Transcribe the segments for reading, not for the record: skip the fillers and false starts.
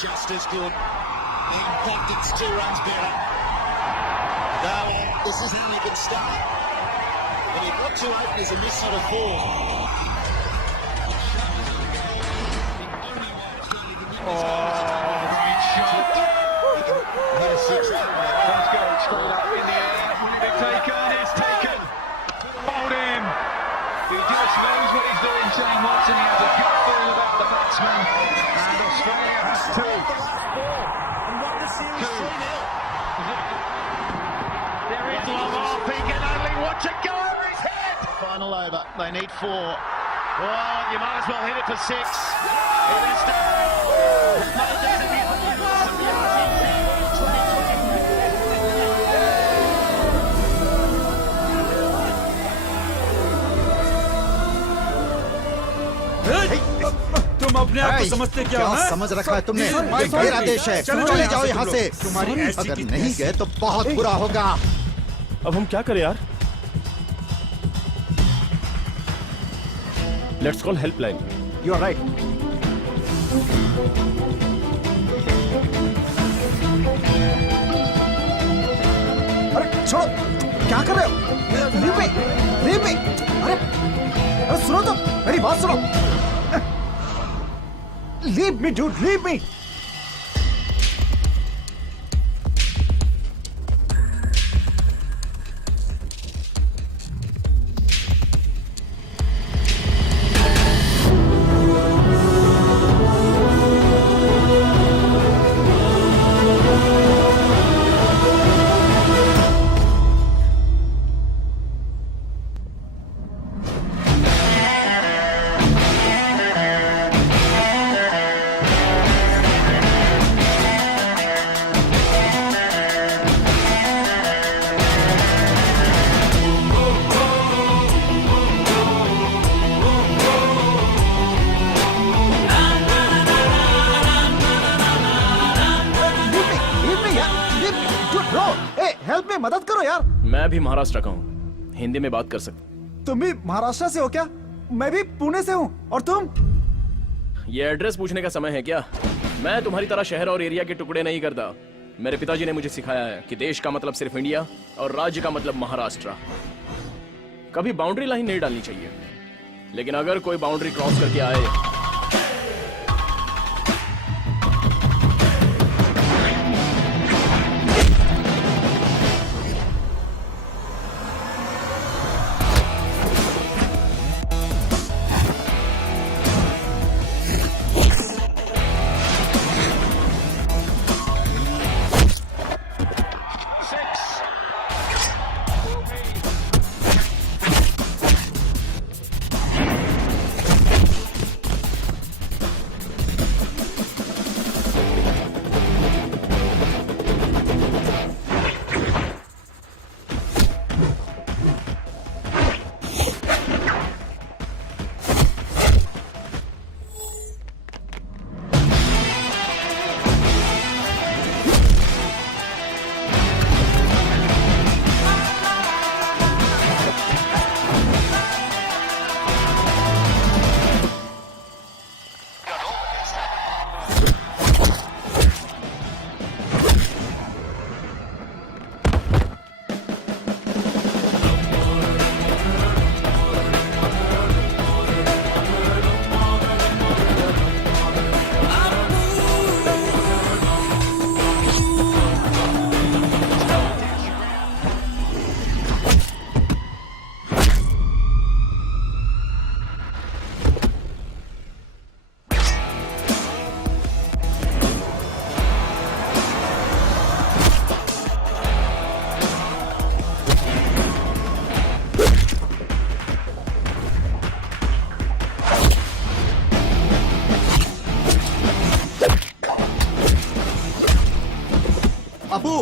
just as good. The impact, it's 2 runs better. No, this is how he can start. But he got 2 openers and missed on a 4. Great shot. He's got it straight up in the air. Will it be taken? It's taken. Hold him. He just knows what he's doing, Shane Watson. He has a good feel about the batsman. And Australia has 2. There is long off. He can only watch it go over his head. Final over. They need 4. Oh, you might as well hit it for 6. It is तुम अपने आप को समझते क्या हो? समझ रखा है तुमने? ये मेरा देश है। चले जाओ यहाँ से। अगर नहीं गए तो बहुत बुरा होगा। अब हम क्या करें यार? Let's call helpline. You are right. अरे छोड़ो, क्या कर रहे हो? Leave me, leave me. अरे सुनो तो, मेरी बात सुनो. Leave me, dude, leave me. मदद करो यार। मैं भी महाराष्ट्र का हूँ, हिंदी में बात कर सकते। तुम भी महाराष्ट्र से हो क्या? मैं भी पुणे से हूँ। और तुम? ये एड्रेस पूछने का समय है क्या? मैं तुम्हारी तरह शहर और एरिया के टुकड़े नहीं करता। मेरे पिताजी ने मुझे सिखाया है कि देश का मतलब सिर्फ इंडिया और राज्य का मतलब महाराष्ट्र। कभी बाउंड्री लाइन नहीं डालनी चाहिए, लेकिन अगर कोई बाउंड्री क्रॉस करके आए Abu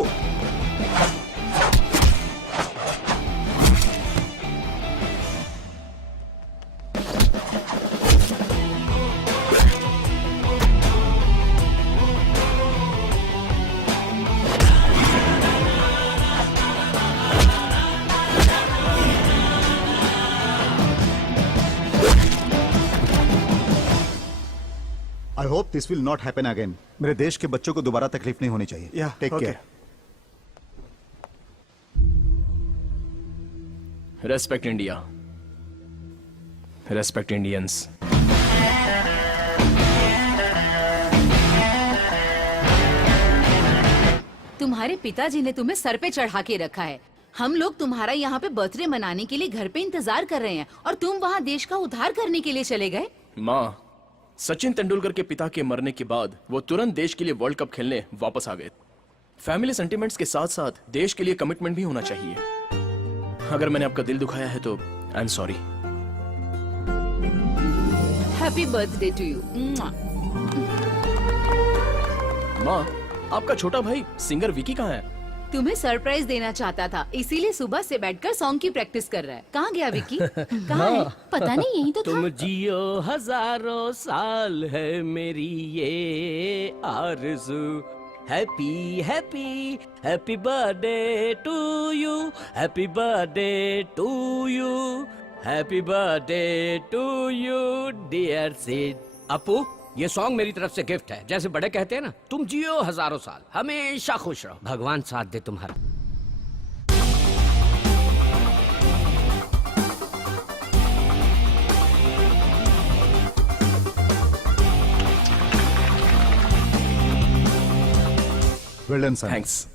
I hope this will not happen again. मेरे देश के बच्चों को दोबारा तकलीफ नहीं होनी चाहिए। Yeah, take okay. Care. Respect India, respect Indians. तुम्हारे पिताजी ने तुम्हें सर पे चढ़ा के रखा है। हम लोग तुम्हारा यहाँ पे बर्थडे मनाने के लिए घर पे इंतजार कर रहे हैं और तुम वहाँ देश का उद्धार करने के लिए चले गए। माँ, सचिन तेंदुलकर के पिता के मरने के बाद वो तुरंत देश के लिए वर्ल्ड कप खेलने वापस आ गए। फैमिली सेंटिमेंट्स के साथ साथ देश के लिए कमिटमेंट भी होना चाहिए। अगर मैंने आपका दिल दुखाया है तो I am sorry. Happy birthday to you. माँ, आपका छोटा भाई सिंगर विकी कहाँ है? तुम्हें सरप्राइज देना चाहता था, इसीलिए सुबह से बैठकर सॉन्ग की प्रैक्टिस कर रहा है। कहाँ गया विकी? कहाँ है? पता नहीं, यही तो तुम था। जियो हजारों साल है मेरी ये आरज़ू। Happy happy happy birthday to you, happy birthday to you, happy birthday to you dear Sid. Apu, ये सॉन्ग मेरी तरफ से गिफ्ट है। जैसे बड़े कहते हैं ना, तुम जियो हजारों साल, हमेशा खुश रहो, भगवान साथ दे तुम्हारा। Well done sir. Thanks.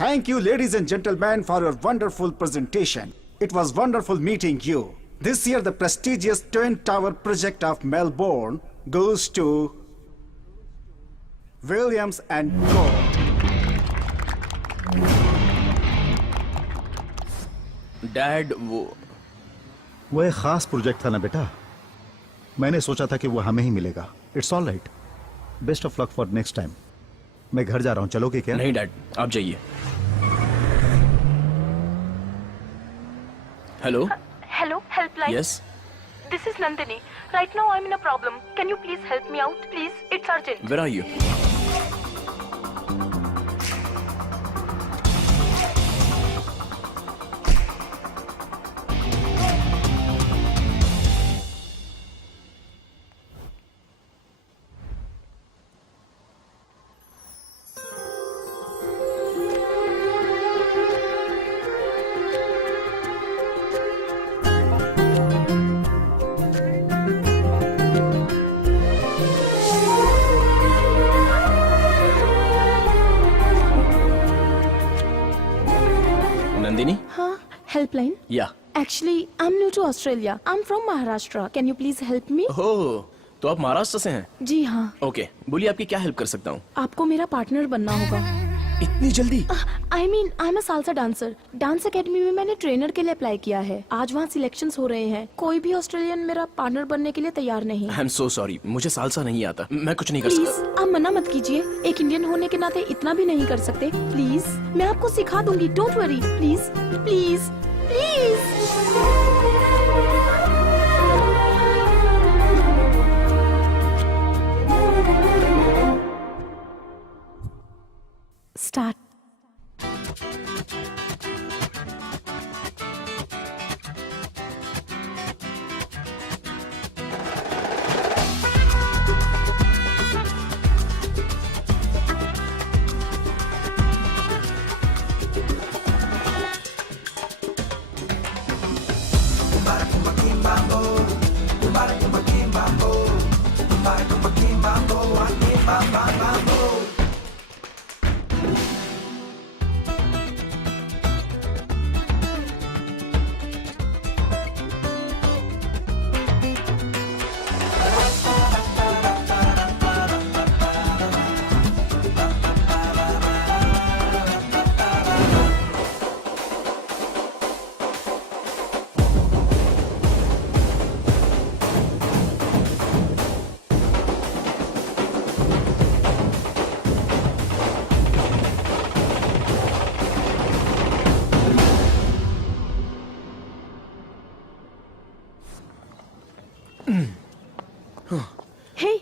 Thank you, ladies and gentlemen, for your wonderful presentation. It was wonderful meeting you. This year, the prestigious Twin Tower project of Melbourne goes to Williams and Co. Dad, वो एक खास project था ना बेटा, मैंने सोचा था कि वो हमें ही मिलेगा। It's all right, best of luck for next time. मैं घर जा रहा हूँ, चलोगे क्या? नहीं डैड, आप जाइए। Hello. Hello, helpline. Yes. This is Nandini. Right now I'm in a problem. Can you please help me out, please? It's urgent. Where are you? Nandini? Huh? Helpline? या। Actually, I'm new to Australia. I'm from Maharashtra. Can you please help me? ओह, तो आप महाराष्ट्र से हैं? जी हाँ, okay, बोलिए आपकी क्या help कर सकता हूँ? आपको मेरा पार्टनर बनना होगा। इतनी जल्दी? I am a salsa dancer. Dance academy में मैंने ट्रेनर के लिए अप्लाई किया है। आज वहाँ सिलेक्शंस हो रहे हैं। कोई भी ऑस्ट्रेलियन मेरा पार्टनर बनने के लिए तैयार नहीं। आई एम सो सॉरी, मुझे सालसा नहीं आता, मैं कुछ नहीं कर प्लीज सकता। आप मना मत कीजिए। एक इंडियन होने के नाते इतना भी नहीं कर सकते। प्लीज, मैं आपको सिखा दूंगी। Don't worry. Please please please. Start. Hey,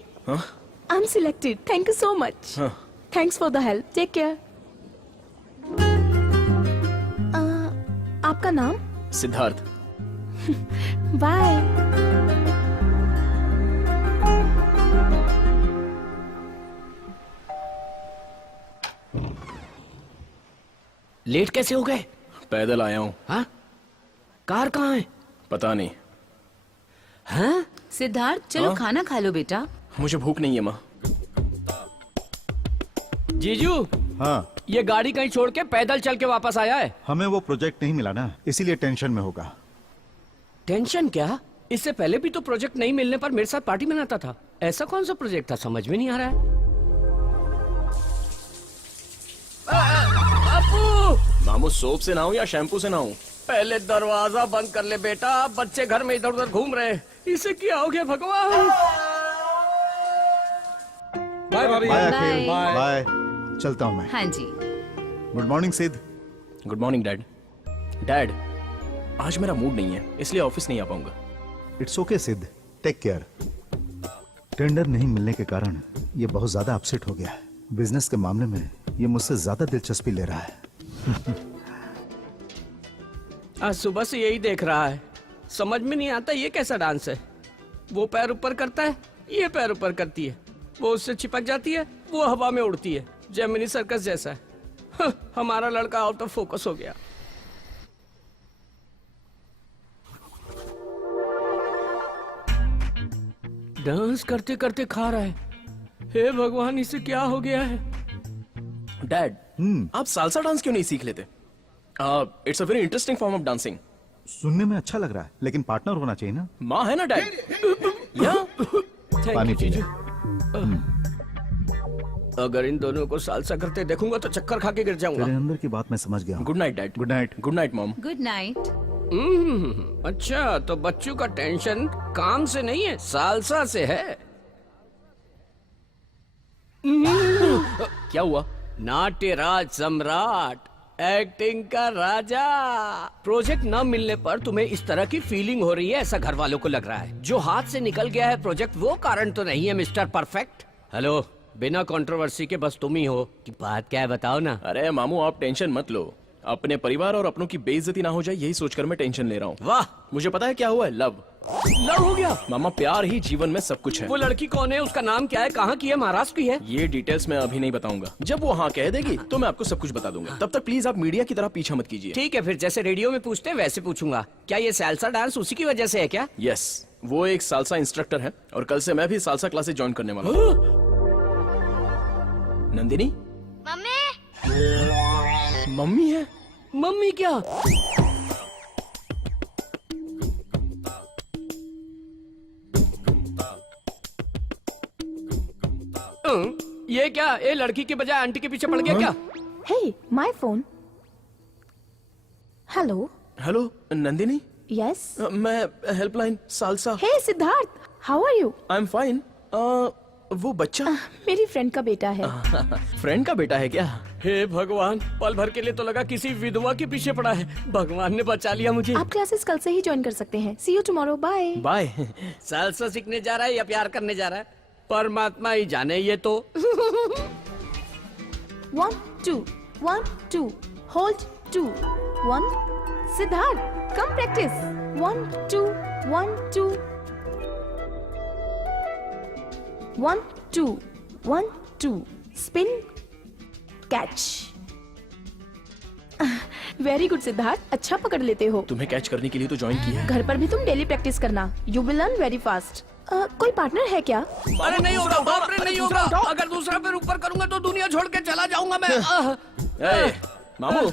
I'm selected. Thank you so much. Thanks for the help. Take care. आपका नाम? सिद्धार्थ। Bye. लेट कैसे हो गए? पैदल आया हूँ। हाँ? कार कहाँ है? पता नहीं। हाँ? सिद्धार्थ चलो हाँ? खाना खा लो बेटा। मुझे भूख नहीं है माँ। जीजू, हाँ, ये गाड़ी कहीं छोड़ के पैदल चल के वापस आया है। हमें वो प्रोजेक्ट नहीं मिला ना, इसीलिए टेंशन में होगा। टेंशन क्या? इससे पहले भी तो प्रोजेक्ट नहीं मिलने पर मेरे साथ पार्टी मनाता था। ऐसा कौन सा प्रोजेक्ट था, समझ में नहीं आ रहा है। बापू! मामू सोप से नहाऊं या शैम्पू से नहाऊं? पहले दरवाजा बंद कर ले बेटा, बच्चे घर में इधर उधर घूम रहे हैं। इसे क्या हो गया भगवान? बाय भाभी। Bye Bye. अखिल, बाय। चलता हूँ मैं। हाँ जी। Good morning Siddh. Good morning dad. Dad, आज मेरा मूड नहीं है, इसलिए ऑफिस नहीं आ पाऊंगा। इट्स ओके सिद्ध, टेक केयर। टेंडर नहीं मिलने के कारण ये बहुत ज्यादा अपसेट हो गया है। बिजनेस के मामले में ये मुझसे ज्यादा दिलचस्पी ले रहा है। आज सुबह से यही देख रहा है। समझ में नहीं आता ये कैसा डांस है। वो पैर ऊपर करता है, ये पैर ऊपर करती है। वो उससे चिपक जाती है, वो हवा में उड़ती है। जेमिनी सर्कस जैसा है। हमारा लड़का आउट ऑफ फोकस हो गया। डांस करते करते खा रहा है। हे भगवान, इसे क्या हो गया है? डैड, आप सालसा डांस क्यों नहीं सीख लेते? It's a very interesting form of dancing. सुनने में अच्छा लग रहा है, लेकिन पार्टनर होना चाहिए ना। माँ है ना डैड? या Thank पानी you, पी ले। जीजू। अगर इन दोनों को सालसा करते देखूंगा तो चक्कर खा के गिर जाऊंगा। तेरे अंदर की बात मैं समझ गया हूँ। Good night dad. Good night. Good night mom. Good night. अच्छा, तो बच्चों का टेंशन काम से नहीं है, सालसा से है। क्या हुआ? नाट्यराज सम्राट, एक्टिंग का राजा। प्रोजेक्ट न मिलने पर तुम्हें इस तरह की फीलिंग हो रही है, ऐसा घर वालों को लग रहा है। जो हाथ से निकल गया है प्रोजेक्ट, वो कारण तो नहीं है मिस्टर परफेक्ट। हेलो, बिना कंट्रोवर्सी के बस तुम ही हो कि बात क्या है, बताओ ना। अरे मामू, आप टेंशन मत लो। अपने परिवार और अपनों की बेइज्जती ना हो जाए, यही सोचकर मैं टेंशन ले रहा हूँ। वाह, मुझे पता है क्या हुआ है। लव हो गया। मामा, प्यार ही जीवन में सब कुछ है। वो लड़की कौन है, उसका नाम क्या है, कहाँ की है, महाराष्ट्र की है? ये डिटेल्स मैं अभी नहीं बताऊंगा। जब वो हाँ कह देगी तो मैं आपको सब कुछ बता दूंगा। तब तक प्लीज आप मीडिया की तरह पीछा मत कीजिए। ठीक है, फिर जैसे रेडियो में पूछते हैं वैसे पूछूंगा। क्या ये सालसा डांस उसी की वजह से है क्या? यस, वो एक सालसा इंस्ट्रक्टर है और कल से मैं भी सालसा क्लासेस ज्वाइन करने वाला हूँ। नंदिनी, मम्मी है। मम्मी क्या? ये क्या, ये लड़की के बजाय आंटी के पीछे पड़ गया क्या? Hey, my phone. Hello. Hello Nandini. Yes. मैं helpline salsa. Hey, Siddharth. How are you? I am fine. वो बच्चा मेरी फ्रेंड का बेटा है। फ्रेंड का बेटा है क्या? हे भगवान, पल भर के लिए तो लगा किसी विधवा के पीछे पड़ा है। भगवान ने बचा लिया मुझे। आप क्लासेस कल से ही ज्वाइन कर सकते हैं। See you tomorrow. Bye. Bye. Salsa सीखने जा रहा है या प्यार करने जा रहा है, परमात्मा ही जाने। ये तो 1, 2, 1, 2. Hold 2, 1. Siddharth, come practice. 1, 2, 1, 2. 1, 2, 1, 2. Spin, catch. Very good Siddharth, अच्छा पकड़ लेते हो। तुम्हें कैच करने के लिए तो ज्वाइन किया है। घर पर भी तुम डेली प्रैक्टिस करना। You will learn very fast. कोई पार्टनर है क्या? अरे नहीं होगा, बाप रे, नहीं होगा। अगर दूसरा पैर ऊपर करूंगा तो दुनिया छोड़ के चला जाऊंगा मैं। ए, मामू,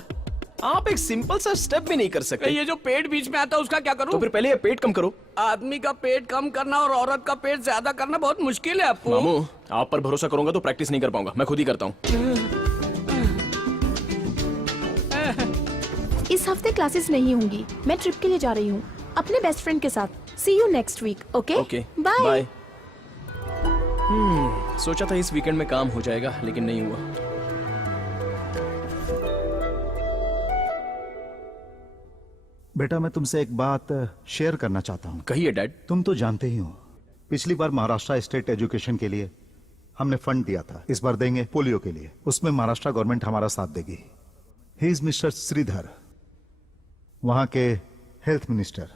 आप एक सिंपल सा स्टेप भी नहीं कर सकते। ये जो पेट बीच में आता है उसका क्या तो करूं? फिर पहले ये पेट कम करो। आदमी का पेट कम करना और औरत का पेट ज्यादा करना बहुत मुश्किल है आपको। मामू, आप पर भरोसा करूंगा तो प्रैक्टिस नहीं कर पाऊंगा। मैं खुद ही करता हूँ। इस हफ्ते क्लासेस नहीं होंगी। मैं ट्रिप के लिए जा रही हूँ अपने बेस्ट फ्रेंड के साथ। See you next week. Okay okay, bye. Bye. सोचा था इस वीकेंड में काम हो जाएगा, लेकिन नहीं हुआ। बेटा, मैं तुमसे एक बात शेयर करना चाहता हूँ। कहिए डैड। तुम तो जानते ही हो, पिछली बार महाराष्ट्र स्टेट एजुकेशन के लिए हमने फंड दिया था। इस बार देंगे पोलियो के लिए। उसमें महाराष्ट्र गवर्नमेंट हमारा साथ देगी। ही इज मिस्टर श्रीधर, वहां के हेल्थ मिनिस्टर।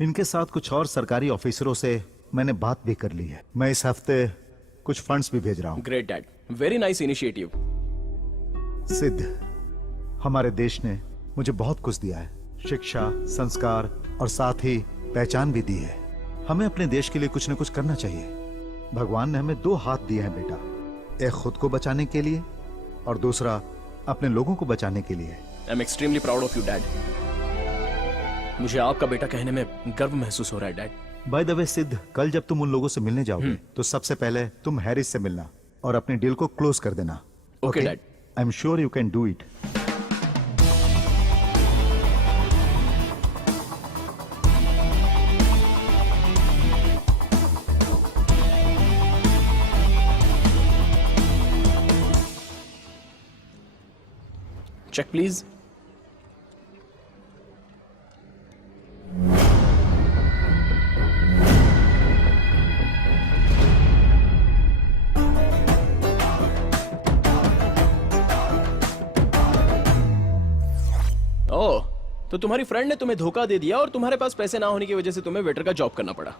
इनके साथ कुछ और सरकारी ऑफिसरों से मैंने बात भी कर ली है। मैं इस हफ्ते कुछ फंड्स भी भेज रहा हूं। Great dad, very nice initiative. सिद्ध, हमारे देश ने मुझे बहुत कुछ दिया है, शिक्षा, संस्कार और साथ ही पहचान भी दी है। हमें अपने देश के लिए कुछ न कुछ करना चाहिए। भगवान ने हमें 2 हाथ दिए हैं बेटा, एक खुद को बचाने के लिए और दूसरा अपने लोगों को बचाने के लिए। I am extremely proud of you dad. मुझे आपका बेटा कहने में गर्व महसूस हो रहा है डैड। बाय द वे सिद्ध, कल जब तुम उन लोगों से मिलने जाओगे तो सबसे पहले तुम हैरिस से मिलना और अपने डील को क्लोज कर देना। Okay dad. I am sure you can do it. Check please. Oh, तो तुम्हारी फ्रेंड ने तुम्हें धोखा दे दिया और तुम्हारे पास पैसे ना होने की वजह से तुम्हें वेटर का जॉब करना पड़ा।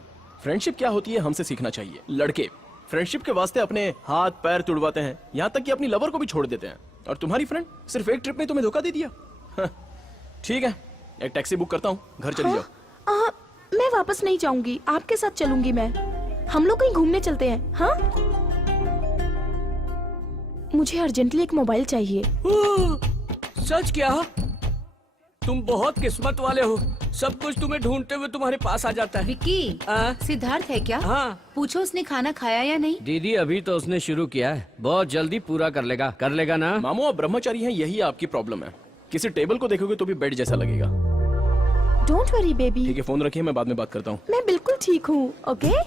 फ्रेंडशिप क्या होती है हमसे सीखना चाहिए। लड़के फ्रेंडशिप के वास्ते अपने हाथ पैर तुड़वाते हैं, यहाँ तक कि अपनी लवर को भी छोड़ देते हैं, और तुम्हारी फ्रेंड सिर्फ एक ट्रिप में तुम्हें धोखा दे दिया। हाँ, ठीक है, एक टैक्सी बुक करता हूँ, घर चली जाओ। मैं वापस नहीं जाऊंगी, आपके साथ चलूंगी मैं। हम लोग कहीं घूमने चलते हैं। हाँ, मुझे अर्जेंटली एक मोबाइल चाहिए। सच क्या? तुम बहुत किस्मत वाले हो, सब कुछ तुम्हें ढूंढते हुए तुम्हारे पास आ जाता है। विक्की, सिद्धार्थ है क्या? हाँ। पूछो उसने खाना खाया या नहीं। दीदी अभी तो उसने शुरू किया है, बहुत जल्दी पूरा कर लेगा ना। मामू आप ब्रह्मचारी हैं, यही आपकी प्रॉब्लम है। किसी टेबल को देखोगे तो भी बेड जैसा लगेगा। Don't worry baby. ठीक है, फोन रखिए, मैं बाद में बात करता हूँ। मैं बिल्कुल ठीक हूँ। Okay,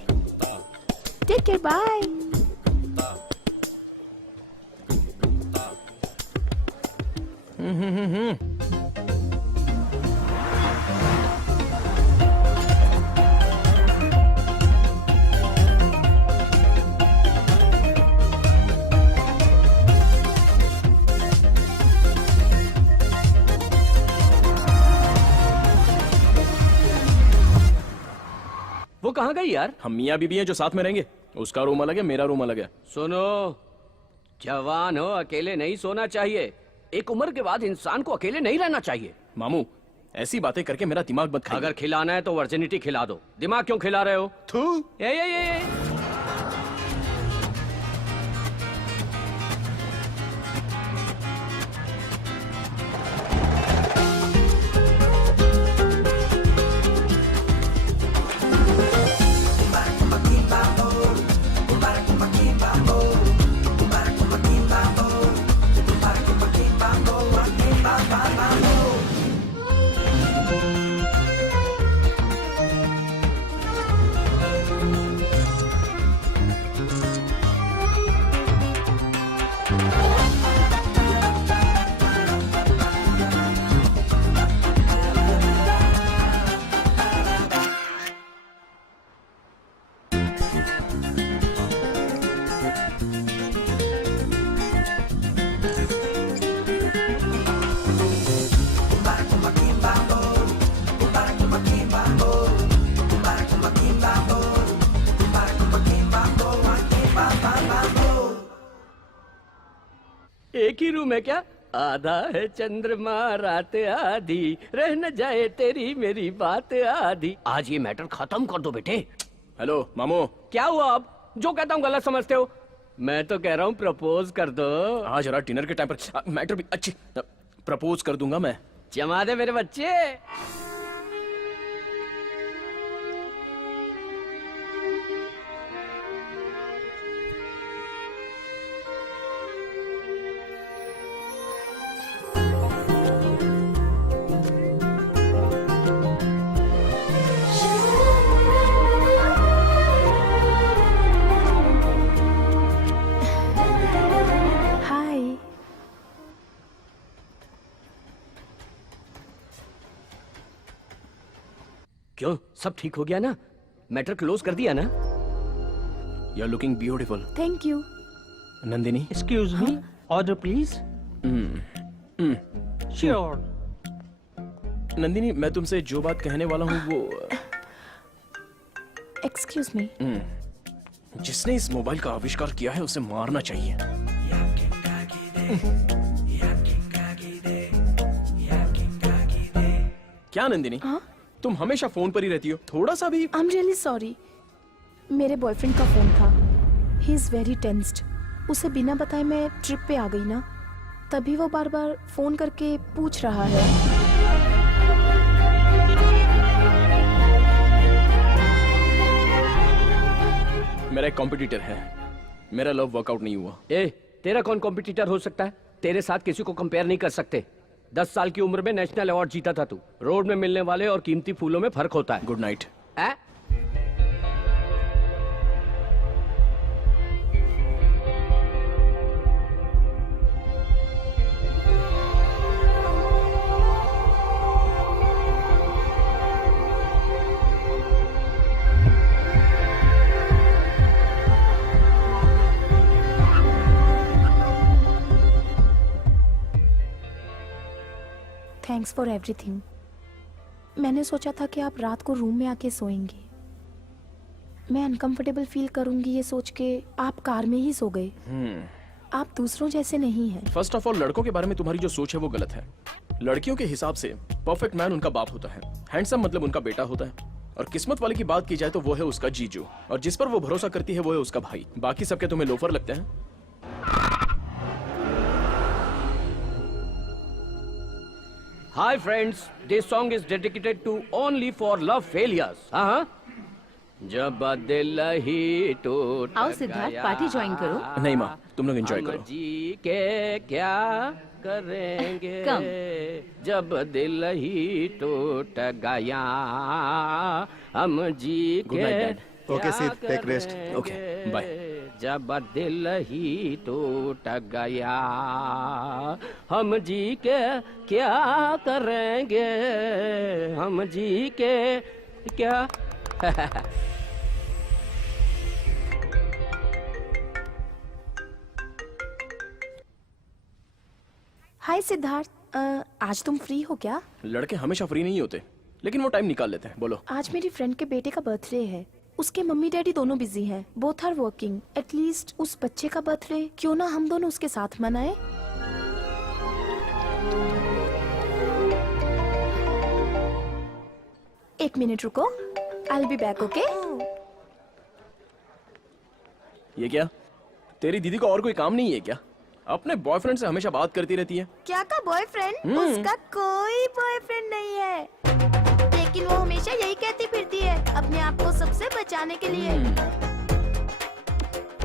take care, bye. वो कहाँ गई यार? हम मियाँ बीबी हैं जो साथ में रहेंगे, उसका रूम अलग है, मेरा रूम अलग है। सुनो, जवान हो, अकेले नहीं सोना चाहिए। एक उम्र के बाद इंसान को अकेले नहीं रहना चाहिए। मामू ऐसी बातें करके मेरा दिमाग मत खाइए। अगर खिलाना है तो वर्जिनिटी खिला दो, दिमाग क्यों खिला रहे हो? थू। ये। एक ही रूम है क्या? आधा है चंद्रमा रात आधी, रह न जाए तेरी मेरी बात आधी। आज ये मैटर खत्म कर दो बेटे। हेलो मामू। क्या हुआ अब? जो कहता हूँ गलत समझते हो? मैं तो कह रहा हूँ प्रपोज कर दो। आज जरा डिनर के टाइम पर मैटर भी अच्छी प्रपोज कर दूंगा मैं। जमा दे मेरे बच्चे। क्यों, सब ठीक हो गया ना? मैटर क्लोज कर दिया ना? You are looking beautiful. Thank you. Nandini, excuse me, order please. Sure. Nandini, मैं तुमसे जो बात कहने वाला हूँ वो एक्सक्यूज मी। जिसने इस मोबाइल का आविष्कार किया है उसे मारना चाहिए। क्या नंदिनी? हाँ? तुम हमेशा फोन पर ही रहती हो, थोड़ा सा भी? I am really sorry. मेरे बॉयफ्रेंड का फोन था। He is very tensed. उसे बिना बताए मैं ट्रिप पे आ गई ना, तभी वो बार बार फोन करके पूछ रहा है। मेरा एक कॉम्पिटिटर है, मेरा लव वर्कआउट नहीं हुआ। ए, तेरा कौन कॉम्पिटिटर हो सकता है? तेरे साथ किसी को कंपेयर नहीं कर सकते। 10 साल की उम्र में नेशनल अवार्ड जीता था तू। रोड में मिलने वाले और कीमती फूलों में फर्क होता है। Good night. A? Thanks for everything. मैंने सोचा था कि आप रात को रूम में आके सोएंगे। मैं अनकंफर्टेबल फील करूंगी ये सोच के आप कार में ही सो गए। आप दूसरों जैसे नहीं हैं। फर्स्ट ऑफ ऑल, लड़कों के बारे में तुम्हारी जो सोच है वो गलत है। लड़कियों के हिसाब से परफेक्ट मैन उनका बाप होता है, हैंडसम मतलब उनका बेटा होता है, और किस्मत वाले की बात की जाए तो वो है उसका जीजू, और जिस पर वो भरोसा करती है वो है उसका भाई। बाकी सबके तुम्हें लोफर लगते हैं? Hi friends, this song is dedicated to only for love failures. हाँ? जब दिल ही टूट आओ सिद्धार्थ, पार्टी ज्वाइन करो। नहीं माँ, तुम लोग एंजॉय हम करो। जी के क्या करेंगे कम। जब दिल ही टूट गया, हम जी Good के night, Dad. Okay, Sid, take rest. करेंगे Okay, bye. जब दिल ही टूट गया, हम जी के क्या करेंगे, हम जी के क्या। हाय सिद्धार्थ, आज तुम फ्री हो क्या? लड़के हमेशा फ्री नहीं होते, लेकिन वो टाइम निकाल लेते हैं। बोलो। आज मेरी फ्रेंड के बेटे का बर्थडे है। उसके मम्मी डैडी दोनों बिजी हैं, बोथ आर वर्किंग। एटलीस्ट उस बच्चे का बर्थडे क्यों ना हम दोनों उसके साथ मनाएं? एक मिनट रुको, I will be back, okay? ये क्या, तेरी दीदी को और कोई काम नहीं है क्या? अपने बॉयफ्रेंड से हमेशा बात करती रहती है। क्या का बॉयफ्रेंड? उसका कोई बॉयफ्रेंड नहीं है, लेकिन वो हमेशा यही कहती फिरती है अपने आप को सबसे बचाने के लिए।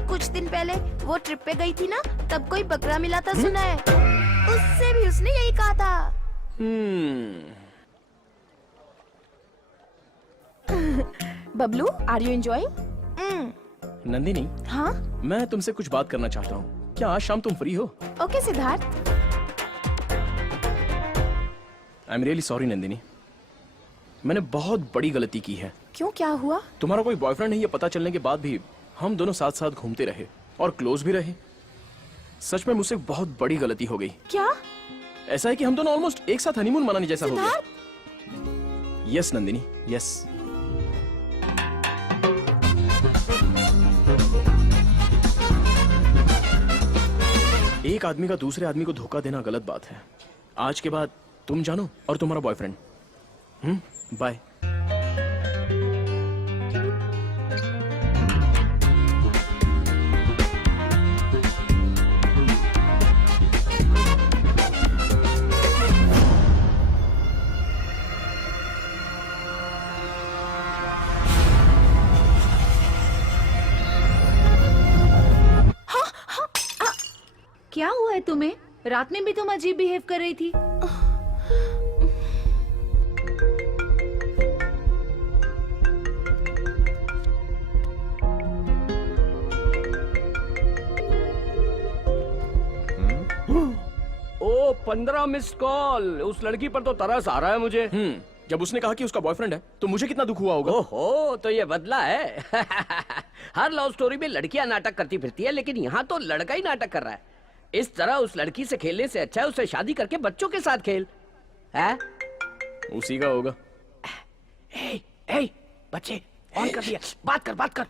कुछ दिन पहले वो ट्रिप पे गई थी ना, तब कोई बकरा मिला था सुना है। उससे भी उसने यही कहा था। Bablu, are you enjoying? Nandini, हाँ? मैं तुमसे कुछ बात करना चाहता हूँ। क्या आज शाम तुम फ्री हो? Okay Siddharth. I am really sorry Nandini, मैंने बहुत बड़ी गलती की है। क्यों, क्या हुआ? तुम्हारा कोई बॉयफ्रेंड है ये पता चलने के बाद भी हम दोनों साथ साथ घूमते रहे और क्लोज भी रहे। सच में मुझसे बहुत बड़ी गलती हो गई। क्या? ऐसा है कि हम दोनों ऑलमोस्ट एक साथ हनीमून मनाने जैसा हो गया। Yes Nandini, yes. एक आदमी का दूसरे आदमी को धोखा देना गलत बात है। आज के बाद तुम जानो और तुम्हारा बॉयफ्रेंड। बाय। क्या हुआ है तुम्हें? रात में भी तुम अजीब बिहेव कर रही थी। ओ 15 मिस कॉल। उस लड़की पर तो तरस आ रहा है मुझे। जब उसने कहा कि उसका बॉयफ्रेंड है तो मुझे कितना दुख हुआ होगा। ओहो, तो ये बदला है। हर लव स्टोरी में लड़कियां नाटक करती फिरती है, लेकिन यहाँ तो लड़का ही नाटक कर रहा है। इस तरह उस लड़की से खेलने से अच्छा है उससे शादी करके बच्चों के साथ खेल। है? उसी का होगा। ए, ए, बच्चे ऑन कर दिया, बात कर।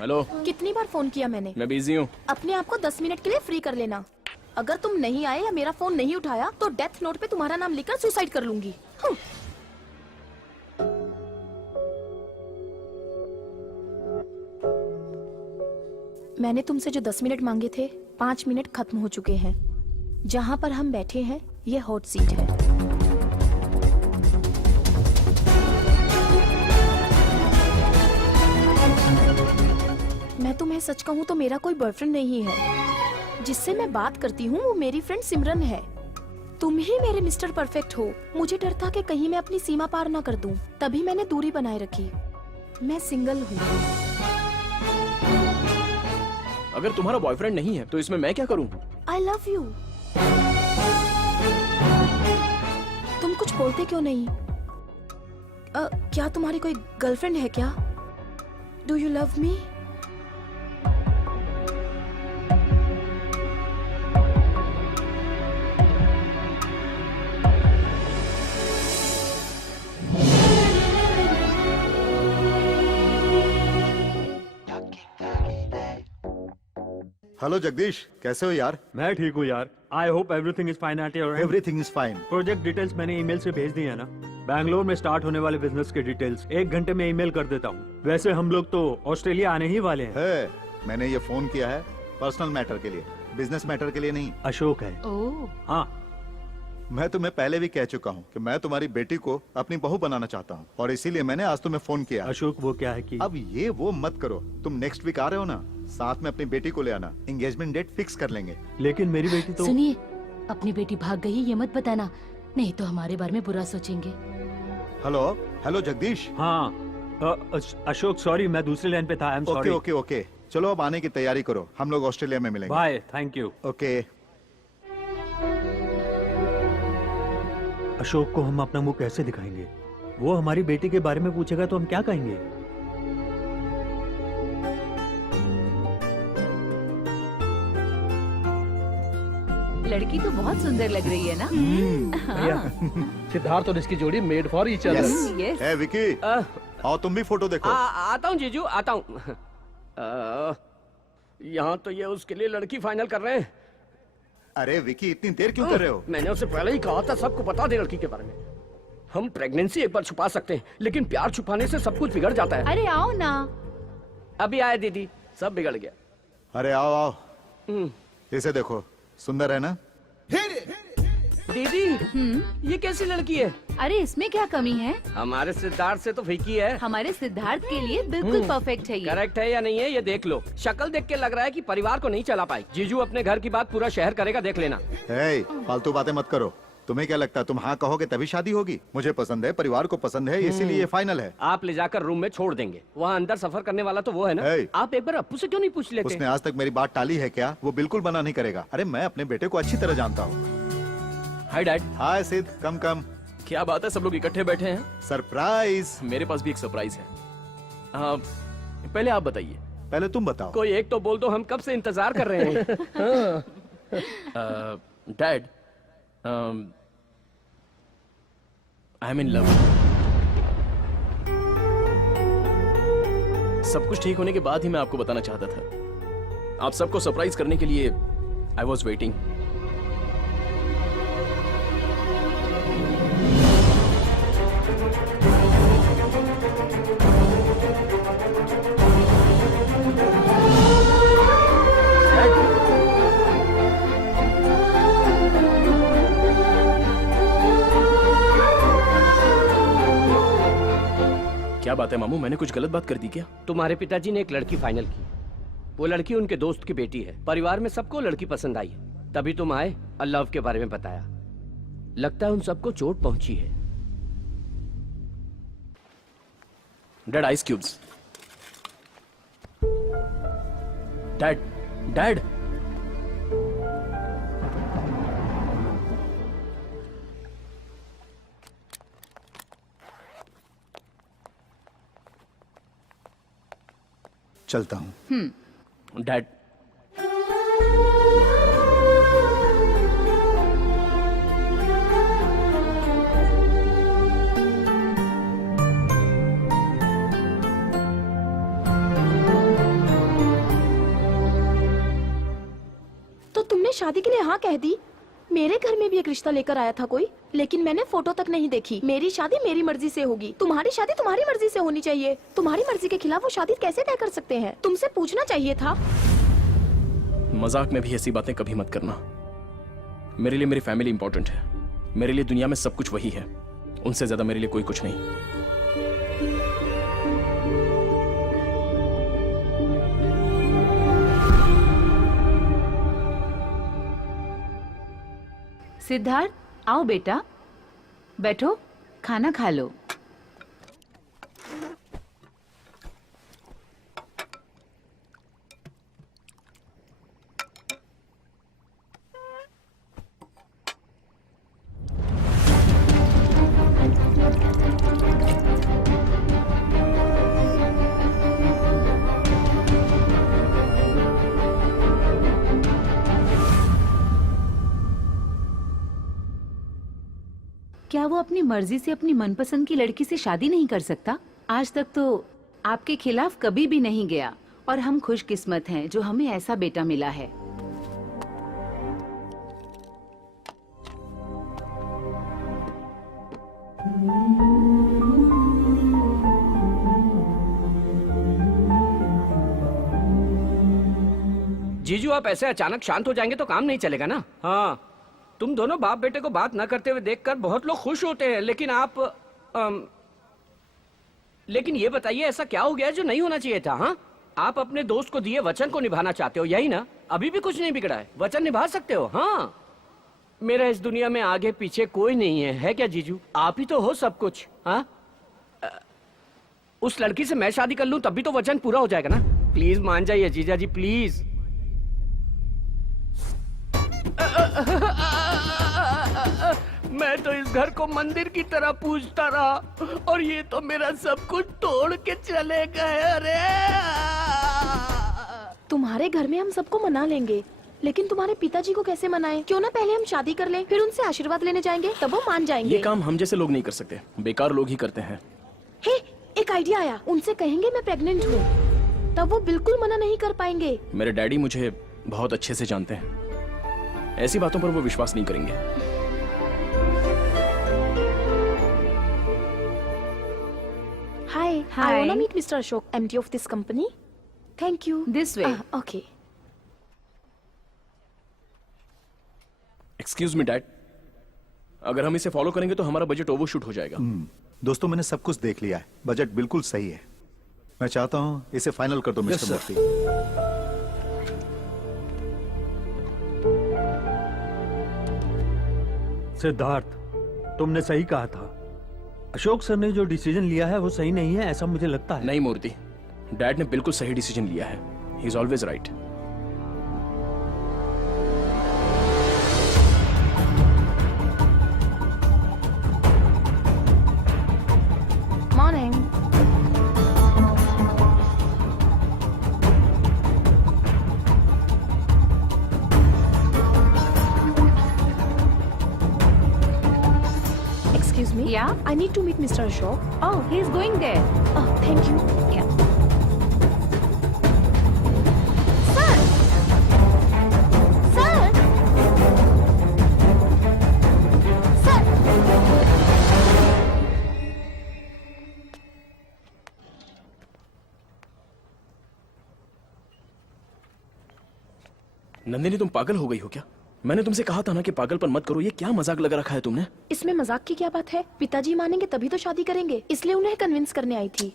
हेलो, कितनी बार फोन किया मैंने? मैं बिजी हूँ। अपने आप को 10 मिनट के लिए फ्री कर लेना। अगर तुम नहीं आए या मेरा फोन नहीं उठाया तो डेथ नोट पे तुम्हारा नाम लिखकर सुसाइड कर लूंगी। मैंने तुमसे जो 10 मिनट मांगे थे 5 मिनट खत्म हो चुके हैं। जहां पर हम बैठे हैं ये हॉट सीट है। मैं तुम्हें सच कहूं तो मेरा कोई बॉयफ्रेंड नहीं है। जिससे मैं बात करती हूँ वो मेरी फ्रेंड सिमरन है। तुम ही मेरे मिस्टर परफेक्ट हो। मुझे डर था कि कहीं मैं अपनी सीमा पार ना कर दूं, तभी मैंने दूरी बनाए रखी। मैं सिंगल हूँ। अगर तुम्हारा बॉयफ्रेंड नहीं है तो इसमें मैं क्या करूं? आई लव यू। तुम कुछ बोलते क्यों नहीं? क्या तुम्हारी कोई गर्लफ्रेंड है क्या? Do you love me? Hello Jagdish, कैसे हो यार? मैं ठीक हूँ यार। I hope everything is fine at your and. Everything is fine. Project details मैंने ईमेल से भेज दी है ना। बैंगलोर में स्टार्ट होने वाले बिजनेस के डिटेल्स 1 घंटे में ईमेल कर देता हूँ। वैसे हम लोग तो ऑस्ट्रेलिया आने ही वाले हैं। है, मैंने ये फोन किया है पर्सनल मैटर के लिए, बिजनेस मैटर के लिए नहीं। अशोक है। ओह, हाँ, मैं तुम्हें पहले भी कह चुका हूँ कि मैं तुम्हारी बेटी को अपनी बहू बनाना चाहता हूँ और इसीलिए मैंने आज तुम्हें फोन किया। अशोक वो क्या है कि अब ये वो मत करो। तुम नेक्स्ट वीक आ रहे हो ना, साथ में अपनी बेटी को ले आना। एंगेजमेंट डेट फिक्स कर लेंगे। लेकिन मेरी बेटी तो सुनिए, अपनी बेटी भाग गई ये मत बताना, नहीं तो हमारे बारे में बुरा सोचेंगे। Hello hello Jagdish. हाँ अशोक सॉरी, मैं दूसरी लाइन पे था। I am okay sorry. Okay okay, चलो अब आने की तैयारी करो, हम लोग ऑस्ट्रेलिया में मिलेंगे। Bye, thank you. Okay. Ashok को हम अपना मुंह कैसे दिखाएंगे? वो हमारी बेटी के बारे में पूछेगा तो हम क्या कहेंगे? लड़की तो बहुत सुंदर लग रही है ना? सिद्धार्थ और इसकी जोड़ी made for each other. Yes. ए विकी, आओ तुम भी फोटो देखो। आता हूँ जीजू, आता हूँ। यहाँ तो ये उसके लिए लड़की फाइनल कर रहे हैं। अरे विकी, इतनी देर क्यों कर रहे हो? मैंने उसे पहले ही कहा था सबको बता दे लड़की के बारे में। हम प्रेगनेंसी एक बार छुपा सकते हैं, लेकिन प्यार छुपाने से सब कुछ बिगड़ जाता है। अरे आओ ना। अभी आए दीदी, सब बिगड़ गया। अरे आओ आओ, इसे देखो, सुंदर है ना? दीदी, ये कैसी लड़की है? अरे इसमें क्या कमी है? हमारे सिद्धार्थ से तो फीकी है। हमारे सिद्धार्थ के लिए बिल्कुल परफेक्ट है ये। करेक्ट है या नहीं है ये देख लो। शक्ल देख के लग रहा है कि परिवार को नहीं चला पाई। जीजू अपने घर की बात पूरा शहर करेगा, देख लेना। हे, फालतू बातें मत करो। तुम्हें क्या लगता है तुम हाँ कहोगे तभी शादी होगी? मुझे पसंद है, परिवार को पसंद है, इसीलिए ये फाइनल है। आप ले जाकर रूम में छोड़ देंगे। वहाँ अंदर सफर करने वाला तो वो है ना। Hey. आप एक बार अप्पू से क्यों नहीं पूछ लेते? उसने आज तक मेरी बात टाली है क्या? वो बिल्कुल मना नहीं करेगा। अरे मैं अपने बेटे को अच्छी तरह जानता हूँ। Hi dad. हाय सिद्ध, कम कम। क्या बात है, सब लोग इकट्ठे बैठे हैं? सरप्राइज। मेरे पास भी एक सरप्राइज है। पहले आप बताइए। पहले तुम बताओ। कोई एक तो बोल दो, हम कब से इंतजार कर रहे हैं। Dad, I M in love. सब कुछ ठीक होने के बाद ही मैं आपको बताना चाहता था। आप सबको सरप्राइज करने के लिए आई वॉज वेटिंग। क्या बात है मामू, मैंने कुछ गलत बात कर दी क्या? तुम्हारे पिताजी ने एक लड़की फाइनल की। वो लड़की उनके दोस्त की बेटी है। परिवार में सबको लड़की पसंद आई, तभी तुम आए और लव के बारे में बताया। लगता है उन सबको चोट पहुंची है। Dad, ice cubes. Dad, dad. चलता हूँ। डैड, तो तुमने मैंने शादी के लिए हाँ कह दी। मेरे घर में भी एक रिश्ता लेकर आया था कोई, लेकिन मैंने फोटो तक नहीं देखी। मेरी शादी मेरी मर्जी से होगी, तुम्हारी शादी तुम्हारी मर्जी से होनी चाहिए। तुम्हारी मर्जी के खिलाफ वो शादी कैसे तय कर सकते हैं? तुमसे पूछना चाहिए था। मजाक में भी ऐसी बातें कभी मत करना। मेरे लिए मेरी फैमिली इंपॉर्टेंट है। मेरे लिए दुनिया में सब कुछ वही है, उनसे ज्यादा मेरे लिए कोई कुछ नहीं। सिद्धार्थ, आओ बेटा, बैठो, खाना खा लो। क्या वो अपनी मर्जी से अपनी मनपसंद की लड़की से शादी नहीं कर सकता? आज तक तो आपके खिलाफ कभी भी नहीं गया और हम खुशकिस्मत हैं जो हमें ऐसा बेटा मिला है। जीजू, आप ऐसे अचानक शांत हो जाएंगे तो काम नहीं चलेगा ना। हाँ, तुम दोनों बाप बेटे को बात न करते हुए देखकर बहुत लोग खुश होते हैं, लेकिन आप लेकिन ये बताइए ऐसा क्या हो गया जो नहीं होना चाहिए था? हाँ, आप अपने दोस्त को दिए वचन को निभाना चाहते हो, यही ना? अभी भी कुछ नहीं बिगड़ा है, वचन निभा सकते हो। हाँ, मेरा इस दुनिया में आगे पीछे कोई नहीं है क्या जीजू? आप ही तो हो सब कुछ। हाँ, उस लड़की से मैं शादी कर लूं तभी तो वचन पूरा हो जाएगा ना। प्लीज मान जाइए जीजा जी, प्लीज। मैं तो इस घर को मंदिर की तरह पूजता रहा और ये तो मेरा सब कुछ तोड़ के चले गए। अरे तुम्हारे घर में हम सबको मना लेंगे, लेकिन तुम्हारे पिताजी को कैसे मनाएं? क्यों ना पहले हम शादी कर लें, फिर उनसे आशीर्वाद लेने जाएंगे, तब वो मान जाएंगे। ये काम हम जैसे लोग नहीं कर सकते, बेकार लोग ही करते हैं। हे, एक आइडिया आया। उनसे कहेंगे मैं प्रेग्नेंट हूँ, तब वो बिल्कुल मना नहीं कर पाएंगे। मेरे डैडी मुझे बहुत अच्छे से जानते हैं, ऐसी बातों पर वो विश्वास नहीं करेंगे। Hi, I wanna meet Mr. Ashok, MD of this company. Thank you. This way. Okay. Excuse me dad, अगर हम इसे फॉलो करेंगे तो हमारा बजट ओवरशूट हो जाएगा। दोस्तों, मैंने सब कुछ देख लिया है, बजट बिल्कुल सही है। मैं चाहता हूं इसे फाइनल कर दो मिस्टर मूर्ति। सिद्धार्थ, तुमने सही कहा था। अशोक सर ने जो डिसीजन लिया है वो सही नहीं है, ऐसा मुझे लगता है। नहीं मूर्ति, डैड ने बिल्कुल सही डिसीजन लिया है। He is always right. Morning. Excuse me? Yeah? I need to meet Mr. Ashok. Oh, he is going there. Oh, thank you. Yeah. Sir! Sir! Sir! Nandini, तुम पागल हो गई हो क्या? मैंने तुमसे कहा था ना कि पागलपन मत करो। ये क्या मजाक लगा रखा है तुमने? इसमें मजाक की क्या बात है? पिताजी मानेंगे तभी तो शादी करेंगे, इसलिए उन्हें कन्विंस करने आई थी।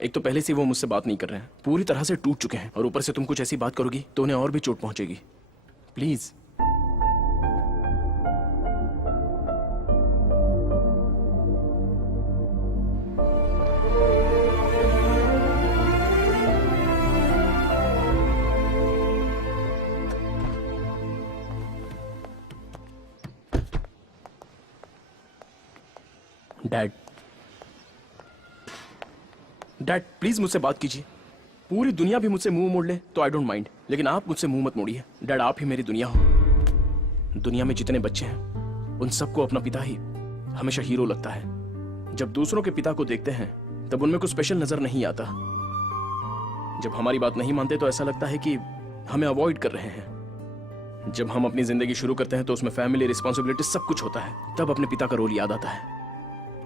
एक तो पहले से वो मुझसे बात नहीं कर रहे हैं, पूरी तरह से टूट चुके हैं, और ऊपर से तुम कुछ ऐसी बात करोगी तो उन्हें और भी चोट पहुंचेगी। प्लीज। डैड, डैड प्लीज मुझसे बात कीजिए। पूरी दुनिया भी मुझसे मुंह मोड़ ले तो आई डोंट माइंड, लेकिन आप मुझसे मुंह मत मोड़िए। डैड, आप ही मेरी दुनिया हो। दुनिया में जितने बच्चे हैं उन सबको अपना पिता ही हमेशा हीरो लगता है। जब दूसरों के पिता को देखते हैं तब उनमें कुछ स्पेशल नजर नहीं आता। जब हमारी बात नहीं मानते तो ऐसा लगता है कि हमें अवॉइड कर रहे हैं। जब हम अपनी जिंदगी शुरू करते हैं तो उसमें फैमिली, रिस्पॉन्सिबिलिटी सब कुछ होता है, तब अपने पिता का रोल याद आता है।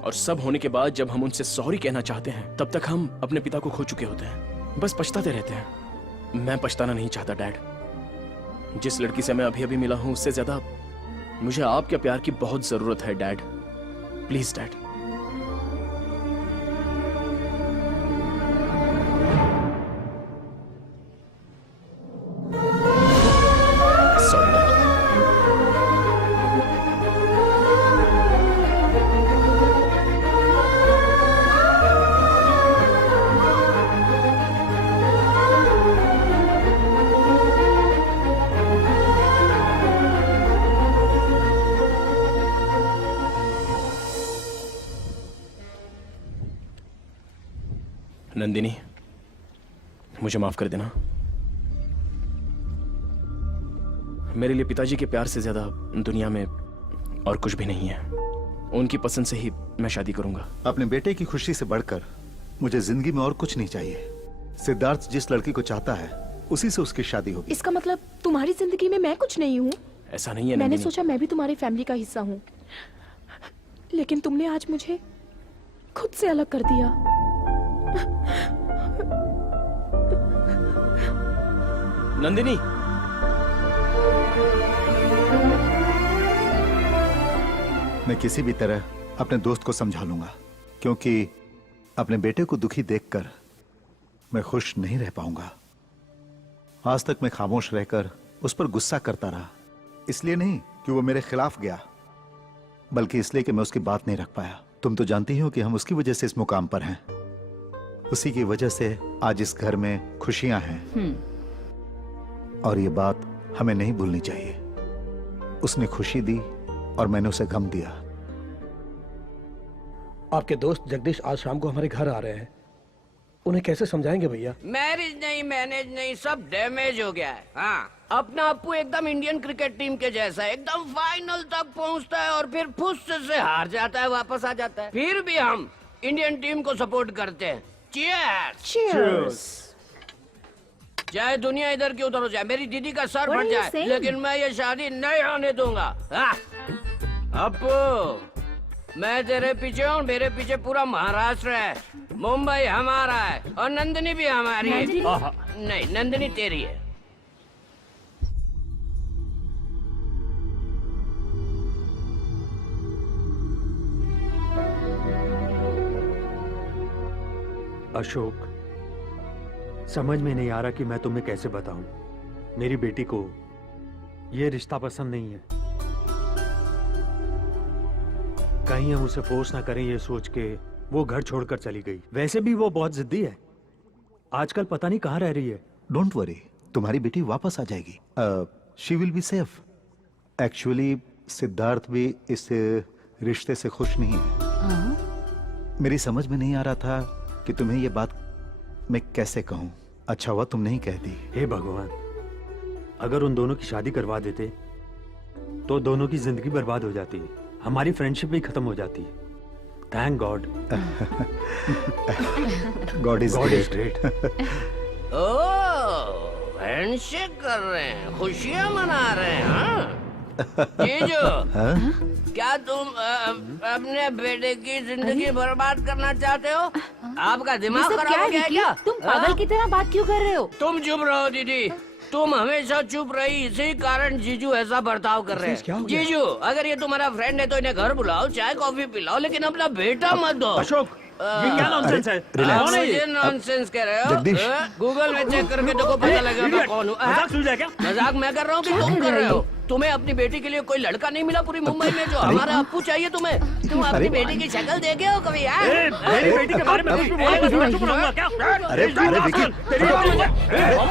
और सब होने के बाद जब हम उनसे सॉरी कहना चाहते हैं तब तक हम अपने पिता को खो चुके होते हैं, बस पछताते रहते हैं। मैं पछताना नहीं चाहता डैड। जिस लड़की से मैं अभी अभी मिला हूं उससे ज्यादा मुझे आपके प्यार की बहुत जरूरत है dad. Please dad. Sorry dad. Nandini, मुझे माफ कर देना। मेरे लिए पिताजी के प्यार से ज्यादा दुनिया में और कुछ भी नहीं है। उनकी पसंद से ही मैं शादी करूंगा। अपने बेटे की खुशी से बढ़कर मुझे जिंदगी में और कुछ नहीं चाहिए। सिद्धार्थ जिस लड़की को चाहता है उसी से उसकी शादी होगी। इसका मतलब तुम्हारी जिंदगी में मैं कुछ नहीं हूँ? ऐसा नहीं है मैंने नंदिनी। सोचा मैं भी तुम्हारी फैमिली का हिस्सा हूँ, लेकिन तुमने आज मुझे खुद से अलग कर दिया। नंदिनी, मैं किसी भी तरह अपने दोस्त को समझा लूंगा, क्योंकि अपने बेटे को दुखी देखकर मैं खुश नहीं रह पाऊंगा। आज तक मैं खामोश रहकर उस पर गुस्सा करता रहा, इसलिए नहीं कि वो मेरे खिलाफ गया, बल्कि इसलिए कि मैं उसकी बात नहीं रख पाया। तुम तो जानती हो कि हम उसकी वजह से इस मुकाम पर हैं। उसी की वजह से आज इस घर में खुशियां हैं, और ये बात हमें नहीं भूलनी चाहिए। उसने खुशी दी और मैंने उसे गम दिया। आपके दोस्त जगदीश आज शाम को हमारे घर आ रहे हैं, उन्हें कैसे समझाएंगे भैया? मैरिज नहीं, मैनेज नहीं, सब डैमेज हो गया है। हाँ, अपना अप्पू एकदम इंडियन क्रिकेट टीम के जैसा है, एकदम फाइनल तक पहुंचता है और फिर फुस से हार जाता है, वापस आ जाता है। फिर भी हम इंडियन टीम को सपोर्ट करते हैं। चीयर्स। चाहे दुनिया इधर की उधर हो जाए, मेरी दीदी का सर फट जाए, लेकिन मैं ये शादी नहीं होने दूंगा। अप्पू, मैं तेरे पीछे हूँ, मेरे पीछे पूरा महाराष्ट्र है। मुंबई हमारा है और नंदिनी भी हमारी है। नहीं, नंदिनी तेरी है। अशोक, समझ में नहीं आ रहा कि मैं तुम्हें कैसे बताऊं। मेरी बेटी को ये रिश्ता पसंद नहीं है। कहीं हम उसे फोर्स ना करें ये सोच के वो घर छोड़कर चली गई। वैसे भी वो बहुत जिद्दी है, आजकल पता नहीं कहाँ रह रही है। डोंट वरी, तुम्हारी बेटी वापस आ जाएगी। She will be safe. Actually Siddharth भी इस रिश्ते से खुश नहीं है। मेरी समझ में नहीं आ रहा था कि तुम्हें ये बात मैं कैसे कहूं। अच्छा हुआ तुम नहीं कहती। हे भगवान, अगर उन दोनों की शादी करवा देते तो दोनों की जिंदगी बर्बाद हो जाती, हमारी फ्रेंडशिप भी खत्म हो जाती। Thank God. God is great. Oh, handshake कर रहे हैं, खुशियां मना रहे हैं। हाँ? जीजू, क्या तुम अपने बेटे की जिंदगी बर्बाद करना चाहते हो? आपका दिमाग खराब हो गया है क्या? तुम पागल की तरह बात क्यों कर रहे हो? तुम चुप रहो दीदी, तुम हमेशा चुप रही, इसी कारण जीजू ऐसा बर्ताव कर रहे हैं। जीजू, अगर ये तुम्हारा फ्रेंड है तो इन्हें घर बुलाओ, चाय कॉफी पिलाओ, लेकिन अपना बेटा मत दो। अशोक, ये क्या नॉनसेंस है? कौन है ये नॉनसेंस कह रहे हो? जगदीश। गूगल में चेक करके देखो, पता लगेगा मैं कौन हूँ। मजाक सुन रहे क्या? मजाक मैं कर रहा हूँ कि तुम कर रहे हो? तुम्हें अपनी बेटी के लिए कोई लड़का नहीं मिला पूरी मुंबई में जो हमारा अप्पू चाहिए तुम्हें? तुम अपनी बेटी की शक्ल देखे हो कभी? मेरी बेटी के बारे में कुछ भी बोला तो मैं चुप रहूंगा क्या? अरे विकी, तेरी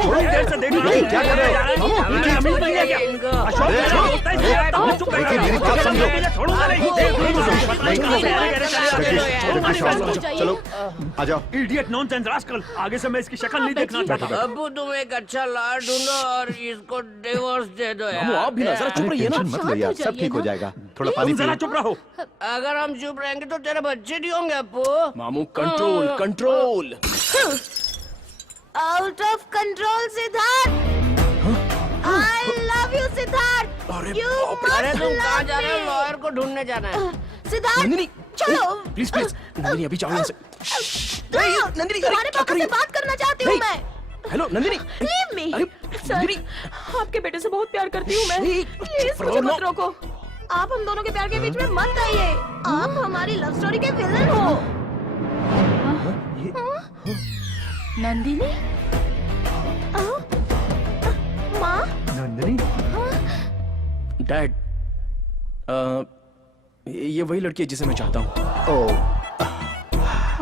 थोड़ी देर से देख रहा हूँ। क्या कर रहे हो? हमारे अमीर भैया क्या इनको? अशोक, मेरी बात समझो। छोड़ूंगा नहीं। चलो आ जाओ। इडियट, नॉनसेंस, रास्कल, आगे से मैं इसकी शक्ल नहीं देखना चाहता। अब्बू, तुम एक अच्छा लाड़ ढूंढो और इसको डिवोर्स दे दो यार। आप भी ना जरा चुप रहिए ना। टेंशन मत लो यार, सब ठीक हो जाएगा। थोड़ा पानी तुम जरा पियो। चुप रहो। अगर हम चुप रहेंगे तो तेरे बच्चे नहीं होंगे अप्पू। मामू, control control. Out of control Siddharth. I love you Siddharth. अरे तुम कहाँ जा रहे हो? लॉयर को ढूंढने जाना है। सिद्धार्थ नंदिनी चलो प्लीज प्लीज नंदिनी अभी जाओ यहाँ से। नंदिनी तुम्हारे पापा से बात करना चाहती हूँ मैं। Hello Nandini Leave me. अरे सर, नंदिनी आपके बेटे से बहुत प्यार करती हूँ मैं। प्लीज मुझे मत रोको। आप हम दोनों के प्यार के बीच में मत आइए। आप हमारी लव स्टोरी के विलन हो। नंदिनी माँ नंदिनी, डैड ये वही लड़की है जिसे मैं चाहता हूँ। ओह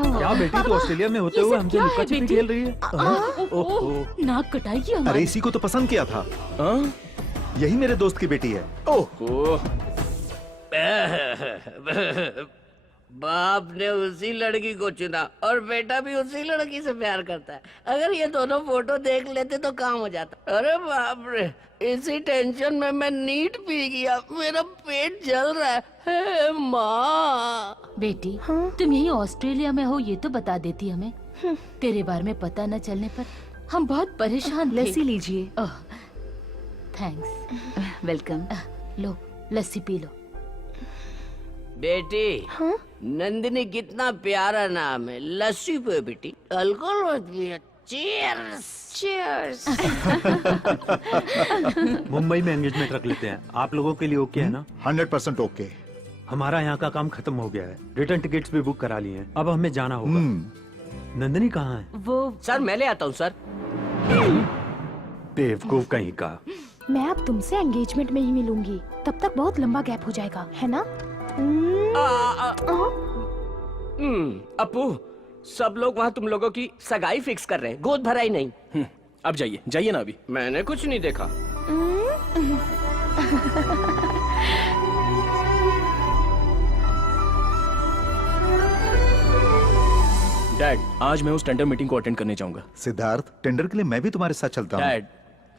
क्या बेटी तो ऑस्ट्रेलिया में होते हुए हमसे लुका छिपी खेल रही है? ओह नाक कटाएगी अरे हमारी। इसी को तो पसंद किया था। हाँ? यही मेरे दोस्त की बेटी है। ओह बाप ने उसी लड़की को चुना और बेटा भी उसी लड़की से प्यार करता है। अगर ये दोनों फोटो देख लेते तो काम हो जाता। अरे बाप रे, इसी टेंशन में मैं नीट पी गया। मेरा पेट जल रहा है। हे माँ। बेटी तुम यही ऑस्ट्रेलिया में हो ये तो बता देती हमें। तेरे बारे में पता न चलने पर हम बहुत परेशान थे। लस्सी लीजिए। ओह थैंक्स। वेलकम। लो लस्सी पी लो। बेटी नंदिनी कितना प्यारा नाम है। लस्सी पे बेटी, अल्कोहल मत पियो। Cheers cheers. मुंबई में एंगेजमेंट रख लेते हैं। आप लोगों के लिए ओके है ना? 100% ओके। हमारा यहाँ का काम खत्म हो गया है। रिटर्न टिकट्स भी बुक करा लिए हैं। अब हमें जाना होगा। नंदिनी कहाँ है? वो सर मैं ले आता हूँ सर। बेवकूफ कहीं का। मैं अब तुमसे एंगेजमेंट में ही मिलूंगी। तब तक बहुत लंबा गैप हो जाएगा, है ना? अपू, सब लोग वहाँ तुम लोगों की सगाई फिक्स कर रहे हैं, गोद भराई नहीं। अब जाइए जाइए ना अभी। मैंने कुछ नहीं देखा। डैड आज मैं उस टेंडर मीटिंग को अटेंड करने जाऊंगा। सिद्धार्थ टेंडर के लिए मैं भी तुम्हारे साथ चलता हूँ। डैड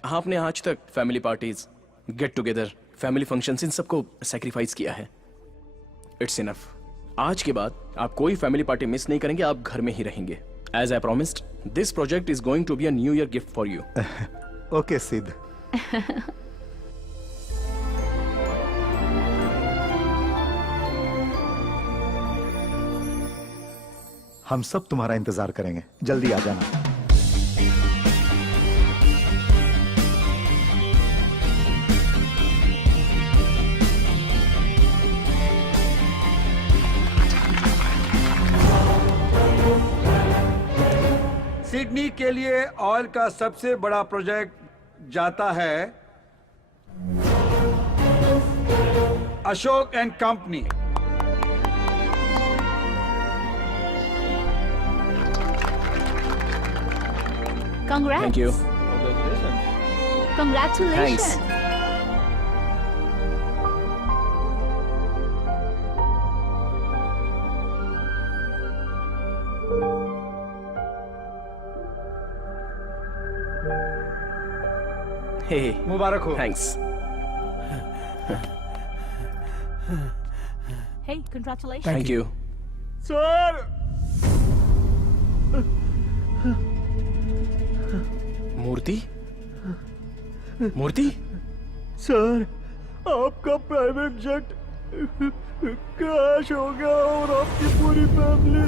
आपने आज तक family parties, get together, family functions in सबको सैक्रिफाइस किया है। It's enough. आज के बाद आप कोई फैमिली पार्टी मिस नहीं करेंगे। आप घर में ही रहेंगे। As I promised, this project is going to be a new year gift for you. Okay Siddh. हम सब तुम्हारा इंतजार करेंगे। जल्दी आ जाना। सिडनी के लिए ऑयल का सबसे बड़ा प्रोजेक्ट जाता है Ashok and company. Congrats. Thank you. Congratulations. Thanks. Hey मुबारक हो। Thanks. Hey, congratulations. Thank you. Sir Murthy Murthy sir आपका प्राइवेट जेट क्रैश हो गया और आपकी पूरी फैमिली।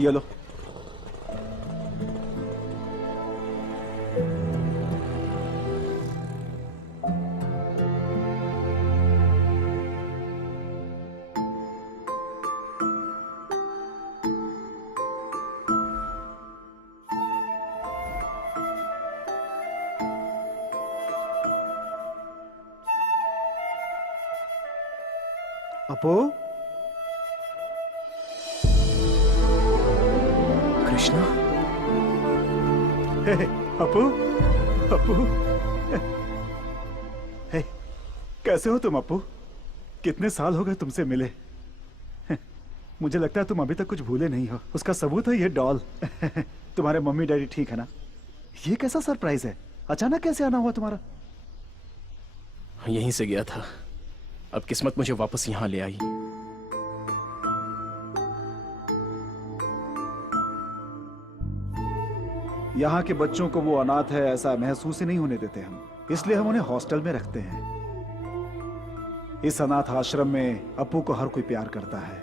ये लो। अपू, कृष्णा, हे, अपू, अपू, हे, कैसे हो तुम अपू? कितने साल हो गए तुमसे मिले। मुझे लगता है तुम अभी तक कुछ भूले नहीं हो। उसका सबूत है ये डॉल। तुम्हारे मम्मी डैडी ठीक है ना? ये कैसा सरप्राइज है? अचानक कैसे आना हुआ तुम्हारा? यहीं से गया था, अब किस्मत मुझे वापस यहां ले आई। यहाँ के बच्चों को वो अनाथ है ऐसा महसूस ही नहीं होने देते हम, इसलिए हम उन्हें हॉस्टल में रखते हैं। इस अनाथ आश्रम में अपू को हर कोई प्यार करता है।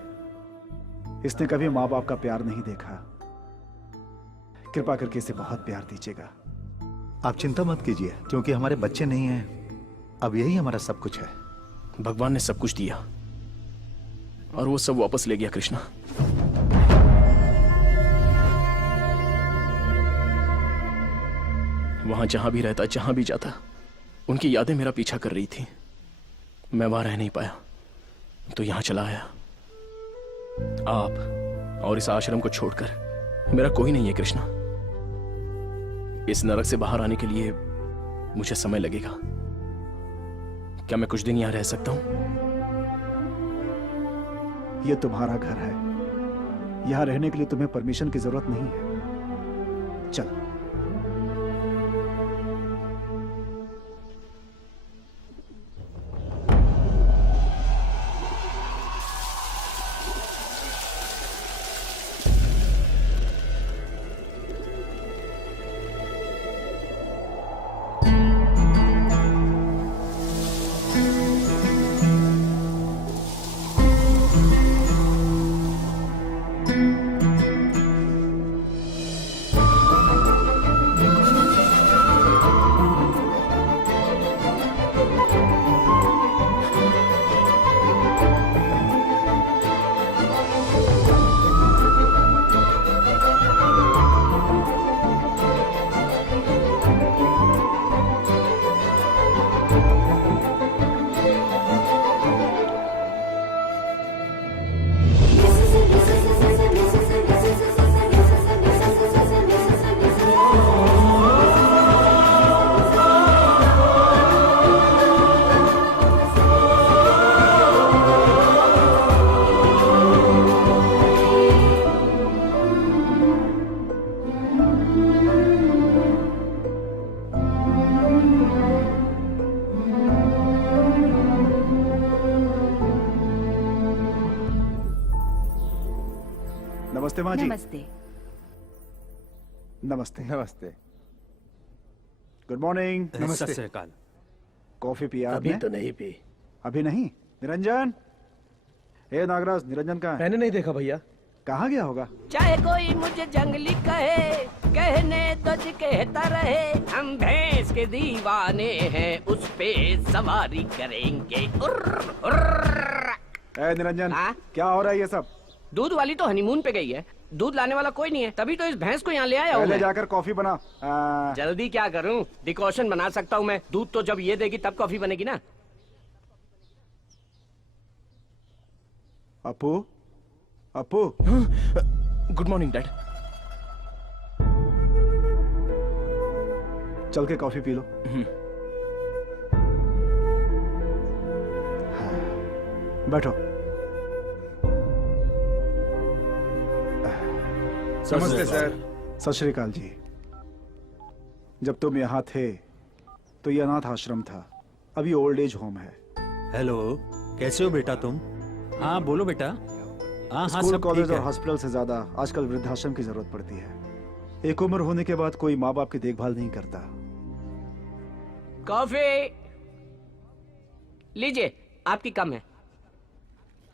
इसने कभी माँ बाप का प्यार नहीं देखा। कृपा करके इसे बहुत प्यार दीजिएगा। आप चिंता मत कीजिए, क्योंकि हमारे बच्चे नहीं हैं, अब यही हमारा सब कुछ है। भगवान ने सब कुछ दिया और वो सब वापस ले गया कृष्णा। वहां जहां भी रहता, जहां भी जाता, उनकी यादें मेरा पीछा कर रही थी। मैं वहां रह नहीं पाया तो यहां चला आया। आप और इस आश्रम को छोड़कर मेरा कोई नहीं है कृष्णा। इस नरक से बाहर आने के लिए मुझे समय लगेगा। क्या मैं कुछ दिन यहां रह सकता हूं? यह तुम्हारा घर है। यहां रहने के लिए तुम्हें परमिशन की जरूरत नहीं है। चलो। नमस्ते माँ जी। नमस्ते। नमस्ते। नमस्ते। Good morning. नमस्ते। सत श्रीकाल। कॉफी पिया अभी आपने? तो नहीं पी। अभी नहीं? निरंजन, ए नागराज, निरंजन कहाँ है? मैंने नहीं देखा भैया। कहाँ गया होगा? चाहे कोई मुझे जंगली कहे, कहने दज कहता रहे, हम भैंस के दीवाने हैं, उस पे सवारी करेंगे। ए निरंजन, क्या हो रहा है ये सब? दूध वाली तो हनीमून पे गई है, दूध लाने वाला कोई नहीं है, तभी तो इस भैंस को यहाँ ले आया हूँ पहले मैं। जाकर कॉफी बना। जल्दी क्या करूँ, डिकॉशन बना सकता हूँ मैं। दूध तो जब ये देगी तब कॉफी बनेगी ना। Apu, Apu. Good morning dad. चल के कॉफी पी लो। बैठो। नमस्ते सर। सत श्री अकाल जी। जब तुम यहाँ थे तो ये अनाथ आश्रम था, अभी ओल्ड एज होम है। हेलो, कैसे हो बेटा तुम? हाँ बोलो बेटा। हाँ स्कूल, सब कॉलेज ठीक और है। हॉस्पिटल से ज्यादा आजकल वृद्धाश्रम की जरूरत पड़ती है। एक उम्र होने के बाद कोई माँ बाप की देखभाल नहीं करता। कॉफी लीजिए, आपकी कम है।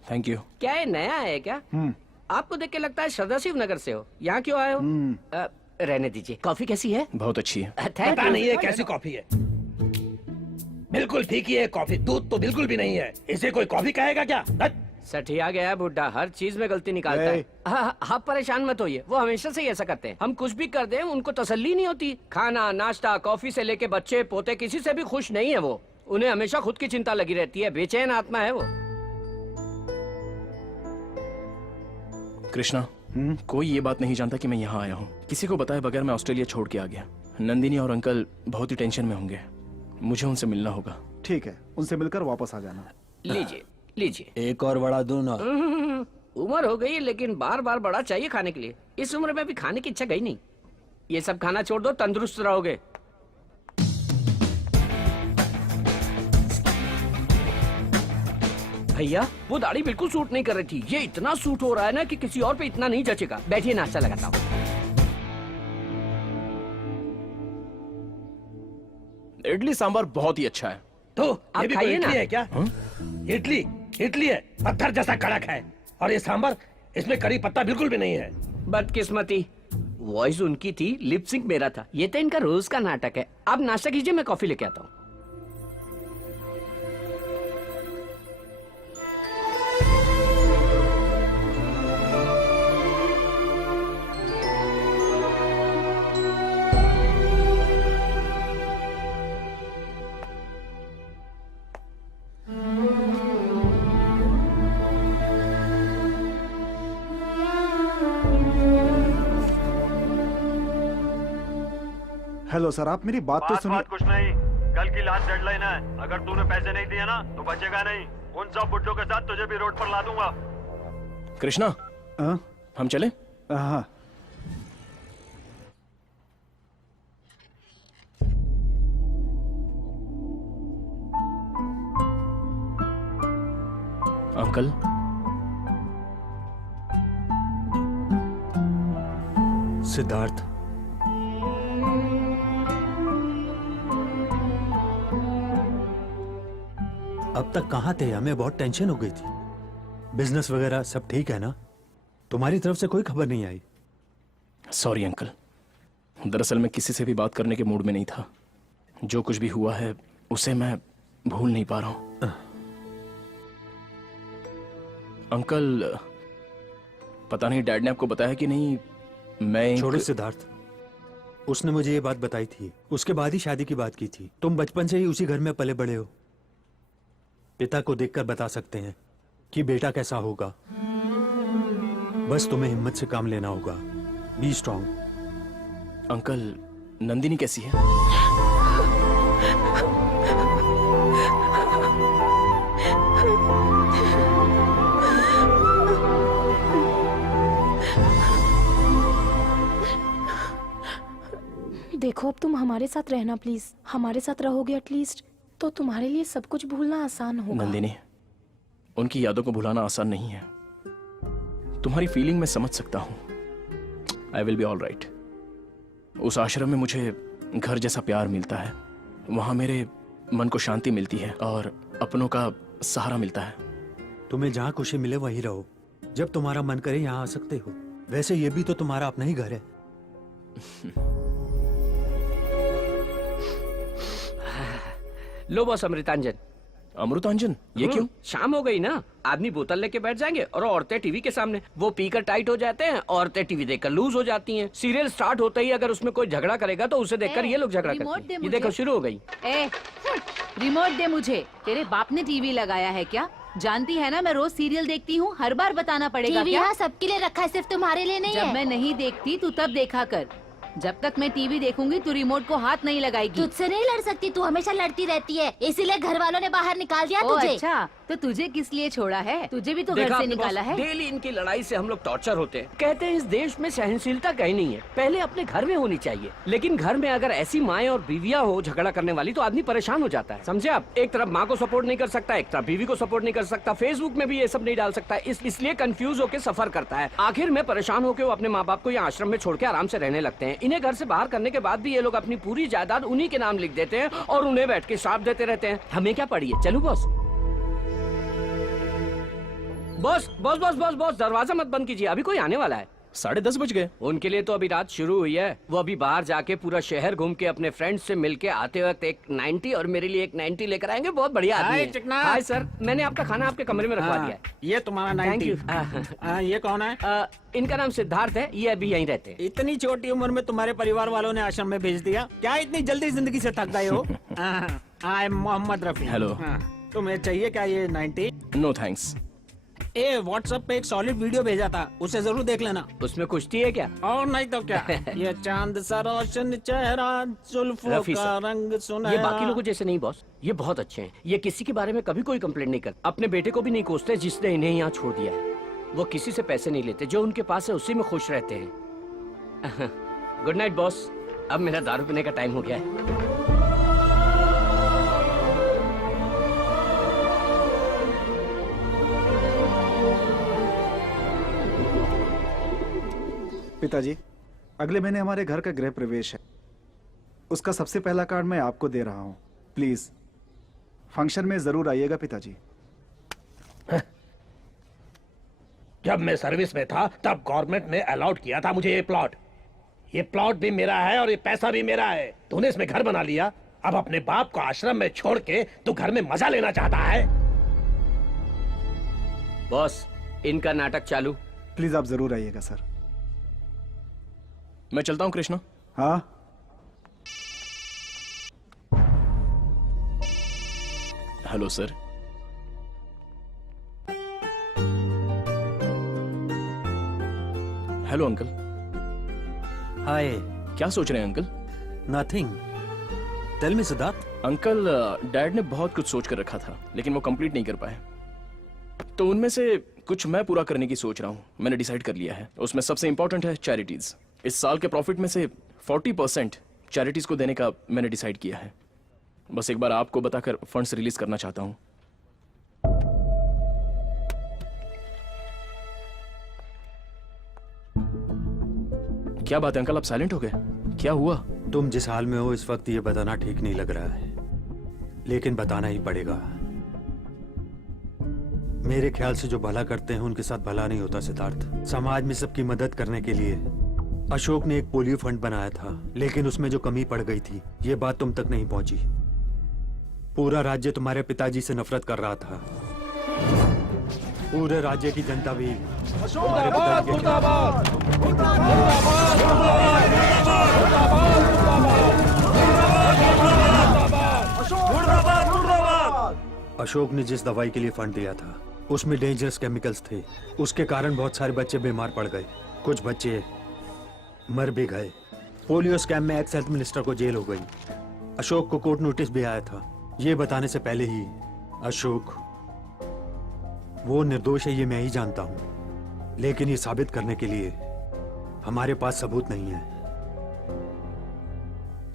Thank you. क्या ये नया है क्या? आपको देख के लगता है श्रद्धा शिवनगर से हो। यहाँ क्यों आए हो? रहने दीजिए। कॉफी कैसी है? बहुत अच्छी है। पता नहीं है कैसी कॉफी है, बिल्कुल फीकी है कॉफी, दूध तो बिल्कुल भी नहीं है। इसे कोई कॉफी कहेगा क्या? सठिया गया है बुड्ढा, हर चीज में गलती निकालता है। आप परेशान मत होइए, वो हमेशा से ही ऐसा करते हैं। हम कुछ भी कर दें उनको तसल्ली नहीं होती। खाना, नाश्ता, कॉफी से लेके बच्चे पोते किसी से भी खुश नहीं है वो। उन्हें हमेशा खुद की चिंता लगी रहती है, बेचैन आत्मा है वो। कृष्णा, कोई ये बात नहीं जानता कि मैं यहाँ आया हूँ। किसी को बताए बगैर मैं ऑस्ट्रेलिया छोड़ के आ गया। नंदिनी और अंकल बहुत ही टेंशन में होंगे, मुझे उनसे मिलना होगा। ठीक है, उनसे मिलकर वापस आ जाना। लीजिए लीजिए। एक और बड़ा दूं ना। उम्र हो गई लेकिन बार बार बड़ा चाहिए खाने के लिए। इस उम्र में भी खाने की इच्छा गई नहीं। ये सब खाना छोड़ दो, तंदुरुस्त रहोगे। भैया वो दाढ़ी बिल्कुल सूट नहीं कर रही थी, ये इतना सूट हो रहा है ना कि किसी और पे इतना नहीं जचेगा। बैठिए, नाश्ता लगाता हूँ। इडली सांभर बहुत ही अच्छा है। तो आप ये भी खाइए कोई इडली ना। है क्या? इडली इडली है, पत्थर जैसा कड़क है। और ये सांबर, इसमें करी पत्ता बिल्कुल भी नहीं है। बदकिस्मती, वॉइस उनकी थी, लिप सिंक मेरा था। ये तो इनका रोज का नाटक है। आप नाश्ता कीजिए, मैं कॉफी लेके आता हूँ। हेलो सर, आप मेरी बात तो सुनिए। कुछ नहीं, कल की लास्ट डेडलाइन है। अगर तूने पैसे नहीं दिए ना तो बचेगा नहीं। उन सब बुड्ढों के साथ तुझे भी रोड पर ला दूंगा। कृष्णा, हम चले? हाँ। अंकल, सिद्धार्थ, अब तक कहाँ थे? हमें बहुत टेंशन हो गई थी। बिजनेस वगैरह सब ठीक है ना? तुम्हारी तरफ से कोई खबर नहीं आई? सॉरी अंकल, दरअसल मैं किसी से भी बात करने के मूड में नहीं था। जो कुछ भी हुआ है उसे मैं भूल नहीं पा रहा हूं। अंकल, पता नहीं डैड ने आपको बताया कि नहीं, मैं छोड़ो सिद्धार्थ, उसने मुझे ये बात बताई थी। उसके बाद ही शादी की बात की थी। तुम बचपन से ही उसी घर में पले बड़े हो। पिता को देखकर बता सकते हैं कि बेटा कैसा होगा। बस तुम्हें हिम्मत से काम लेना होगा। Be strong. अंकल, नंदिनी कैसी है? देखो, अब तुम हमारे साथ रहना प्लीज। हमारे साथ रहोगे एटलीस्ट तो तुम्हारे लिए सब कुछ भूलना आसान होगा। नंदिनी, उनकी यादों को भुलाना आसान नहीं है। तुम्हारी फीलिंग मैं समझ सकता हूं। I will be all right. उस आश्रम में मुझे घर जैसा प्यार मिलता है। वहां मेरे मन को शांति मिलती है और अपनों का सहारा मिलता है। तुम्हें जहाँ खुशी मिले वहीं रहो। जब तुम्हारा मन करे यहाँ आ सकते हो। वैसे ये भी तो तुम्हारा अपना ही घर है। लो बॉस, अमृतांजन। अमृतांजन? ये क्यों? शाम हो गई ना, आदमी बोतल लेके बैठ जाएंगे और औरतें टीवी के सामने। वो पीकर टाइट हो जाते हैं, औरतें टीवी देखकर लूज हो जाती हैं। सीरियल स्टार्ट होते ही अगर उसमें कोई झगड़ा करेगा तो उसे देखकर ये लोग झगड़ा करते हैं। ये देखो, शुरू हो गई। रिमोट दे मुझे। तेरे बाप ने टीवी लगाया है क्या? जानती है ना मैं रोज सीरियल देखती हूँ। हर बार बताना पड़ेगा टीवी क्या? यहाँ सबके लिए रखा है, सिर्फ तुम्हारे लिए नहीं जब है। मैं नहीं देखती तू तब देखा कर। जब तक मैं टीवी देखूंगी तू रिमोट को हाथ नहीं लगाएगी। तुझसे नहीं लड़ सकती, तू हमेशा लड़ती रहती है, इसीलिए घर वालों ने बाहर निकाल दिया ओ तुझे। अच्छा, तो तुझे किस लिए छोड़ा है? तुझे भी तो घर देखा से आपने निकाला बॉस, है। डेली इनकी लड़ाई से हम लोग टॉर्चर होते हैं। कहते हैं इस देश में सहनशीलता कहीं नहीं है, पहले अपने घर में होनी चाहिए। लेकिन घर में अगर ऐसी माएं और बीवियां हो झगड़ा करने वाली तो आदमी परेशान हो जाता है। समझे आप? एक तरफ माँ को सपोर्ट नहीं कर सकता, एक तरफ बीवी को सपोर्ट नहीं कर सकता, फेसबुक में भी ये सब नहीं डाल सकता, इसलिए कंफ्यूज होकर सफर करता है। आखिर में परेशान होकर वो अपने माँ बाप को यहाँ आश्रम में छोड़ के आराम से रहने लगते हैं। इन्हें घर से बाहर करने के बाद भी ये लोग अपनी पूरी जायदाद उन्हीं के नाम लिख देते हैं और उन्हें बैठ के श्राप देते रहते हैं। हमें क्या पड़ी है? चलूं boss? Boss boss boss boss boss दरवाजा मत बंद कीजिए, अभी कोई आने वाला है। 10:30 बज गए। उनके लिए तो अभी रात शुरू हुई है। वो अभी बाहर जाके पूरा शहर घूम के अपने फ्रेंड्स से मिलके आते वक्त एक 90 और मेरे लिए एक 90 लेकर आएंगे। बहुत बढ़िया आदमी है। चिकना। हाय सर, मैंने आपका खाना आपके कमरे में रखवा दिया है। ये तुम्हारा थैंक 90। यू। ये कौन है? इनका नाम सिद्धार्थ है, ये अभी यहीं रहते हैं। इतनी छोटी उम्र में तुम्हारे परिवार वालों ने आश्रम में भेज दिया? क्या इतनी जल्दी जिंदगी से थक गए हो? I am Mohammed Rafi. Hello. तुम्हें चाहिए क्या ये 90? No thanks. ए व्हाट्सएप पे एक सॉलिड वीडियो भेजा था, उसे जरूर देख लेना। उसमें कुश्ती है क्या? और नहीं तो क्या। ये चांद सा रोशन चेहरा, जुल्फों रफी का सर, रंग सुनहरा। ये बाकी लोगों जैसे नहीं बॉस, ये बहुत अच्छे हैं। ये किसी के बारे में कभी कोई कंप्लेंट नहीं करते, अपने बेटे को भी नहीं कोसते जिसने इन्हें यहाँ छोड़ दिया है। वो किसी से पैसे नहीं लेते, जो उनके पास है उसी में खुश रहते हैं। गुड नाइट बॉस, अब मेरा दारू पीने का टाइम हो गया है। पिताजी, अगले महीने हमारे घर का गृह प्रवेश है। उसका सबसे पहला कार्ड मैं आपको दे रहा हूँ। प्लीज फंक्शन में जरूर आइएगा पिताजी। जब मैं सर्विस में था तब गवर्नमेंट ने अलाउड किया था मुझे ये प्लॉट। ये प्लॉट भी मेरा है और ये पैसा भी मेरा है। तूने इसमें घर बना लिया, अब अपने बाप को आश्रम में छोड़ के तू घर में मजा लेना चाहता है। बॉस, इनका नाटक चालू। प्लीज आप जरूर आइएगा सर। मैं चलता हूं कृष्णा। हाँ। Hello sir. Hello uncle. Hi. क्या सोच रहे हैं uncle? Nothing. Tell me Siddharth. Uncle, dad ने बहुत कुछ सोच कर रखा था लेकिन वो कंप्लीट नहीं कर पाए, तो उनमें से कुछ मैं पूरा करने की सोच रहा हूँ। मैंने डिसाइड कर लिया है, उसमें सबसे इंपॉर्टेंट है चैरिटीज। इस साल के प्रॉफिट में से 40% चैरिटीज को देने का मैंने डिसाइड किया है। बस एक बार आपको बताकर फंड्स रिलीज करना चाहता हूँ। क्या बात है अंकल, आप साइलेंट हो गए? क्या हुआ? तुम जिस हाल में हो इस वक्त ये बताना ठीक नहीं लग रहा है, लेकिन बताना ही पड़ेगा। मेरे ख्याल से जो भला करते हैं उनके साथ भला नहीं होता सिद्धार्थ। समाज में सबकी मदद करने के लिए अशोक ने एक पोलियो फंड बनाया था, लेकिन उसमें जो कमी पड़ गई थी ये बात तुम तक नहीं पहुंची। पूरा राज्य तुम्हारे पिताजी से नफरत कर रहा था। पूरे राज्य की जनता भी तुम्हारे पिताजी के अशोक ने जिस दवाई के लिए फंड दिया था उसमें डेंजरस केमिकल्स थे। उसके कारण बहुत सारे बच्चे बीमार पड़ गए, कुछ बच्चे मर भी गए। पोलियो स्कैम में एक्स हेल्थ मिनिस्टर को जेल हो गई। अशोक को कोर्ट नोटिस भी आया था। ये बताने से पहले ही अशोक वो निर्दोष है ये मैं ही जानता हूं, लेकिन ये साबित करने के लिए हमारे पास सबूत नहीं है,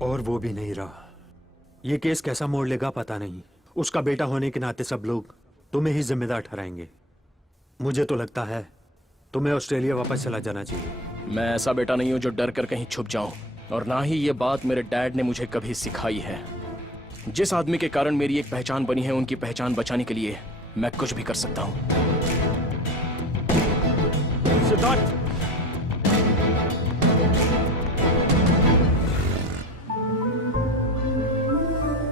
और वो भी नहीं रहा। ये केस कैसा मोड़ लेगा पता नहीं। उसका बेटा होने के नाते सब लोग तुम्हें ही जिम्मेदार ठहराएंगे। मुझे तो लगता है तुम्हें ऑस्ट्रेलिया वापस चला जाना चाहिए। मैं ऐसा बेटा नहीं हूं जो डर कर कहीं छुप जाऊं, और ना ही ये बात मेरे डैड ने मुझे कभी सिखाई है। जिस आदमी के कारण मेरी एक पहचान बनी है, उनकी पहचान बचाने के लिए मैं कुछ भी कर सकता हूं। सिद्धार्थ,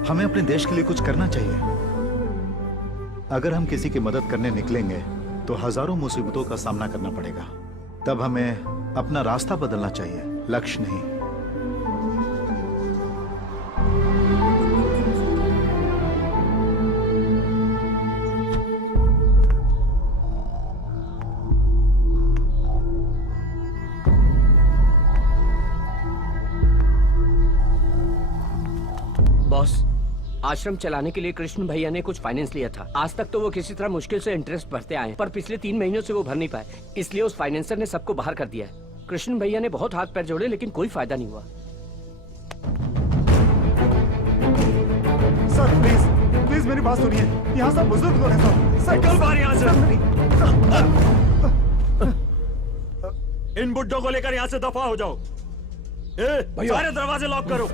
हमें अपने देश के लिए कुछ करना चाहिए। अगर हम किसी की मदद करने निकलेंगे तो हजारों मुसीबतों का सामना करना पड़ेगा। तब हमें अपना रास्ता बदलना चाहिए, लक्ष्य नहीं। बॉस, आश्रम चलाने के लिए कृष्ण भैया ने कुछ फाइनेंस लिया था। आज तक तो वो किसी तरह मुश्किल से इंटरेस्ट भरते आए, पर पिछले 3 महीनों से वो भर नहीं पाए, इसलिए उस फाइनेंसर ने सबको बाहर कर दिया। कृष्ण भैया ने बहुत हाथ पैर जोड़े लेकिन कोई फायदा नहीं हुआ। सर प्लीज प्लीज मेरी बात सुनिए, यहाँ सब बुजुर्ग लोग हैं सर। निकल बाहर यहाँ से। इन बुड्ढों को लेकर यहाँ से दफा हो जाओ। सारे दरवाजे लॉक करो।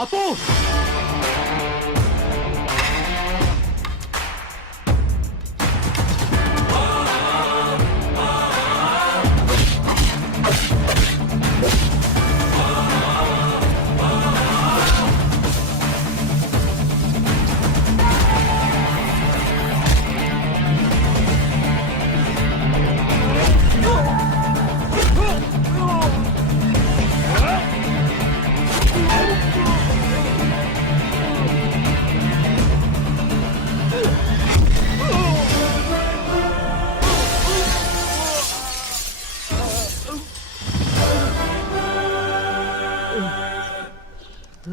अपू!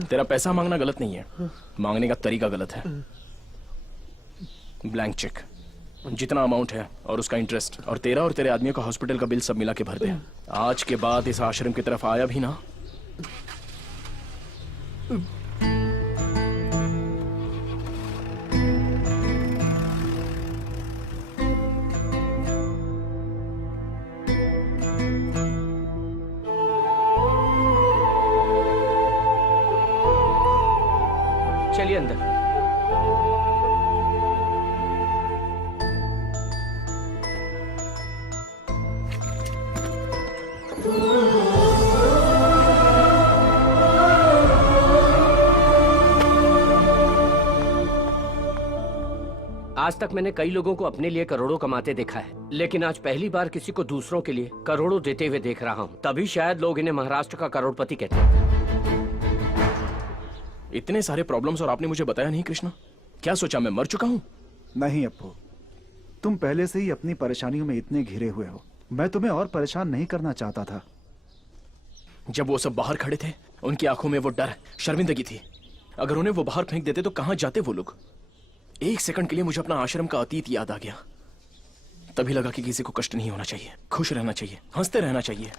तेरा पैसा मांगना गलत नहीं है, मांगने का तरीका गलत है। ब्लैंक चेक, जितना अमाउंट है और उसका इंटरेस्ट, और तेरा और तेरे आदमियों का हॉस्पिटल का बिल सब मिला के भर दे। आज के बाद इस आश्रम की तरफ आया भी ना। चलिए अंदर। आज तक मैंने कई लोगों को अपने लिए करोड़ों कमाते देखा है, लेकिन आज पहली बार किसी को दूसरों के लिए करोड़ों देते हुए देख रहा हूँ। तभी शायद लोग इन्हें महाराष्ट्र का करोड़पति कहते हैं। इतने सारे प्रॉब्लम्स और आपने मुझे बताया नहीं कृष्णा। क्या सोचा मैं मर चुका हूं? नहीं अप्पू, तुम पहले से ही अपनी परेशानियों में इतने घिरे हुए हो। मैं तुम्हें और परेशान नहीं करना चाहता था। जब वो सब बाहर खड़े थे, उनकी आंखों में वो डर, शर्मिंदगी थी। अगर उन्हें वो बाहर फेंक देते तो कहां जाते वो लोग। एक सेकंड के लिए मुझे अपना आश्रम का अतीत याद आ गया। तभी लगा कि किसी को कष्ट नहीं होना चाहिए, खुश रहना चाहिए, हंसते रहना चाहिए।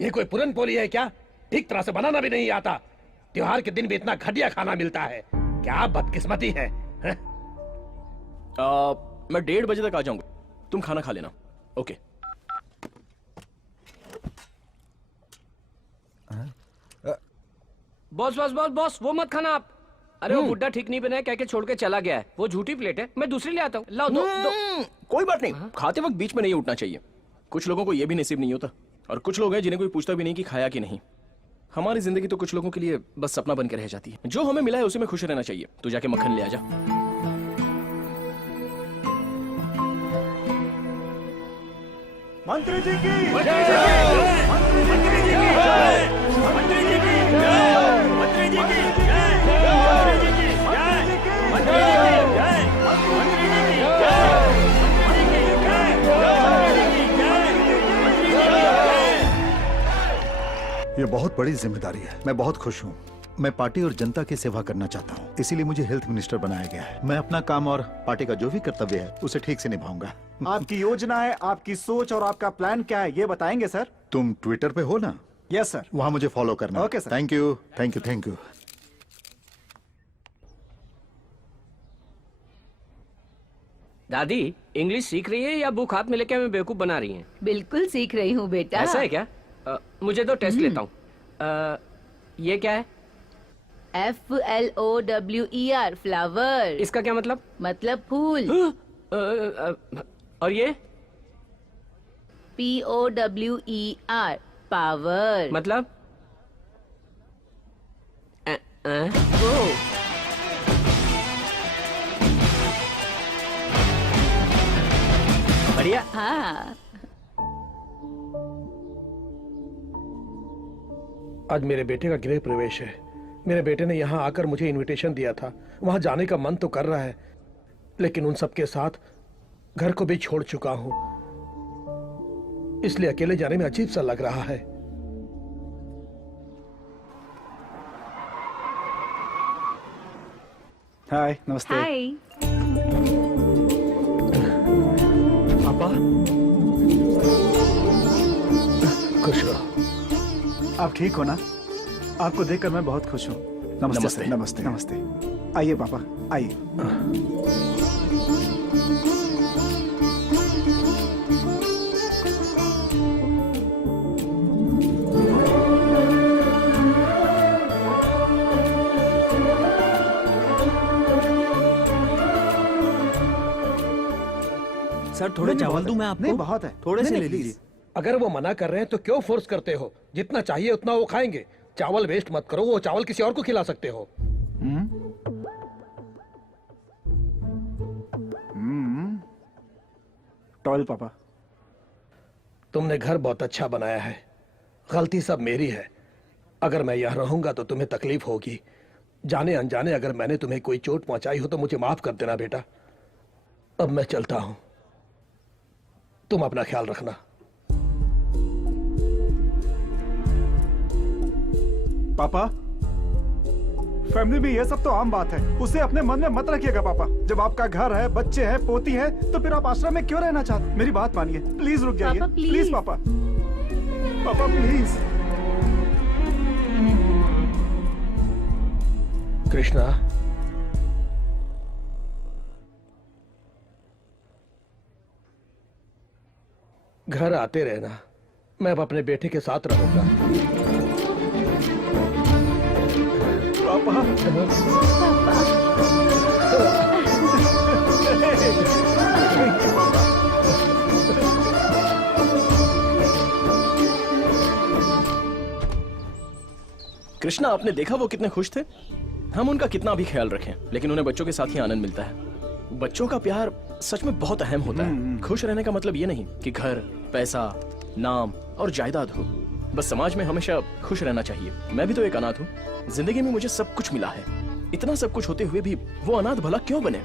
ये कोई पुरन पोली है क्या? ठीक तरह से बनाना भी नहीं आता। त्योहार के दिन भी इतना घटिया खाना मिलता है। क्या बदकिस्मती है, है? मैं 1:30 बजे तक आ जाऊंगा, तुम खाना खा लेना। Okay. Boss boss boss boss, वो मत खाना आप। अरे वो बुड्ढा ठीक नहीं बना है, कह के छोड़ के चला गया है। वो झूठी प्लेट है, मैं दूसरी ले आता हूँ। लाओ, दो। कोई बात नहीं, खाते वक्त बीच में नहीं उठना चाहिए। कुछ लोगों को यह भी नसीब नहीं होता, और कुछ लोग हैं जिन्हें कोई पूछता भी नहीं कि खाया कि नहीं। हमारी जिंदगी तो कुछ लोगों के लिए बस सपना बन के रह जाती है। जो हमें मिला है उसी में खुश रहना चाहिए। तू जाके मक्खन ले आ जा। मंत्री जी की ये बहुत बड़ी जिम्मेदारी है। मैं बहुत खुश हूँ। मैं पार्टी और जनता की सेवा करना चाहता हूँ, इसीलिए मुझे हेल्थ मिनिस्टर बनाया गया है। मैं अपना काम और पार्टी का जो भी कर्तव्य है उसे ठीक से निभाऊंगा। आपकी योजना है, आपकी सोच और आपका प्लान क्या है, ये बताएंगे सर? तुम ट्विटर पे हो ना? Yes sir. वहाँ मुझे फॉलो करना। Okay sir. Thank you, thank you, thank you. दादी इंग्लिश सीख रही है या बुक हाथ में लेके हमें बेवकूफ बना रही हैं? बिल्कुल सीख रही हूँ बेटा। ऐसा है क्या? मुझे तो टेस्ट लेता हूँ। ये क्या है? FLOWER, flower. इसका क्या मतलब? मतलब फूल। और ये? POWER, power. मतलब? वो बढ़िया। हाँ। आज मेरे बेटे का गृह प्रवेश है। मेरे बेटे ने यहाँ आकर मुझे इनविटेशन दिया था। वहां जाने का मन तो कर रहा है, लेकिन उन सबके साथ घर को भी छोड़ चुका हूं, इसलिए अकेले जाने में अजीब सा लग रहा है। हाय, नमस्ते। हाय। पापा, खुश रहो। आप ठीक हो ना? आपको देखकर मैं बहुत खुश हूँ। नमस्ते, नमस्ते। सर। नमस्ते, नमस्ते। आइए पापा, आइए। थोड़े चावल दूं मैं आपको? नहीं, बहुत है। थोड़े से नहीं, ले नहीं, लीजिए। अगर वो मना कर रहे हैं तो क्यों फोर्स करते हो? जितना चाहिए उतना वो खाएंगे। चावल वेस्ट मत करो, वो चावल किसी और को खिला सकते हो। टॉयल पापा। तुमने घर बहुत अच्छा बनाया है, गलती सब मेरी है। अगर मैं यहाँ रहूंगा तो तुम्हें तकलीफ होगी। जाने अनजाने अगर मैंने तुम्हें कोई चोट पहुंचाई हो तो मुझे माफ कर देना बेटा। अब मैं चलता हूं, तुम अपना ख्याल रखना। पापा, फैमिली में ये सब तो आम बात है, उसे अपने मन में मत रखिएगा पापा। जब आपका घर है, बच्चे हैं, पोती है, तो फिर आप आश्रम में क्यों रहना चाहते? मेरी बात मानिए, प्लीज रुक जाइए। पापा, प्लीज। प्लीज पापा, पापा प्लीज। कृष्णा, घर आते रहना, मैं अब अपने बेटे के साथ रहूंगा। पापा, कृष्णा, आपने देखा वो कितने खुश थे? हम उनका कितना भी ख्याल रखें, लेकिन उन्हें बच्चों के साथ ही आनंद मिलता है। बच्चों का प्यार सच में बहुत अहम होता है। खुश रहने का मतलब ये नहीं कि घर, पैसा, नाम और जायदाद हो। बस समाज में हमेशा खुश रहना चाहिए। मैं भी तो एक अनाथ हूँ। जिंदगी में मुझे सब कुछ मिला है, इतना सब कुछ होते हुए भी वो अनाथ भला क्यों बने?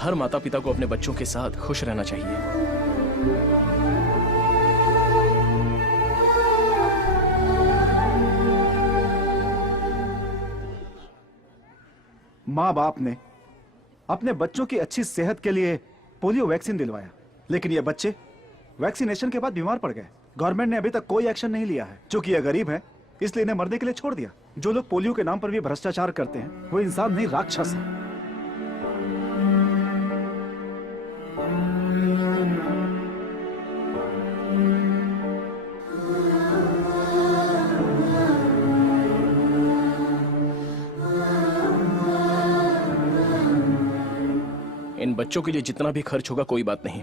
हर माता पिता को अपने बच्चों के साथ खुश रहना चाहिए। माँ बाप ने अपने बच्चों की अच्छी सेहत के लिए पोलियो वैक्सीन दिलवाया, लेकिन ये बच्चे वैक्सीनेशन के बाद बीमार पड़ गए। गवर्नमेंट ने अभी तक कोई एक्शन नहीं लिया है। क्योंकि ये गरीब है, इसलिए इन्हें मरने के लिए छोड़ दिया। जो लोग पोलियो के नाम पर भी भ्रष्टाचार करते हैं, वो इंसान नहीं, राक्षस है। इन बच्चों के लिए जितना भी खर्च होगा कोई बात नहीं,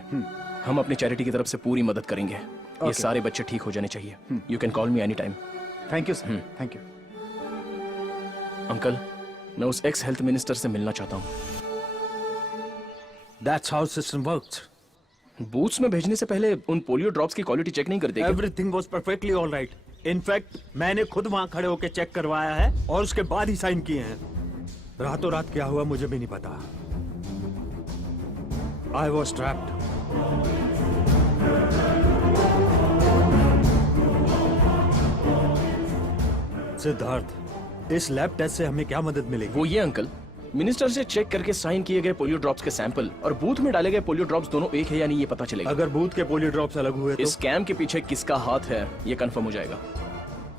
हम अपनी चैरिटी की तरफ से पूरी मदद करेंगे। ये सारे बच्चे ठीक हो जाने चाहिए। You can call me any time. Thank you sir, thank you. Uncle, मैं उस एक्स हेल्थ मिनिस्टर से मिलना चाहता हूँ। That's how system works. Booths में भेजने से पहले उन पोलियो ड्रॉप्स की क्वालिटी चेक नहीं करते क्या? Everything was perfectly all right. In fact, मैंने खुद वहाँ खड़े होकर चेक करवाया है और उसके बाद ही साइन किए हैं। रातों रात क्या हुआ मुझे भी नहीं पता। I was trapped. सिद्धार्थ, इस लैब टेस्ट से हमें क्या मदद मिलेगी? वो ये अंकल, मिनिस्टर से चेक करके साइन किए गए पोलियो ड्रॉप्स के सैंपल और बूथ में डाले गए पोलियो ड्रॉप्स दोनों एक है या नहीं ये पता चलेगा। अगर बूथ के पोलियो ड्रॉप्स अलग हुए तो? इस स्कैम के पीछे किसका हाथ है ये कंफर्म हो जाएगा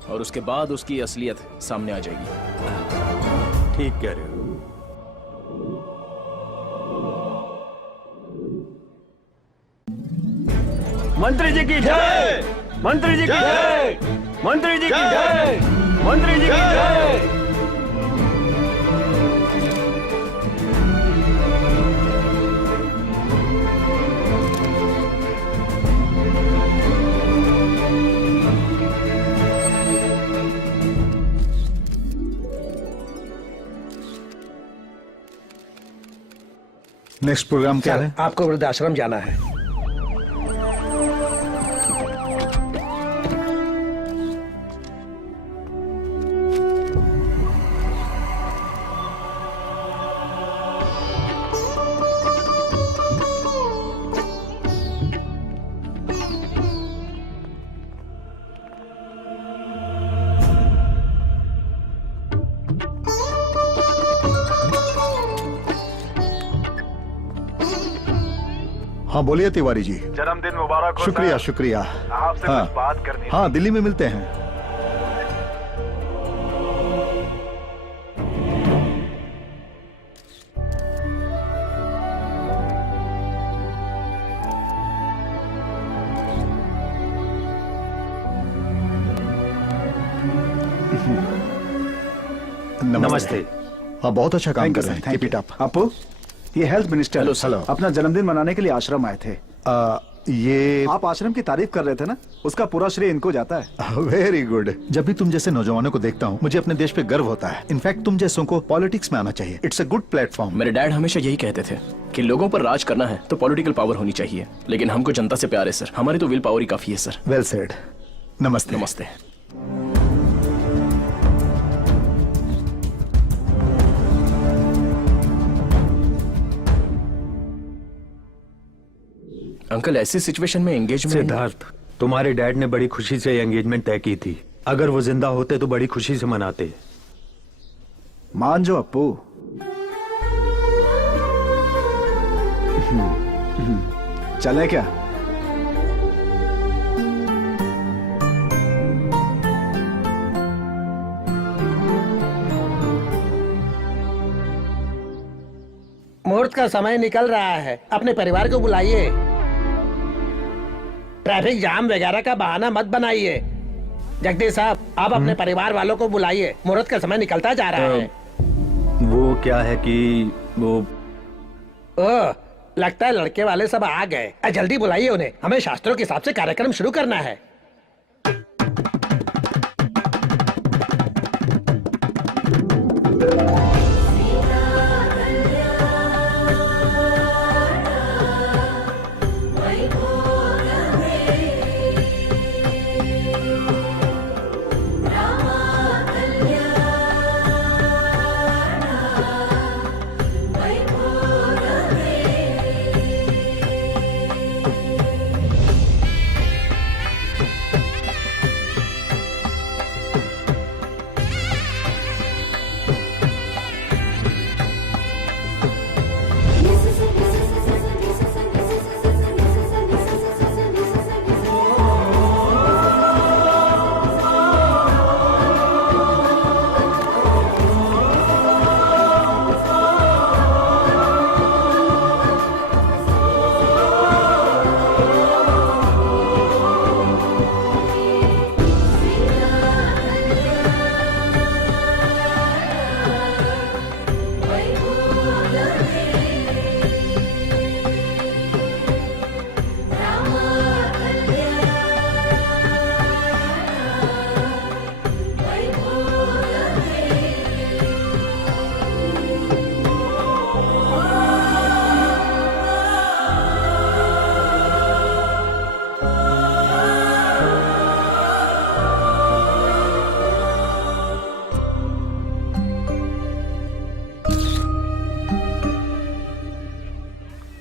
और उसके बाद उसकी असलियत सामने आ जाएगी। ठीक कह रहे हो। मंत्री जी की जय! मंत्री जी की जय! मंत्री जी की जय! मंत्री जी की जय! नेक्स्ट प्रोग्राम क्या है? आपको वृद्धाश्रम जाना है। हाँ बोलिए तिवारी जी। जन्मदिन मुबारक हो। शुक्रिया शुक्रिया। आपसे हाँ, कुछ बात करनी थी। हाँ दिल्ली में मिलते हैं। नमस्ते। हाँ बहुत अच्छा काम थैंक कर यू रहे सर, हैं। Thank Keep it you. up। अपू, ये हेल्थ मिनिस्टर हेलो सर। अपना जन्मदिन मनाने के लिए आश्रम आए थे। ये आप आश्रम की तारीफ कर रहे थे ना, उसका पूरा श्रेय इनको जाता है। Very good. जब भी तुम जैसे नौजवानों को देखता हूँ मुझे अपने देश पे गर्व होता है। इनफैक्ट तुम जैसों को पॉलिटिक्स में आना चाहिए। It's a good platform. मेरे डैड हमेशा यही कहते थे कि लोगों पर राज करना है तो पॉलिटिकल पावर होनी चाहिए, लेकिन हमको जनता से प्यार है सर, हमारी तो विल पावर ही काफी है सर। Well said. नमस्ते। नमस्ते। अंकल ऐसी सिचुएशन में एंगेजमेंट। सिद्धार्थ, तुम्हारे डैड ने बड़ी खुशी से एंगेजमेंट तय की थी। अगर वो जिंदा होते तो बड़ी खुशी से मनाते। मान जो अप्पू। चले क्या? मुहूर्त का समय निकल रहा है, अपने परिवार को बुलाइए। ट्रैफिक जाम वगैरह का बहाना मत बनाइए। जगदीश साहब, आप अपने परिवार वालों को बुलाइए, मुहूर्त का समय निकलता जा रहा है। वो क्या है कि वो ओह, लगता है लड़के वाले सब आ गए। जल्दी बुलाइए उन्हें, हमें शास्त्रों के हिसाब से कार्यक्रम शुरू करना है।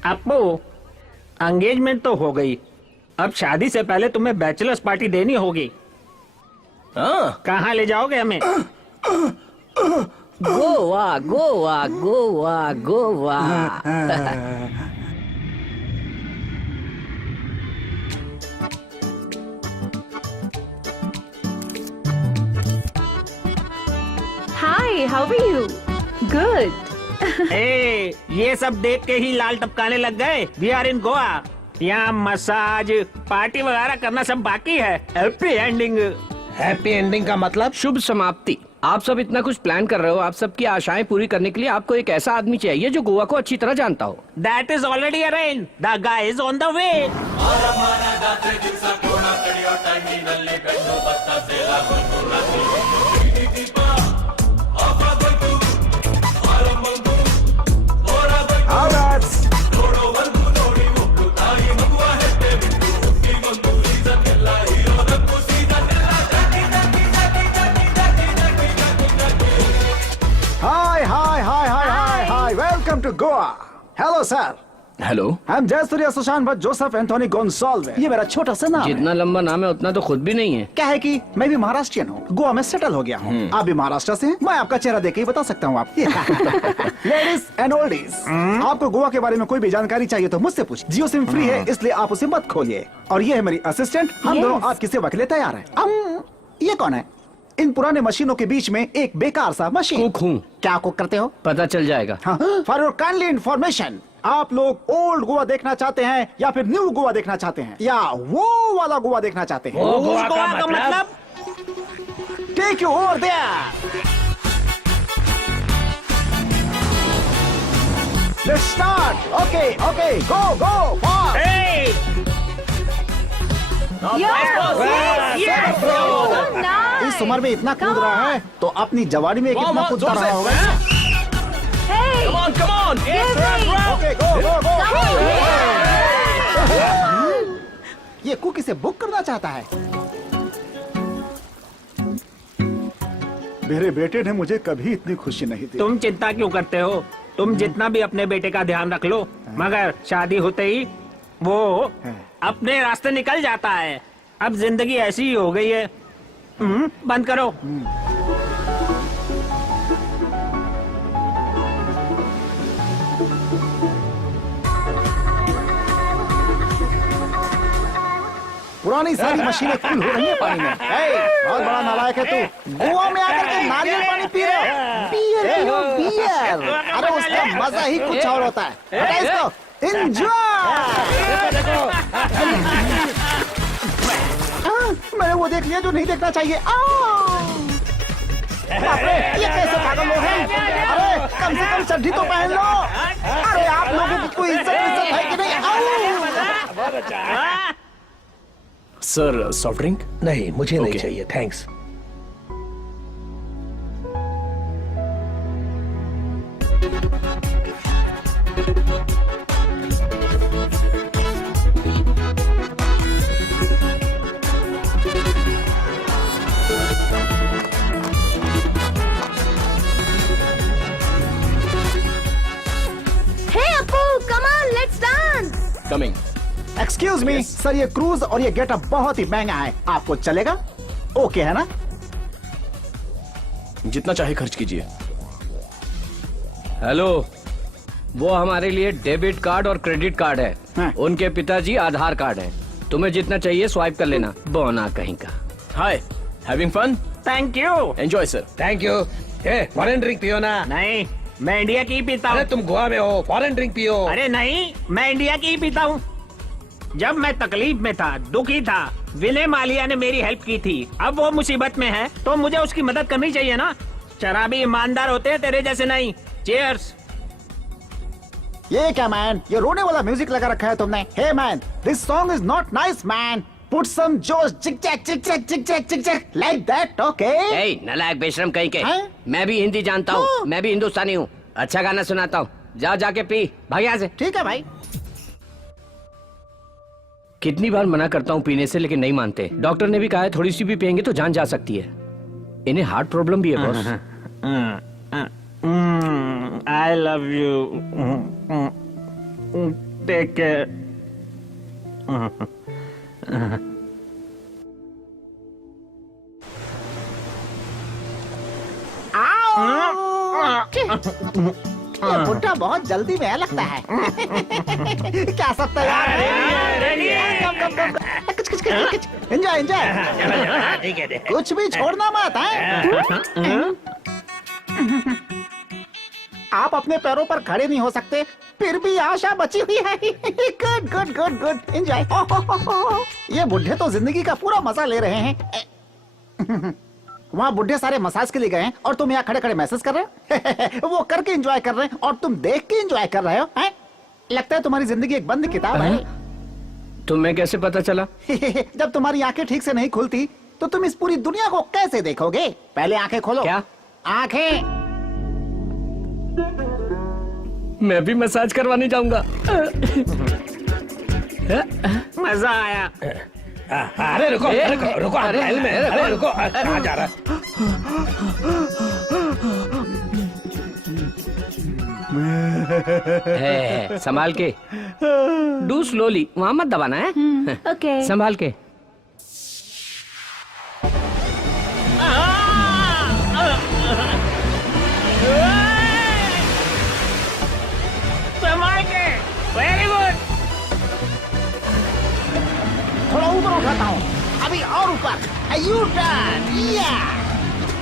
अप्पू, एंगेजमेंट तो हो गई, अब शादी से पहले तुम्हें बैचलर्स पार्टी देनी होगी। कहाँ ले जाओगे हमें? Goa Goa Goa Goa. Hi, how are you? Good. ए, ये सब देख के ही लाल टपकाने लग गए। We are in Goa. यहाँ मसाज पार्टी वगैरह करना सब बाकी है। Happy ending. हैप्पी एंडिंग का मतलब? शुभ समाप्ति। आप सब इतना कुछ प्लान कर रहे हो, आप सबकी आशाएं पूरी करने के लिए आपको एक ऐसा आदमी चाहिए जो गोवा को अच्छी तरह जानता हो। That is already arranged. The guy is on the way. Welcome to Goa. Hello, sir. Hello. I'm Jayasurya Sushant Bhatt Joseph Anthony Gonsalves. ये मेरा छोटा सा नाम है। जितना लंबा नाम है उतना तो खुद भी नहीं है। क्या है कि मैं भी महाराष्ट्रियन हूँ, गोवा में सेटल हो गया हूँ। आप भी महाराष्ट्र से हैं? मैं आपका चेहरा देख के ही बता सकता हूँ आप। लेडीज एंड ओल्डीज, आपको गोवा के बारे में कोई भी जानकारी चाहिए तो मुझसे पूछ। जियो सिम फ्री है, इसलिए आप उसे मत खोलिए। और ये है मेरी असिस्टेंट, हम दोनों आपकी सेवा के लिए तैयार हैं। ये कौन है? इन पुराने मशीनों के बीच में एक बेकार सा मशीन। कुक हूँ। क्या कुक करते हो? पता चल जाएगा। फॉर योर काइंडली इन्फॉर्मेशन, आप लोग ओल्ड गोवा देखना चाहते हैं या फिर न्यू गोवा देखना चाहते हैं या वो वाला गोवा देखना चाहते हैं? वो गोवा का मतलब? Take you over there. Let's start. Okay, okay, go, go, fast. इस उम्र में इतना कूद रहा है तो अपनी जवानी में कितना कूदता रहा होगा। Come on, come on! Okay, go, go, go. ये कुक इसे बुक करना चाहता है। मेरे बेटे ने मुझे कभी इतनी खुशी नहीं दी। तुम चिंता क्यों करते हो? तुम जितना भी अपने बेटे का ध्यान रख लो, मगर शादी होते ही वो अपने रास्ते निकल जाता है। अब जिंदगी ऐसी ही हो गई है। बंद करो। पुरानी सारी मशीनें फुल हो रही हैं पानी में। बहुत बड़ा नालायक है तू। गोवा में आकर के नारियल पानी पी रहे हो। बियर पियो, बियर। अरे उसका मजा ही कुछ और होता है। हटा इसको। मैंने वो देख लिया जो नहीं देखना चाहिए। अरे ये कैसे पागल लोग हैं? अरे कम से कम चड्ढी तो पहन लो। अरे आप लोगों की कोई इज्जत है कि नहीं? Sir soft drink? नहीं, मुझे नहीं चाहिए, thanks. Hey Appu, come on, let's dance. Coming. Excuse me sir, ये क्रूज और ये गेटअप बहुत ही महंगा है, आपको चलेगा? ओके है ना? जितना चाहे खर्च कीजिए। हेलो, वो हमारे लिए डेबिट कार्ड और क्रेडिट कार्ड है। उनके पिताजी आधार कार्ड है। तुम्हें जितना चाहिए स्वाइप कर लेना। बोना कहीं का। Hi, having fun? Thank you. Enjoy sir. Thank you. Foreign drink पियो ना। नहीं, मैं इंडिया की ही पीता हूँ। अरे तुम गोवा में हो, फॉरेन ड्रिंक पियो। अरे नहीं, मैं इंडिया की ही पीता हूँ। जब मैं तकलीफ में था, दुखी था, विनय मालिया ने मेरी हेल्प की थी। अब वो मुसीबत में है तो मुझे उसकी मदद करनी चाहिए ना। शराबी ईमानदार होते हैं, तेरे जैसे नहीं। चीयर्स। ये क्या मैन, ये रोने वाला म्यूजिक लगा रखा है तुमने। Hey man, this song is not nice man. Put some जोश, चिक चैक चिक चैक चिक चैक चिक चैक लाइक दैट, ओके? ए, नालायक बेशरम कहीं के। मैं भी हिंदी जानता हूँ, मैं भी हिंदुस्तानी हूँ। अच्छा गाना सुनाता हूँ, जा जाके पी। भाग यहाँ से। ठीक है भाई। कितनी बार मना करता हूँ पीने से, लेकिन नहीं मानते। डॉक्टर ने भी कहा है थोड़ी सी भी पियेंगे तो जान जा सकती है। इन्हें हार्ट प्रॉब्लम भी है boss. I love you. Take care. ये बुड्ढा बहुत जल्दी में लगता है। क्या सब तैयार है? Enjoy enjoy. कुछ भी छोड़ना मत है। आप अपने पैरों पर खड़े नहीं हो सकते, फिर भी आशा बची हुई है। Good good good good, enjoy. ये बुड्ढे तो जिंदगी का पूरा मजा ले रहे हैं। वहाँ बुड्ढे सारे मसाज के लिए गए हैं और तुम यहाँ खड़े खड़े मैसेज कर रहे हो। वो करके एंजॉय कर रहे हैं और तुम देख के एंजॉय कर रहे हो। हैं? लगता है तुम्हारी जिंदगी एक बंद किताब है। तुम्हें कैसे पता चला? जब तुम्हारी आंखें ठीक से नहीं खुलती तो तुम इस पूरी दुनिया को कैसे देखोगे? पहले आंखें खोलो। क्या? आंखें। मैं भी मसाज करवाने जाऊंगा। मजा आया। अरे रुको, रुको, रुको, अरे रुको, कहाँ जा रहा है? संभाल के। डू स्लोली, वहां मत दबाना है। ओके। संभाल के। संभाल के। Very good. थोड़ा ऊपर उठाता हूँ, अभी और ऊपर। U turn.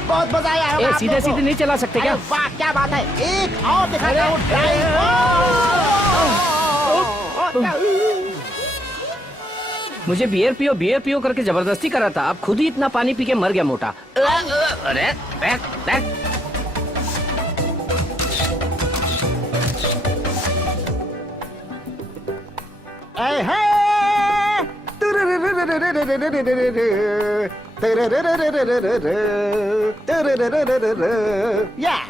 बहुत मजा आया होगा आप सीधे लोगों को। सीधे नहीं चला सकते क्या? अरे वाह, क्या बात है। एक और दिखाता हूँ ड्राइव। मुझे बियर पियो करके जबरदस्ती करा था। अब खुद ही इतना पानी पी के मर गया मोटा। अरे back back. Yeah,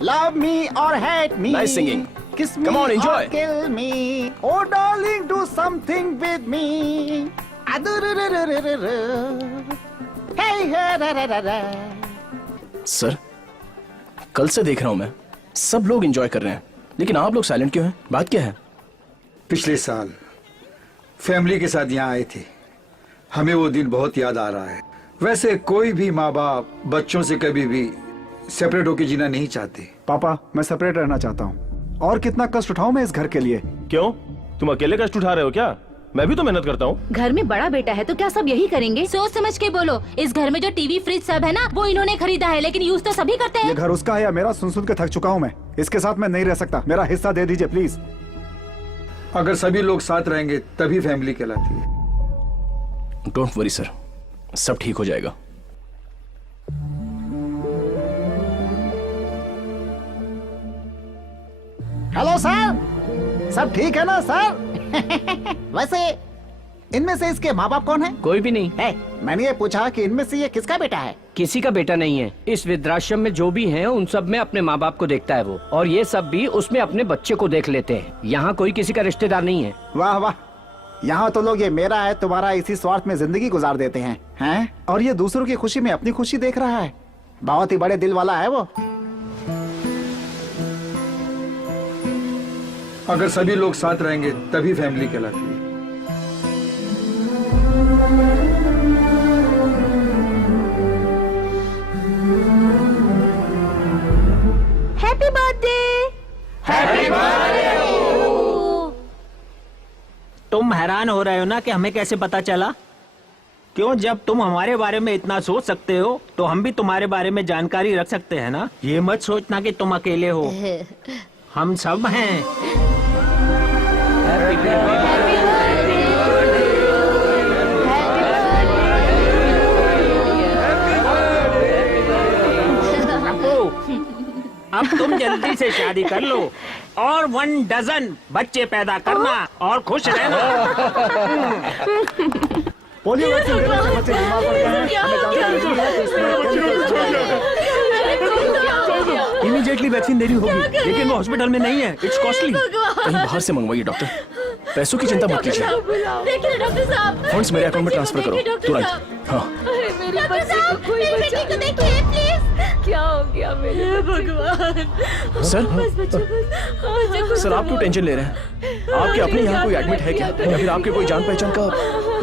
love me or hate me. Nice singing. Kiss me Come on, enjoy. or kill me. Oh, darling, do something with me. Hey, hey, da, da, da, da. Sir, कल से देख रहा हूं मैं, सब लोग enjoy कर रहे हैं, लेकिन आप लोग साइलेंट क्यों हैं? बात क्या है? पिछले साल फैमिली के साथ यहाँ आए थे, हमें वो दिन बहुत याद आ रहा है। वैसे कोई भी माँ बाप बच्चों से कभी भी सेपरेट होकर जीना नहीं चाहते। पापा, मैं सेपरेट रहना चाहता हूँ। और कितना कष्ट उठाऊं मैं इस घर के लिए? क्यों, तुम अकेले कष्ट उठा रहे हो क्या? मैं भी तो मेहनत करता हूँ। घर में बड़ा बेटा है तो क्या सब यही करेंगे? सोच समझ के बोलो। इस घर में जो टीवी फ्रिज सब है ना, वो इन्होंने खरीदा है, लेकिन यूज तो सभी करते ये हैं। घर उसका है या मेरा? सुन सुन के थक चुका हूँ मैं। इसके साथ मैं नहीं रह सकता। मेरा हिस्सा दे दीजिए प्लीज। अगर सभी लोग साथ रहेंगे तभी फैमिली कहलाती है। डोंट वरी सर, सब ठीक हो जाएगा। हेलो सर, सब ठीक है ना सर? वैसे इनमें से इसके माँ बाप कौन है? कोई भी नहीं है। मैंने ये पूछा कि इनमें से ये किसका बेटा है? किसी का बेटा नहीं है। इस वृद्धाश्रम में जो भी हैं, उन सब में अपने माँ बाप को देखता है वो, और ये सब भी उसमें अपने बच्चे को देख लेते हैं। यहाँ कोई किसी का रिश्तेदार नहीं है। वाह वाह, यहाँ तो लोग ये मेरा है तुम्हारा इसी स्वार्थ में जिंदगी गुजार देते हैं, हैं? और ये दूसरों की खुशी में अपनी खुशी देख रहा है। बहुत ही बड़े दिल वाला है वो। अगर सभी लोग साथ रहेंगे तभी फैमिली कहलाती है। Happy birthday. Happy birthday. तुम हैरान हो रहे हो ना कि हमें कैसे पता चला? क्यों, जब तुम हमारे बारे में इतना सोच सकते हो तो हम भी तुम्हारे बारे में जानकारी रख सकते हैं ना। ये मत सोचना कि तुम अकेले हो, हम सब हैं। हैप्पी अब तुम जल्दी से शादी कर लो और 1 डजन बच्चे पैदा करना और खुश रहना। पोलियो वैक्सीन देने से बच्चे बीमार पड़ गए हैं। इमीडिएटली वैक्सीन देनी होगी, लेकिन वो हॉस्पिटल में नहीं है। It's costly. कहीं बाहर से मंगवाइए डॉक्टर। पैसों की चिंता मत कीजिए। देखिए डॉक्टर साहब, फंड्स मेरे अकाउंट में ट्रांसफर करो तुरंत। हाँ, मेरे बच्चे को कोई बचा। देखिए प्लीज, क्या हो गया मेरे भगवान? सर, सर आप क्यों टेंशन ले रहे हैं? आपके अपने यहाँ कोई एडमिट है क्या, या फिर आपके कोई जान पहचान का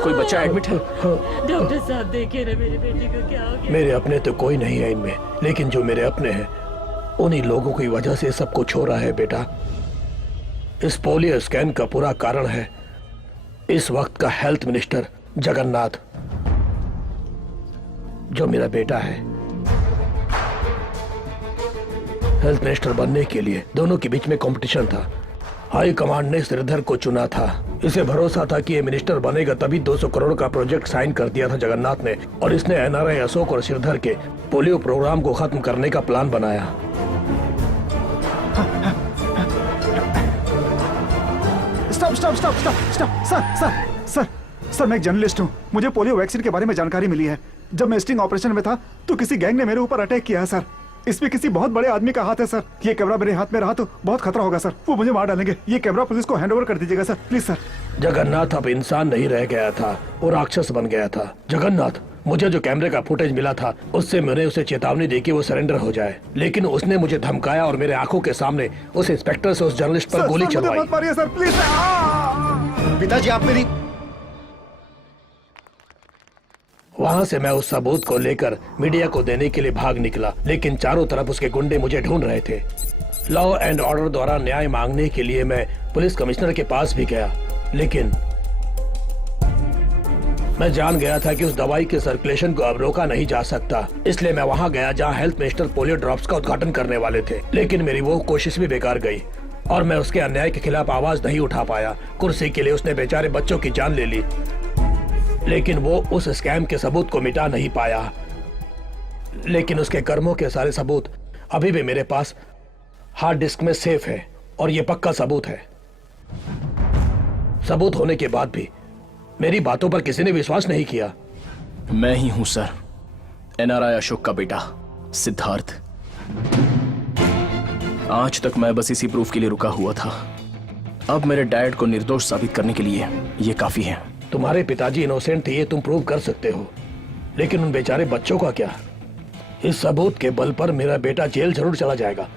कोई बच्चा एडमिट है? डॉक्टर साहब देखिए ना, मेरे बेटे को क्या हो गया? मेरे अपने तो कोई नहीं है इनमें, लेकिन जो मेरे अपने हैं उन्हीं लोगों की वजह से सब कुछ हो रहा है। बेटा, इस पोलियो स्कैन का पूरा कारण है इस वक्त का हेल्थ मिनिस्टर जगन्नाथ, जो मेरा बेटा है। हेल्थ मिनिस्टर बनने के लिए दोनों के बीच में कंपटीशन था। हाई कमांड ने श्रीधर को चुना था। इसे भरोसा था कि ये मिनिस्टर बनेगा, तभी 200 करोड़ का प्रोजेक्ट साइन कर दिया था जगन्नाथ ने, और इसने एनआरआई अशोक और श्रीधर के पोलियो प्रोग्राम को खत्म करने का प्लान बनाया। Stop stop stop stop stop. Sir sir sir sir, मैं एक जर्नलिस्ट हूँ। मुझे पोलियो वैक्सीन के बारे में जानकारी मिली है। जब मैं स्टिंग ऑपरेशन में था तो किसी गैंग ने मेरे ऊपर अटैक किया है सर। इसमें किसी बहुत बड़े आदमी का हाथ है सर। ये कैमरा मेरे हाथ में रहा तो बहुत खतरा होगा सर। वो मुझे मार डालेंगे। ये कैमरा पुलिस को हैंड ओवर कर दीजिएगा सर, प्लीज सर। जगन्नाथ अब इंसान नहीं रह गया था, वो राक्षस बन गया था। जगन्नाथ, मुझे जो कैमरे का फुटेज मिला था उससे मैंने उसे चेतावनी दी कि वो सरेंडर हो जाए, लेकिन उसने मुझे धमकाया और मेरे आंखों के सामने उस इंस्पेक्टर से उस जर्नलिस्ट पर गोली चलवाई। मत मारिए सर, प्लीज। पिताजी, आप मेरी वहां से मैं उस सबूत को लेकर मीडिया को देने के लिए भाग निकला, लेकिन चारों तरफ उसके गुंडे मुझे ढूंढ रहे थे। लॉ एंड ऑर्डर द्वारा न्याय मांगने के लिए मैं पुलिस कमिश्नर के पास भी गया, लेकिन मैं जान गया था कि उस दवाई के सर्कुलेशन को अब रोका नहीं जा सकता। इसलिए मैं वहां गया जहां हेल्थ मिनिस्टर पोलियो ड्रॉप्स का उद्घाटन करने वाले थे, लेकिन मेरी वो कोशिश भी बेकार गई और मैं उसके अन्याय के खिलाफ आवाज नहीं उठा पाया। कुर्सी के लिए उसने बेचारे बच्चों की जान ले ली, लेकिन वो उस स्कैम के सबूत को मिटा नहीं पाया। लेकिन उसके कर्मों के सारे सबूत अभी भी मेरे पास हार्ड डिस्क में सेफ है, और ये पक्का सबूत है। सबूत होने के बाद भी मेरी बातों पर किसी ने विश्वास नहीं किया। मैं ही हूं सर, एनआरआई अशोक का बेटा सिद्धार्थ। आज तक मैं बस इसी प्रूफ के लिए रुका हुआ था। अब मेरे डैड को निर्दोष साबित करने के लिए ये काफी है। तुम्हारे पिताजी इनोसेंट थे, ये तुम प्रूव कर सकते हो, लेकिन उन बेचारे बच्चों का क्या? इस सबूत के बल पर मेरा बेटा जेल जरूर चला जाएगा,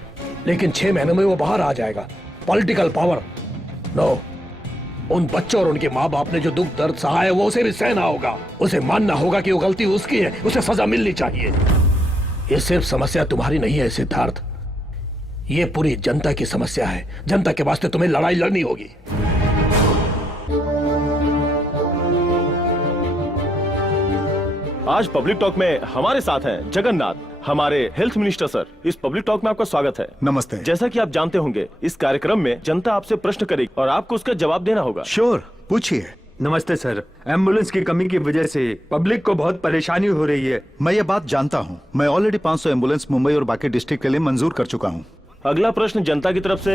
लेकिन 6 महीनों में वो बाहर आ जाएगा। Political power no. उन बच्चों और उनके माँ बाप ने जो दुख दर्द सहा है वो उसे भी सहना होगा। उसे मानना होगा कि वो गलती उसकी है, उसे सजा मिलनी चाहिए। ये सिर्फ समस्या तुम्हारी नहीं है सिद्धार्थ, ये पूरी जनता की समस्या है। जनता के वास्ते तुम्हें लड़ाई लड़नी होगी। आज पब्लिक टॉक में हमारे साथ हैं जगन्नाथ, हमारे हेल्थ मिनिस्टर। सर, इस पब्लिक टॉक में आपका स्वागत है। नमस्ते। जैसा कि आप जानते होंगे, इस कार्यक्रम में जनता आपसे प्रश्न करेगी और आपको उसका जवाब देना होगा। श्योर, पूछिए। नमस्ते सर, एम्बुलेंस की कमी की वजह से पब्लिक को बहुत परेशानी हो रही है। मैं ये बात जानता हूँ। मैं ऑलरेडी 500 एम्बुलेंस मुंबई और बाकी डिस्ट्रिक्ट के लिए मंजूर कर चुका हूँ। अगला प्रश्न जनता की तरफ से।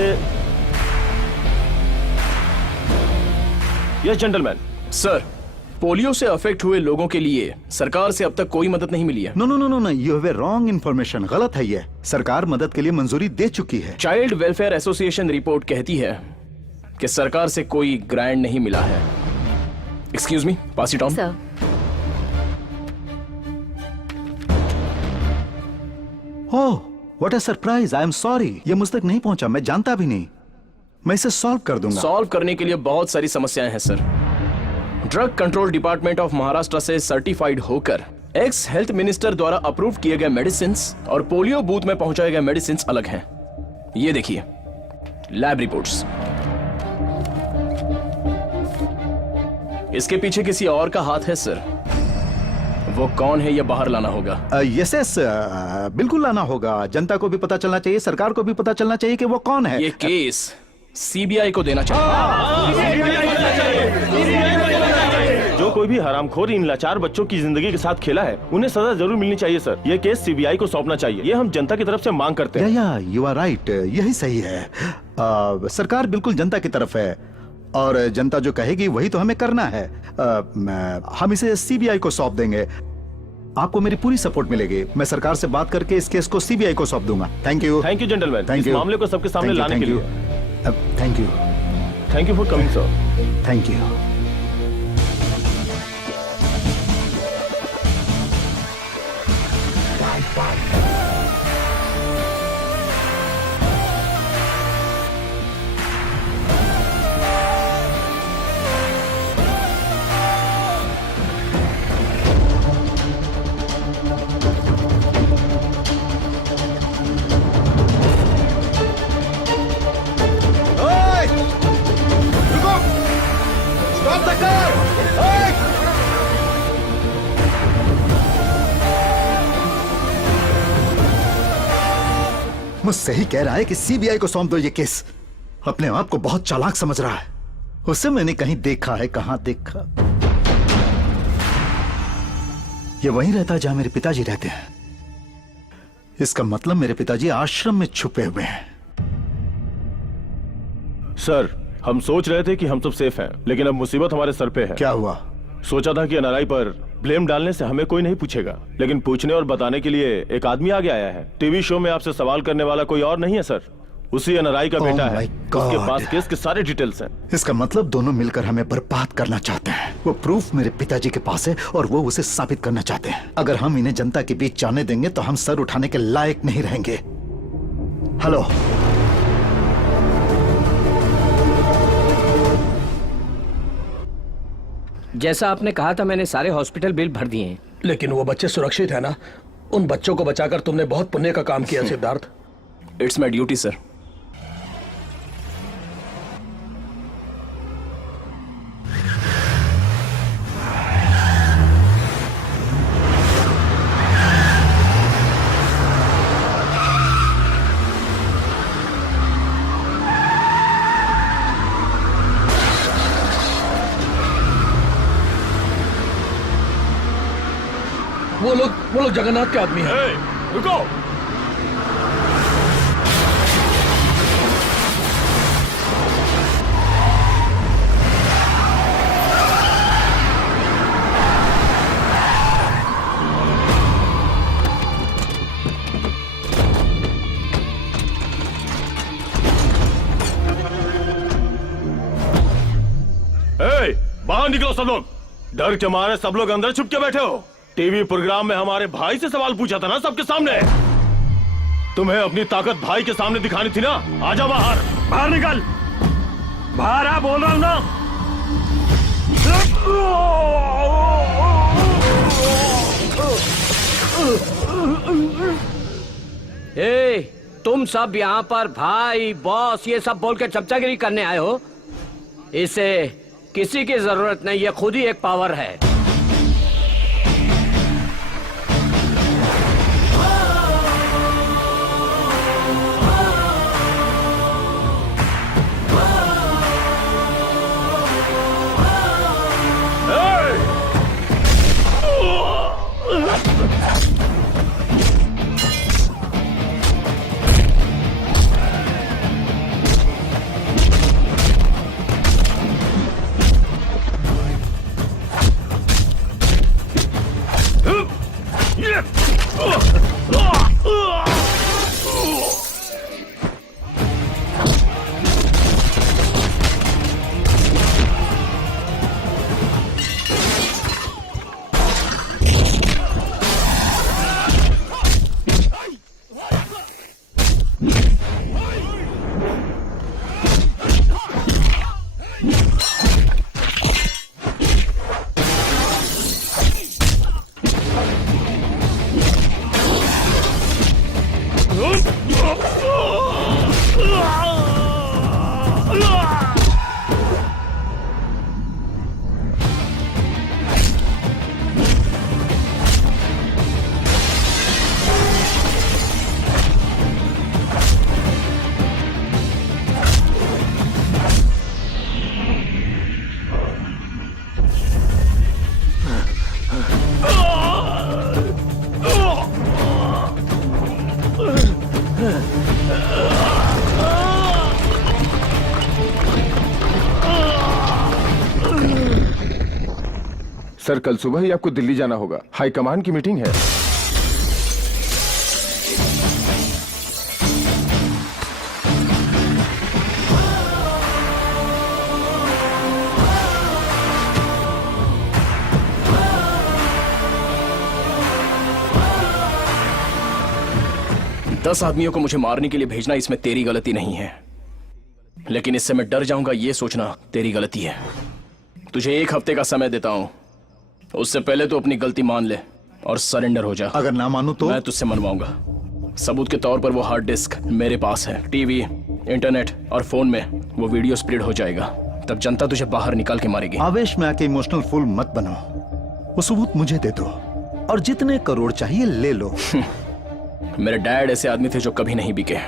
Yes gentleman. सर, पोलियो से अफेक्ट हुए लोगों के लिए सरकार से अब तक कोई मदद नहीं मिली है। No no no no no, you have a wrong information. गलत है ये। सरकार मदद के लिए मंजूरी दे चुकी है। चाइल्ड वेलफेयर एसोसिएशन रिपोर्ट कहती है कि सरकार से कोई ग्रांट नहीं मिला है। Excuse me, pass it on. Sir, oh, what a surprise. I am sorry, ये मुझ तक नहीं पहुंचा। मैं जानता भी नहीं। मैं इसे सॉल्व कर दूंगा। सॉल्व करने के लिए बहुत सारी समस्याएं हैं sir. Drug control department of Maharashtra से सर्टिफाइड होकर एक्स हेल्थ मिनिस्टर द्वारा अप्रूव किए गए मेडिसिन और पोलियो बूथ में पहुंचाए गए मेडिसिन अलग हैं। ये देखिए लैब रिपोर्ट्स। इसके पीछे किसी और का हाथ है सर। वो कौन है ये बाहर लाना होगा। यस यस, बिल्कुल लाना होगा। जनता को भी पता चलना चाहिए, सरकार को भी पता चलना चाहिए कि वो कौन है। ये केस सीबीआई को देना चाहिए। जो कोई भी हरामखोर इन लाचार बच्चों की जिंदगी के साथ खेला है, उन्हें सजा जरूर मिलनी चाहिए सर। ये केस सीबीआई को सौंपना चाहिए। ये हम जनता की तरफ से मांग करते हैं। या यू आर राइट, यही सही है। सरकार बिल्कुल जनता की तरफ है और जनता जो कहेगी वही तो हमें करना है। हम इसे सीबीआई को सौंप देंगे। आपको मेरी पूरी सपोर्ट मिलेगी। मैं सरकार से बात करके इस केस को सीबीआई को सौंप दूंगा। Thank you. Thank you gentleman, thank इस यू। मामले को सबके सामने लाने के लिए। Thank you. Thank you for coming sir. Thank you. मुझसे ही कह रहा है कि सीबीआई को सौंप दो ये केस। अपने आप को बहुत चालाक समझ रहा है। उसे मैंने कहीं देखा है। कहां देखा? ये वहीं रहता है जहां मेरे पिताजी रहते हैं। इसका मतलब मेरे पिताजी आश्रम में छुपे हुए हैं। सर, हम सोच रहे थे कि हम सब सेफ हैं, लेकिन अब मुसीबत हमारे सर पे है। क्या हुआ? सोचा था कि एनआरआई पर ब्लेम डालने से हमें कोई नहीं पूछेगा, लेकिन पूछने और बताने के लिए एक आदमी आगे आया है। टीवी शो में आपसे सवाल करने वाला कोई और नहीं है सर, उसी एनआरआई का बेटा है। उसके पास केस के सारे डिटेल्स हैं। इसका मतलब दोनों मिलकर हमें बर्बाद करना चाहते हैं। वो प्रूफ मेरे पिताजी के पास है और वो उसे साबित करना चाहते हैं। अगर हम इन्हें जनता के बीच जाने देंगे तो हम सर उठाने के लायक नहीं रहेंगे। हेलो, जैसा आपने कहा था, मैंने सारे हॉस्पिटल बिल भर दिए हैं। लेकिन वो बच्चे सुरक्षित है ना? उन बच्चों को बचाकर तुमने बहुत पुण्य का काम किया Siddharth. It's my duty sir. वो लोग जगन्नाथ के आदमी हैं। रुको। निकलो सब लोग। डर के मारे सब लोग अंदर छुप के बैठे हो। टीवी प्रोग्राम में हमारे भाई से सवाल पूछा था ना सबके सामने। तुम्हें अपनी ताकत भाई के सामने दिखानी थी ना। आजा बाहर। बाहर निकल, बाहर आ, बोल रहा हूं ना। ए, तुम सब यहाँ पर भाई बॉस ये सब बोल के चमचागिरी करने आए हो? इसे किसी की जरूरत नहीं, ये खुद ही एक पावर है। सर कल सुबह ही आपको दिल्ली जाना होगा, हाई कमान की मीटिंग है। दस आदमियों को मुझे मारने के लिए भेजना इसमें तेरी गलती नहीं है, लेकिन इससे मैं डर जाऊंगा ये सोचना तेरी गलती है। तुझे 1 हफ्ते का समय देता हूं, उससे पहले तो अपनी गलती मान ले और सरेंडर हो जा। अगर ना मानूं तो मैं तुझसे मनवाऊंगा। सबूत के तौर पर वो हार्ड डिस्क मेरे पास है। टीवी, इंटरनेट और फोन में वो वीडियो स्प्रेड हो जाएगा, तब जनता तुझे बाहर निकाल के मारेगी। आवेश में आके इमोशनल फूल मत बनो, वो सबूत मुझे दे दो और जितने करोड़ चाहिए ले लो। मेरे डैड ऐसे आदमी थे जो कभी नहीं बिके,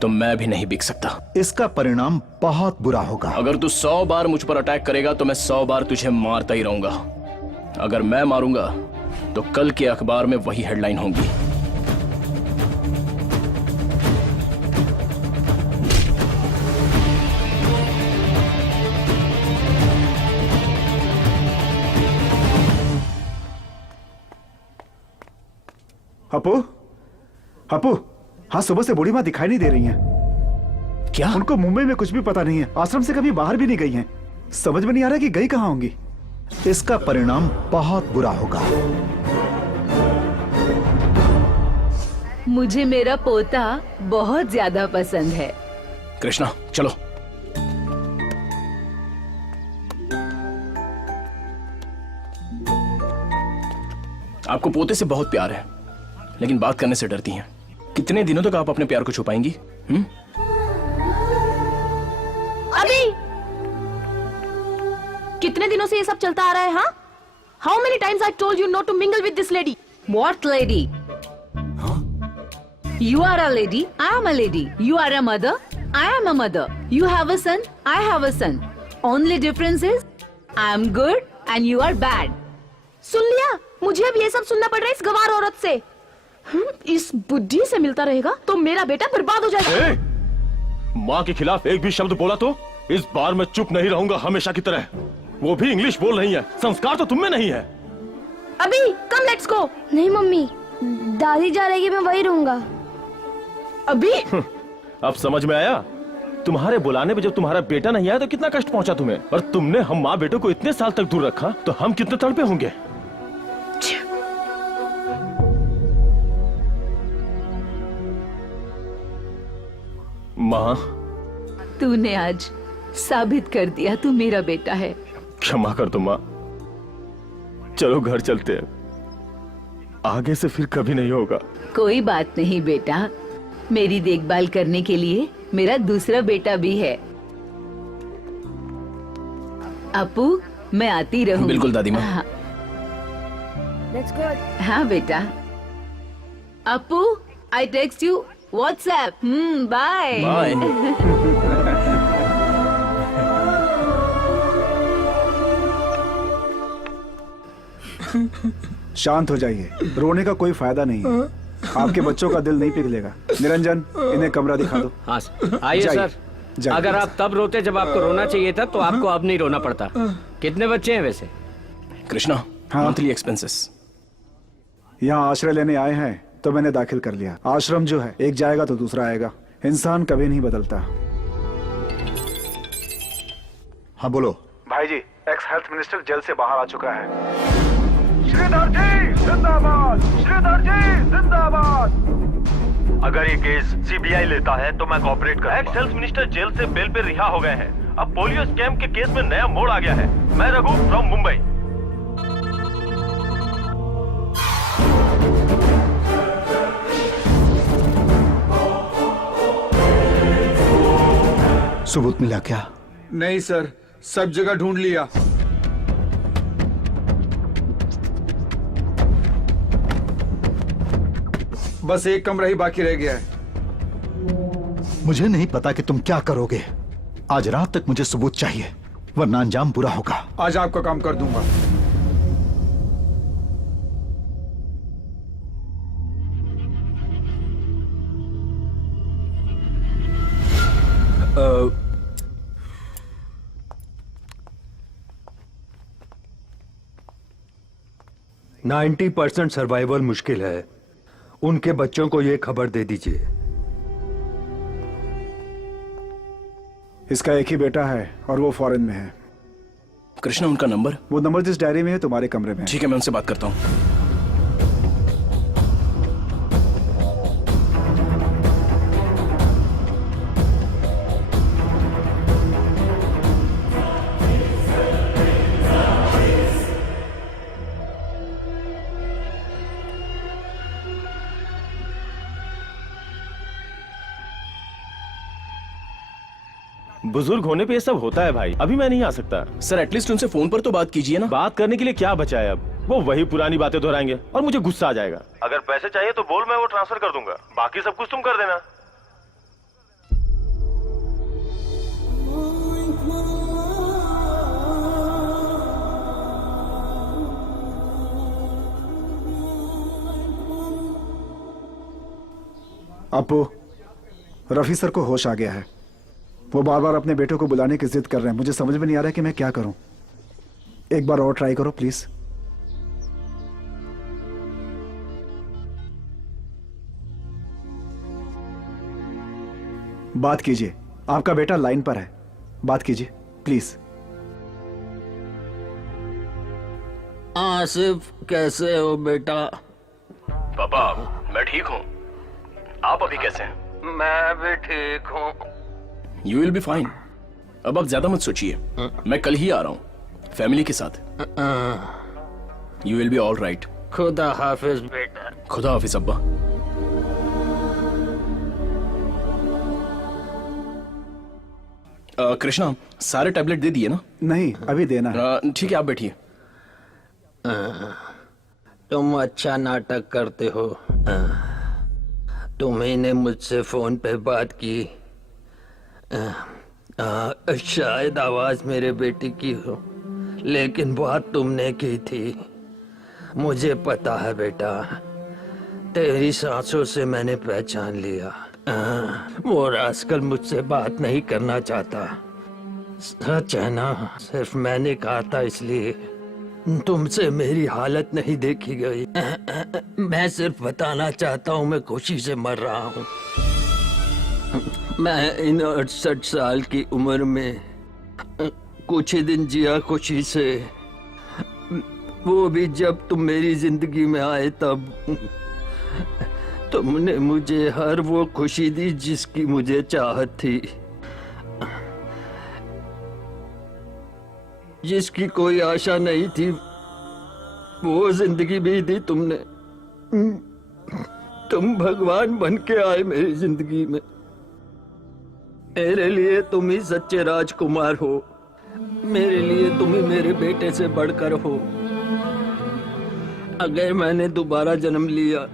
तो मैं भी नहीं बिक सकता। इसका परिणाम बहुत बुरा होगा। अगर तू 100 बार मुझ पर अटैक करेगा तो मैं 100 बार तुझे मारता ही रहूंगा। अगर मैं मारूंगा तो कल के अखबार में वही हेडलाइन होगी। अपू, अपू, हाँ सुबह से बूढ़ी माँ दिखाई नहीं दे रही हैं। क्या? उनको मुंबई में कुछ भी पता नहीं है, आश्रम से कभी बाहर भी नहीं गई हैं। समझ में नहीं आ रहा कि गई कहाँ होंगी। इसका परिणाम बहुत बुरा होगा। मुझे मेरा पोता बहुत ज्यादा पसंद है। कृष्णा चलो। आपको पोते से बहुत प्यार है, लेकिन बात करने से डरती हैं। कितने दिनों तक आप अपने प्यार को छुपाएंगी? अभी कितने दिनों से ये सब चलता आ रहा है? हाँ, how many times I told you not to mingle with this lady? What lady? You are a lady, I am a lady. You are a mother, I am a mother. You have a son, I have a son. Only difference is I am good and you are bad. सुन लिया? मुझे अब ये सब सुनना पड़ रहा है इस गवार औरत से। इस बुद्धि से मिलता रहेगा तो मेरा बेटा बर्बाद हो जाएगा। माँ के खिलाफ एक भी शब्द बोला तो इस बार मैं चुप नहीं रहूंगा हमेशा की तरह। वो भी इंग्लिश बोल रही है, संस्कार तो तुम में नहीं है। अभी कम, लेट्स गो। नहीं मम्मी, दादी जा रहेगी, मैं वही रहूंगा। अभी अब समझ में आया? तुम्हारे बुलाने पे जब तुम्हारा बेटा नहीं आया तो कितना कष्ट पहुंचा तुम्हें, और तुमने हम माँ बेटों को इतने साल तक दूर रखा तो हम कितने तड़पे होंगे। माँ, तूने आज साबित कर दिया तू मेरा बेटा है। क्षमा कर दो माँ, चलो घर चलते हैं, आगे से फिर कभी नहीं होगा। कोई बात नहीं बेटा, मेरी देखभाल करने के लिए मेरा दूसरा बेटा भी है। अपू, मैं आती रहूं। बिल्कुल दादी माँ। हाँ। हाँ बेटा। Apu, I text you WhatsApp. Bye bye. शांत हो जाइए, रोने का कोई फायदा नहीं है। आपके बच्चों का दिल नहीं पिघलेगा। निरंजन, इन्हें कमरा दिखा दो। हाँ आइए सर। अगर आप तब रोते जब आपको रोना चाहिए था तो आपको अब नहीं रोना पड़ता। कितने बच्चे हैं वैसे? Krishna, monthly expenses. यहाँ आश्रय लेने आए हैं तो मैंने दाखिल कर लिया। आश्रम जो है, एक जाएगा तो दूसरा आएगा। इंसान कभी नहीं बदलता। हाँ बोलो। भाई जी, एक्स हेल्थ मिनिस्टर जेल से बाहर आ चुका है। श्रीधर जी जिंदाबाद, श्रीधर जी जिंदाबाद। अगर ये केस सीबीआई लेता है तो मैं कोऑपरेट करूंगा। एक्स हेल्थ मिनिस्टर जेल से बेल पे रिहा हो गए हैं। अब पोलियो स्कैम के केस में नया मोड़ आ गया है। मैं रघु फ्रॉम मुंबई। सबूत मिला क्या? नहीं सर, सब जगह ढूंढ लिया। बस एक कमरा ही बाकी रह गया है। मुझे नहीं पता कि तुम क्या करोगे। आज रात तक मुझे सबूत चाहिए, वरना अंजाम बुरा होगा। आज आपका काम कर दूंगा। अ 90% सर्वाइवल मुश्किल है। उनके बच्चों को ये खबर दे दीजिए। इसका एक ही बेटा है और वो फॉरेन में है। कृष्णा, उनका नंबर? वो नंबर जिस डायरी में है तुम्हारे कमरे में। ठीक है, मैं उनसे बात करता हूँ। बुजुर्ग होने पे ये सब होता है भाई। अभी मैं नहीं आ सकता। सर, एटलीस्ट उनसे फोन पर तो बात कीजिए ना। बात करने के लिए क्या बचा है अब? वो वही पुरानी बातें दोहराएंगे और मुझे गुस्सा आ जाएगा। अगर पैसे चाहिए तो बोल, मैं वो ट्रांसफर कर दूंगा। बाकी सब कुछ तुम कर देना। अपू, रफी सर को होश आ गया है। वो बार बार अपने बेटों को बुलाने की जिद कर रहे हैं। मुझे समझ में नहीं आ रहा है कि मैं क्या करूं। एक बार और ट्राई करो प्लीज। बात कीजिए, आपका बेटा लाइन पर है। बात कीजिए प्लीज। आसिफ, कैसे हो बेटा? पापा, मैं ठीक हूँ। आप अभी कैसे हैं? मैं भी ठीक हूँ। You will be fine. अब आप ज्यादा मत सोचिए। मैं कल ही आ रहा हूँ फैमिली के साथ। You will be all right. खुदा हाफिज बेटा। खुदा हाफिज अब्बा। कृष्णा, सारे टैबलेट दे दिए ना? नहीं, अभी देना है। ठीक है, आप बैठिए। तुम अच्छा नाटक करते हो। तुम्ही ने मुझसे फोन पे बात की। शायद आवाज मेरे बेटे की हो, लेकिन बात तुमने की थी। मुझे पता है बेटा, तेरी सांसों से मैंने पहचान लिया। वो रास्कल मुझसे बात नहीं करना चाहता। सच है ना? सिर्फ मैंने कहा था इसलिए तुमसे मेरी हालत नहीं देखी गई। मैं सिर्फ बताना चाहता हूँ मैं खुशी से मर रहा हूँ। मैं इन 68 साल की उम्र में कुछ ही दिन जिया खुशी से, वो भी जब तुम मेरी जिंदगी में आए तब। तुमने मुझे हर वो खुशी दी जिसकी मुझे चाहत थी, जिसकी कोई आशा नहीं थी, वो जिंदगी भी दी तुमने। तुम भगवान बन के आए मेरी जिंदगी में। मेरे लिए तुम ही सच्चे राजकुमार हो, मेरे लिए तुम ही मेरे बेटे से बढ़कर हो। अगर मैंने दोबारा जन्म लिया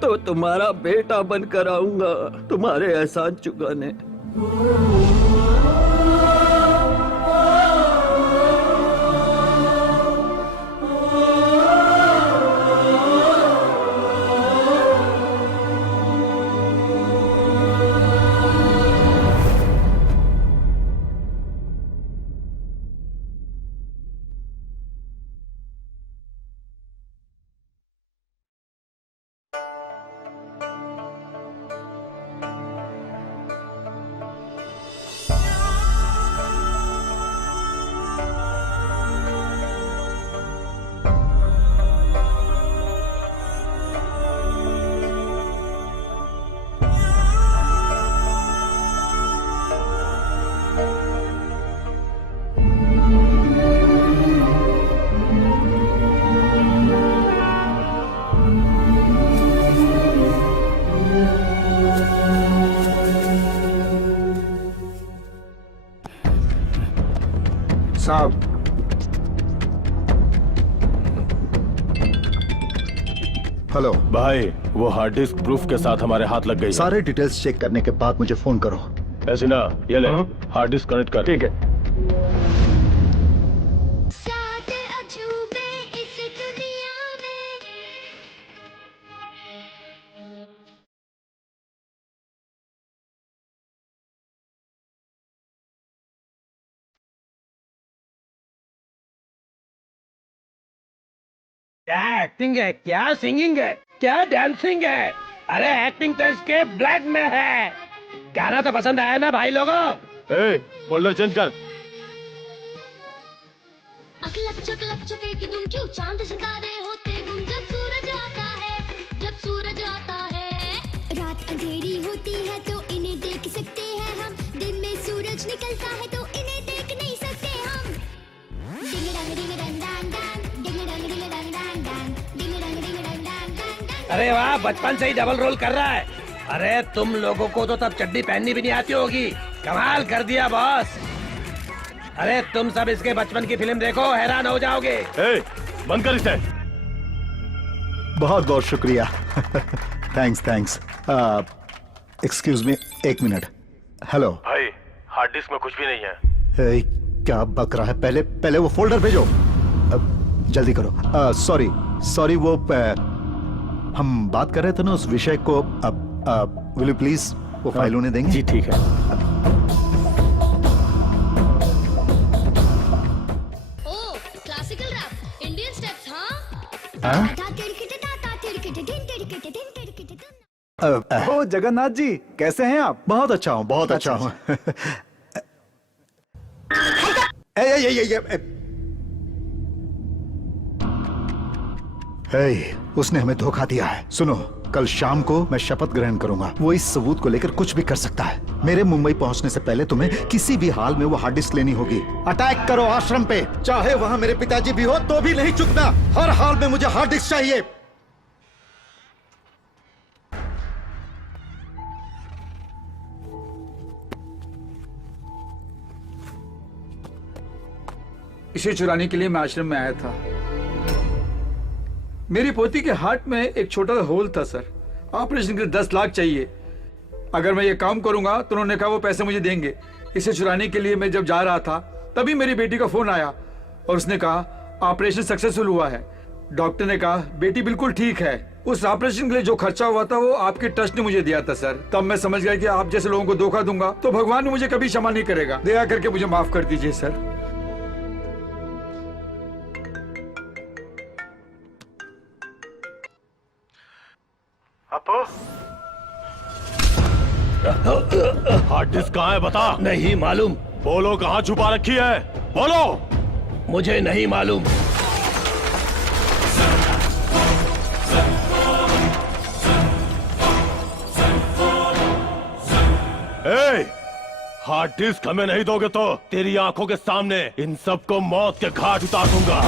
तो तुम्हारा बेटा बनकर आऊंगा तुम्हारे एहसान चुकाने। साहब, हेलो भाई, वो हार्ड डिस्क प्रूफ के साथ हमारे हाथ लग गई। सारे डिटेल्स चेक करने के बाद मुझे फोन करो। ऐसे ना, ये ले, हार्ड डिस्क कनेक्ट कर। ठीक है। क्या एक्टिंग है, क्या सिंगिंग है, क्या डांसिंग है। अरे एक्टिंग तो इसके ब्लड में है। गाना तो पसंद आया ना भाई लोगों? फोल्डर चेंज कर। चांद सितारे होते गुम जब सूरज आता है, जब सूरज आता है। रात अंधेरी होती है तो इन्हें देख सकते हैं हम, दिन में सूरज निकलता है तो इन्हें देख नहीं सकते हम। डिंग डंग डिंग डंग डंग डंग, डिंग डंग डिंग डंग डंग डंग, डिंग डंग डिंग डंग डंग डंग। अरे वाह, बचपन से ही डबल रोल कर रहा है। अरे तुम लोगों को तो तब चड्डी पहननी भी नहीं आती होगी। कमाल कर दिया बॉस। अरे तुम सब इसके बचपन की फिल्म देखो, हैरान हो जाओगे। बंद कर इसे। बहुत बहुत शुक्रिया। Thanks thanks. एक्सक्यूज मी, एक मिनट। हेलो भाई, हार्ड डिस्क में कुछ भी नहीं है। क्या बक रहा है? पहले वो फोल्डर भेजो। जल्दी करो। सॉरी वो हम बात कर रहे थे ना उस विषय को। विल यू प्लीज वो फाइल उन्हें देंगे? जी ठीक है। Classical rap, Indian steps. ओ जगन्नाथ जी, कैसे हैं आप? बहुत अच्छा हूँ, बहुत अच्छा हूँ। उसने हमें धोखा दिया है। सुनो, कल शाम को मैं शपथ ग्रहण करूंगा। वो इस सबूत को लेकर कुछ भी कर सकता है। मेरे मुंबई पहुंचने से पहले तुम्हें किसी भी हाल में वो हार्ड डिस्क लेनी होगी। अटैक करो आश्रम पे, चाहे वहां मेरे पिताजी भी हो तो भी नहीं चुकना। हर हाल में मुझे हार्ड डिस्क चाहिए। इसे चुराने के लिए मैं आश्रम में आया था। मेरी पोती के हार्ट में एक छोटा सा होल था सर। ऑपरेशन के लिए 10 लाख चाहिए। अगर मैं ये काम करूंगा तो उन्होंने कहा वो पैसे मुझे देंगे। इसे चुराने के लिए मैं जब जा रहा था तभी मेरी बेटी का फोन आया और उसने कहा ऑपरेशन सक्सेसफुल हुआ है। डॉक्टर ने कहा बेटी बिल्कुल ठीक है। उस ऑपरेशन के लिए जो खर्चा हुआ था वो आपके ट्रस्ट ने मुझे दिया था सर। तब मैं समझ गया कि आप जैसे लोगों को धोखा दूंगा तो भगवान ने मुझे कभी क्षमा नहीं करेगा। दया करके मुझे माफ कर दीजिए सर। अपो, हार्ड डिस्क कहाँ है बता। नहीं मालूम। बोलो कहाँ छुपा रखी है, बोलो। मुझे नहीं मालूम। हार्ड डिस्क हमें नहीं दोगे तो तेरी आंखों के सामने इन सबको मौत के घाट उतार दूंगा।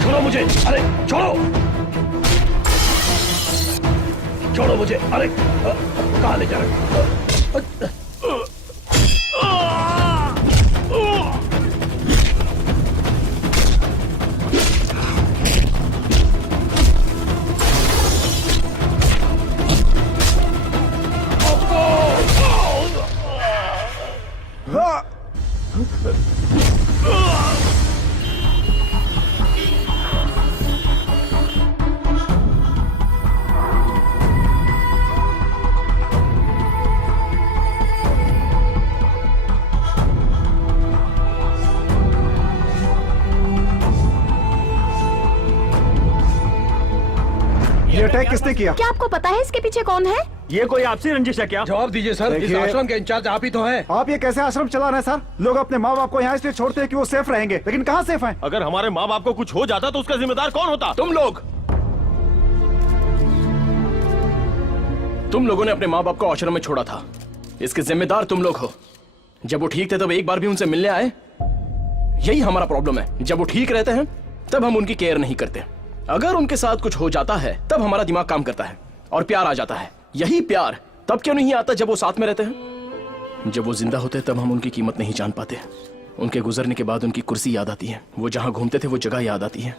छोड़ो मुझे, अरे छोड़ो, छोड़ो मुझे, अरे कहाँ ले जा रहे हो? ये अटैक किसने किया? क्या आपको पता है इसके पीछे कौन है? ये कोई आपसी रंजिश है क्या? जवाब दीजिए सर, इस आश्रम के इंचार्ज आप ही तो हैं। आप ये कैसे आश्रम चला रहे हैं सर? लोग अपने माँ बाप को यहाँ इसलिए छोड़ते हैं कि वो सेफ रहेंगे, लेकिन कहाँ सेफ हैं? अगर हमारे माँ बाप को कुछ हो जाता तो उसका जिम्मेदार कौन होता? तुम लोग। तुम लोगों ने अपने माँ बाप को आश्रम में छोड़ा था, इसके जिम्मेदार तुम लोग हो। जब वो ठीक थे तब एक बार भी उनसे मिलने आए? यही हमारा प्रॉब्लम है, जब वो ठीक रहते हैं तब हम उनकी केयर नहीं करते। अगर उनके साथ कुछ हो जाता है तब हमारा दिमाग काम करता है और प्यार आ जाता है। यही प्यार तब क्यों नहीं आता जब वो साथ में रहते हैं? जब वो जिंदा होते हैं तब हम उनकी कीमत नहीं जान पाते। उनके गुजरने के बाद उनकी कुर्सी याद आती है, वो जहां घूमते थे वो जगह याद आती है।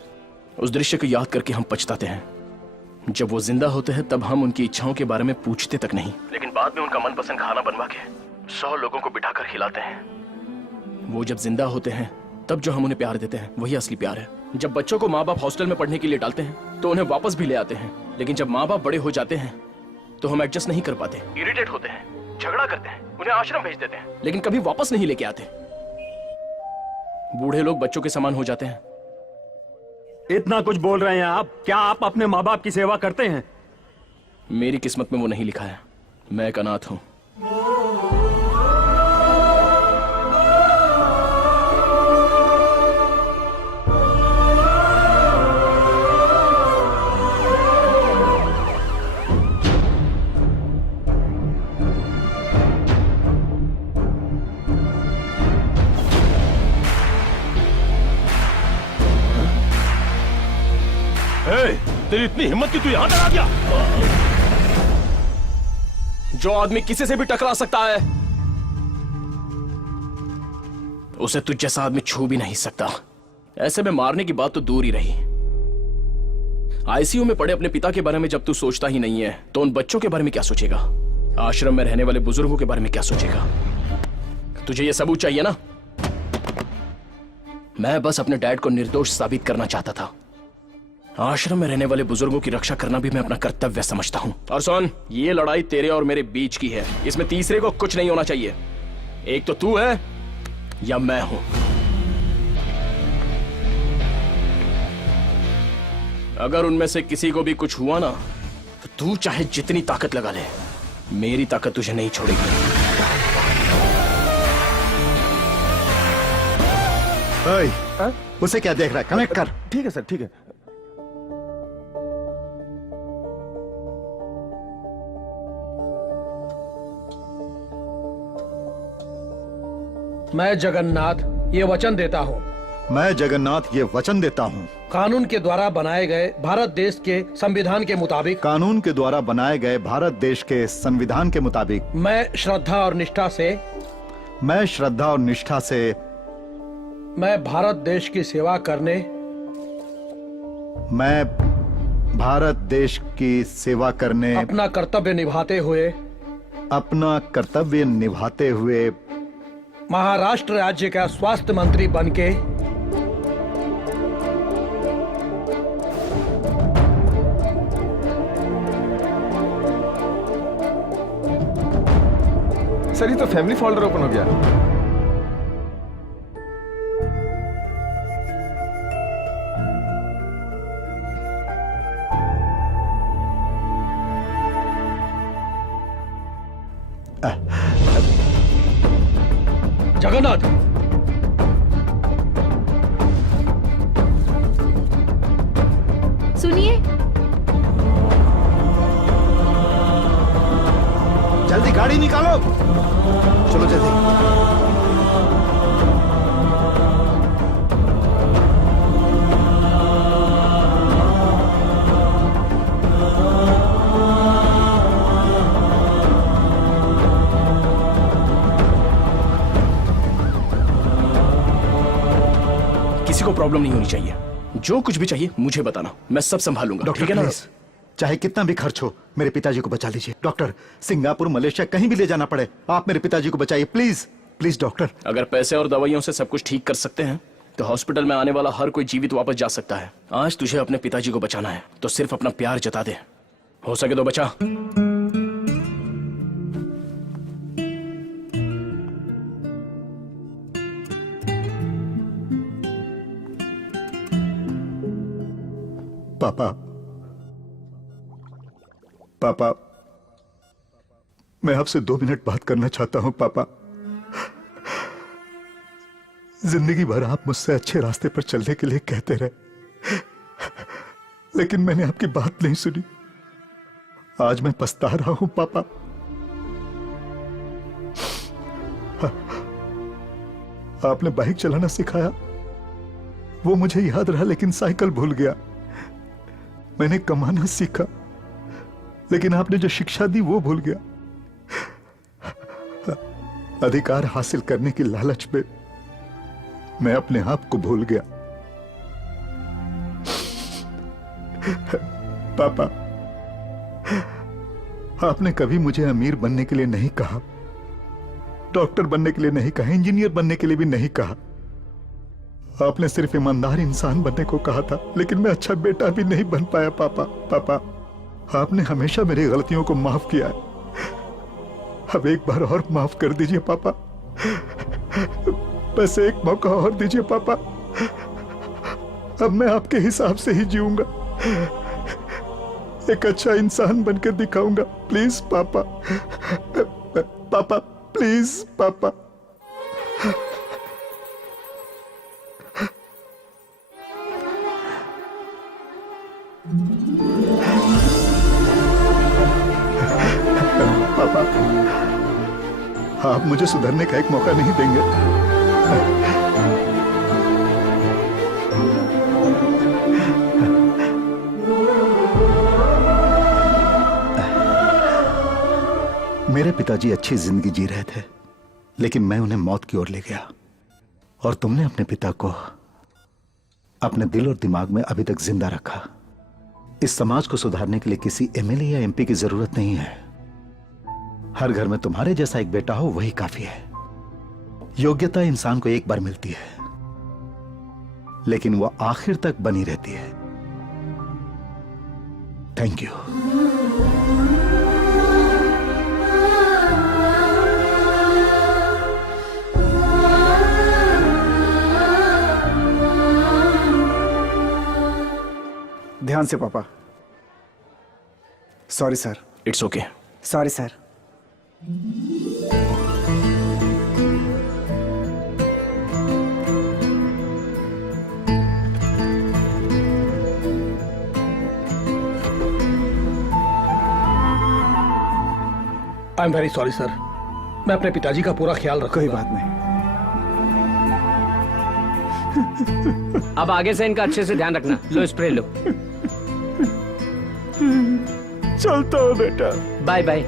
उस दृश्य को याद करके हम पछताते हैं। जब वो जिंदा होते हैं तब हम उनकी इच्छाओं के बारे में पूछते तक नहीं, लेकिन बाद में उनका मनपसंद खाना बनवा के 100 लोगों को बिठाकर खिलाते हैं। वो जब जिंदा होते हैं तब जो हम उन्हें प्यार देते हैं वही असली प्यार है। जब बच्चों को माँ बाप हॉस्टल में पढ़ने के लिए डालते हैं तो उन्हें वापस भी ले आते हैं, लेकिन जब माँ बाप बड़े हो जाते हैं तो हम एडजस्ट नहीं कर पाते, इरिटेट होते हैं, झगड़ा करते हैं, उन्हें आश्रम भेज देते हैं, लेकिन कभी वापस नहीं लेके आते। बूढ़े लोग बच्चों के समान हो जाते हैं। इतना कुछ बोल रहे हैं आप, क्या आप अपने माँ बाप की सेवा करते हैं? मेरी किस्मत में वो नहीं लिखा है। मैं एक अनाथ हूं। तेरी इतनी हिम्मत कि तू यहां तक आ गया? जो आदमी किसी से भी टकरा सकता है उसे तुझ जैसा आदमी छू भी नहीं सकता। ऐसे में मारने की बात तो दूर ही रही। आईसीयू में पड़े अपने पिता के बारे में जब तू सोचता ही नहीं है तो उन बच्चों के बारे में क्या सोचेगा? आश्रम में रहने वाले बुजुर्गों के बारे में क्या सोचेगा? तुझे ये सबूत चाहिए ना? मैं बस अपने डैड को निर्दोष साबित करना चाहता था। आश्रम में रहने वाले बुजुर्गों की रक्षा करना भी मैं अपना कर्तव्य समझता हूं। और सुन, ये लड़ाई तेरे और मेरे बीच की है, इसमें तीसरे को कुछ नहीं होना चाहिए। एक तो तू है या मैं हूं। अगर उनमें से किसी को भी कुछ हुआ ना तो तू चाहे जितनी ताकत लगा ले, मेरी ताकत तुझे नहीं छोड़ेगी। उसे क्या देख रहा है? कनेक्ट कर। ठीक है सर, ठीक है। मैं जगन्नाथ ये वचन देता हूँ, मैं जगन्नाथ ये वचन देता हूँ, कानून के द्वारा बनाए गए भारत देश के संविधान के मुताबिक, कानून के द्वारा बनाए गए भारत देश के संविधान के मुताबिक, मैं श्रद्धा और निष्ठा से मैं भारत देश की सेवा करने अपना कर्तव्य निभाते हुए महाराष्ट्र राज्य का स्वास्थ्य मंत्री बनके सर ये तो फैमिली फोल्डर ओपन हो गया। जगन्नाथ, सुनिए, जल्दी गाड़ी निकालो, चलो जल्दी। किसी को प्रॉब्लम नहीं होनी चाहिए। जो कुछ भी चाहिए मुझे बताना, मैं सब संभालूंगा। डॉक्टर ठीक है ना? प्लीज, चाहे कितना भी खर्च हो, मेरे पिताजी को बचा लीजिए। डॉक्टर, सिंगापुर, मलेशिया कहीं भी ले जाना पड़े, आप मेरे पिताजी को बचाइए प्लीज, प्लीज डॉक्टर। अगर पैसे और दवाइयों से सब कुछ ठीक कर सकते हैं तो हॉस्पिटल में आने वाला हर कोई जीवित वापस जा सकता है। आज तुझे अपने पिताजी को बचाना है तो सिर्फ अपना प्यार जता दे, हो सके तो बचा। पापा, पापा, मैं आपसे 2 मिनट बात करना चाहता हूं। पापा, जिंदगी भर आप मुझसे अच्छे रास्ते पर चलने के लिए कहते रहे, लेकिन मैंने आपकी बात नहीं सुनी। आज मैं पछता रहा हूं पापा। आपने बाइक चलाना सिखाया, वो मुझे याद रहा, लेकिन साइकिल भूल गया। मैंने कमाना सीखा, लेकिन आपने जो शिक्षा दी वो भूल गया। अधिकार हासिल करने की लालच में मैं अपने आप को भूल गया। पापा, आपने कभी मुझे अमीर बनने के लिए नहीं कहा, डॉक्टर बनने के लिए नहीं कहा, इंजीनियर बनने के लिए भी नहीं कहा। आपने सिर्फ ईमानदार इंसान बनने को कहा था, लेकिन मैं अच्छा बेटा भी नहीं बन पाया। पापा, पापा, आपने हमेशा मेरी गलतियों को माफ किया है, अब एक बार और माफ कर दीजिए पापा। बस एक मौका और दीजिए पापा, अब मैं आपके हिसाब से ही जीऊंगा, एक अच्छा इंसान बनकर दिखाऊंगा। प्लीज पापा, पापा प्लीज पापा। पापा, आप मुझे सुधरने का एक मौका नहीं देंगे? मेरे पिताजी अच्छी जिंदगी जी रहे थे, लेकिन मैं उन्हें मौत की ओर ले गया, और तुमने अपने पिता को अपने दिल और दिमाग में अभी तक जिंदा रखा। इस समाज को सुधारने के लिए किसी एमएलए या एमपी की जरूरत नहीं है। हर घर में तुम्हारे जैसा एक बेटा हो, वही काफी है। योग्यता इंसान को एक बार मिलती है, लेकिन वो आखिर तक बनी रहती है। Thank you. ध्यान से पापा, sorry sir. It's okay. Sorry sir. I am very sorry sir. मैं अपने पिताजी का पूरा ख्याल रखूंगा। कोई बात नहीं। अब आगे से इनका अच्छे से ध्यान रखना। लो स्प्रे लो। चलता हूँ बेटा। Bye bye.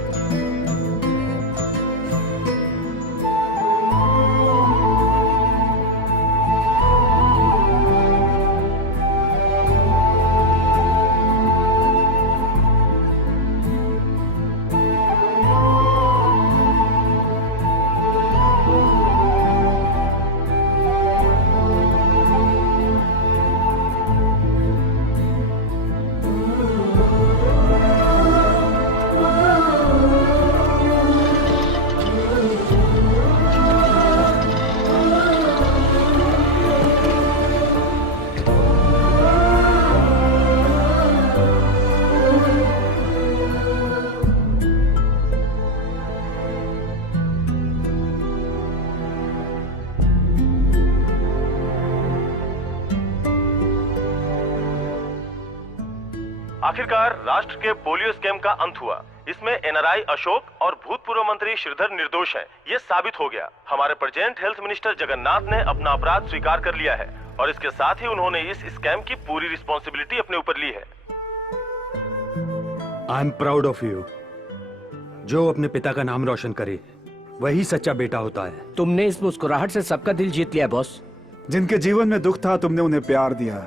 आखिरकार राष्ट्र के पोलियो स्कैम का अंत हुआ। इसमें एनआरआई अशोक और भूतपूर्व मंत्री श्रीधर निर्दोष हैं। ये साबित हो गया। हमारे प्रेजेंट हेल्थ मिनिस्टर जगन्नाथ ने अपना अपराध स्वीकार कर लिया है और इसके साथ ही उन्होंने इस स्कैम की पूरी रिस्पॉन्सिबिलिटी अपने ऊपर ली है। I am proud of you. जो अपने पिता का नाम रोशन करे वही सच्चा बेटा होता है। तुमने इस मुस्कुराहट से सबका दिल जीत लिया बॉस। जिनके जीवन में दुख था तुमने उन्हें प्यार दिया।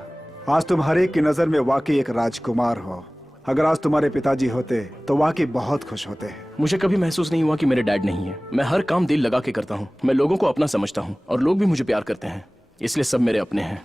आज तुम हर एक की नजर में वाकई एक राजकुमार हो। अगर आज तुम्हारे पिताजी होते तो वाकई बहुत खुश होते। मुझे कभी महसूस नहीं हुआ कि मेरे डैड नहीं है। मैं हर काम दिल लगा के करता हूँ। मैं लोगों को अपना समझता हूँ और लोग भी मुझे प्यार करते हैं, इसलिए सब मेरे अपने हैं।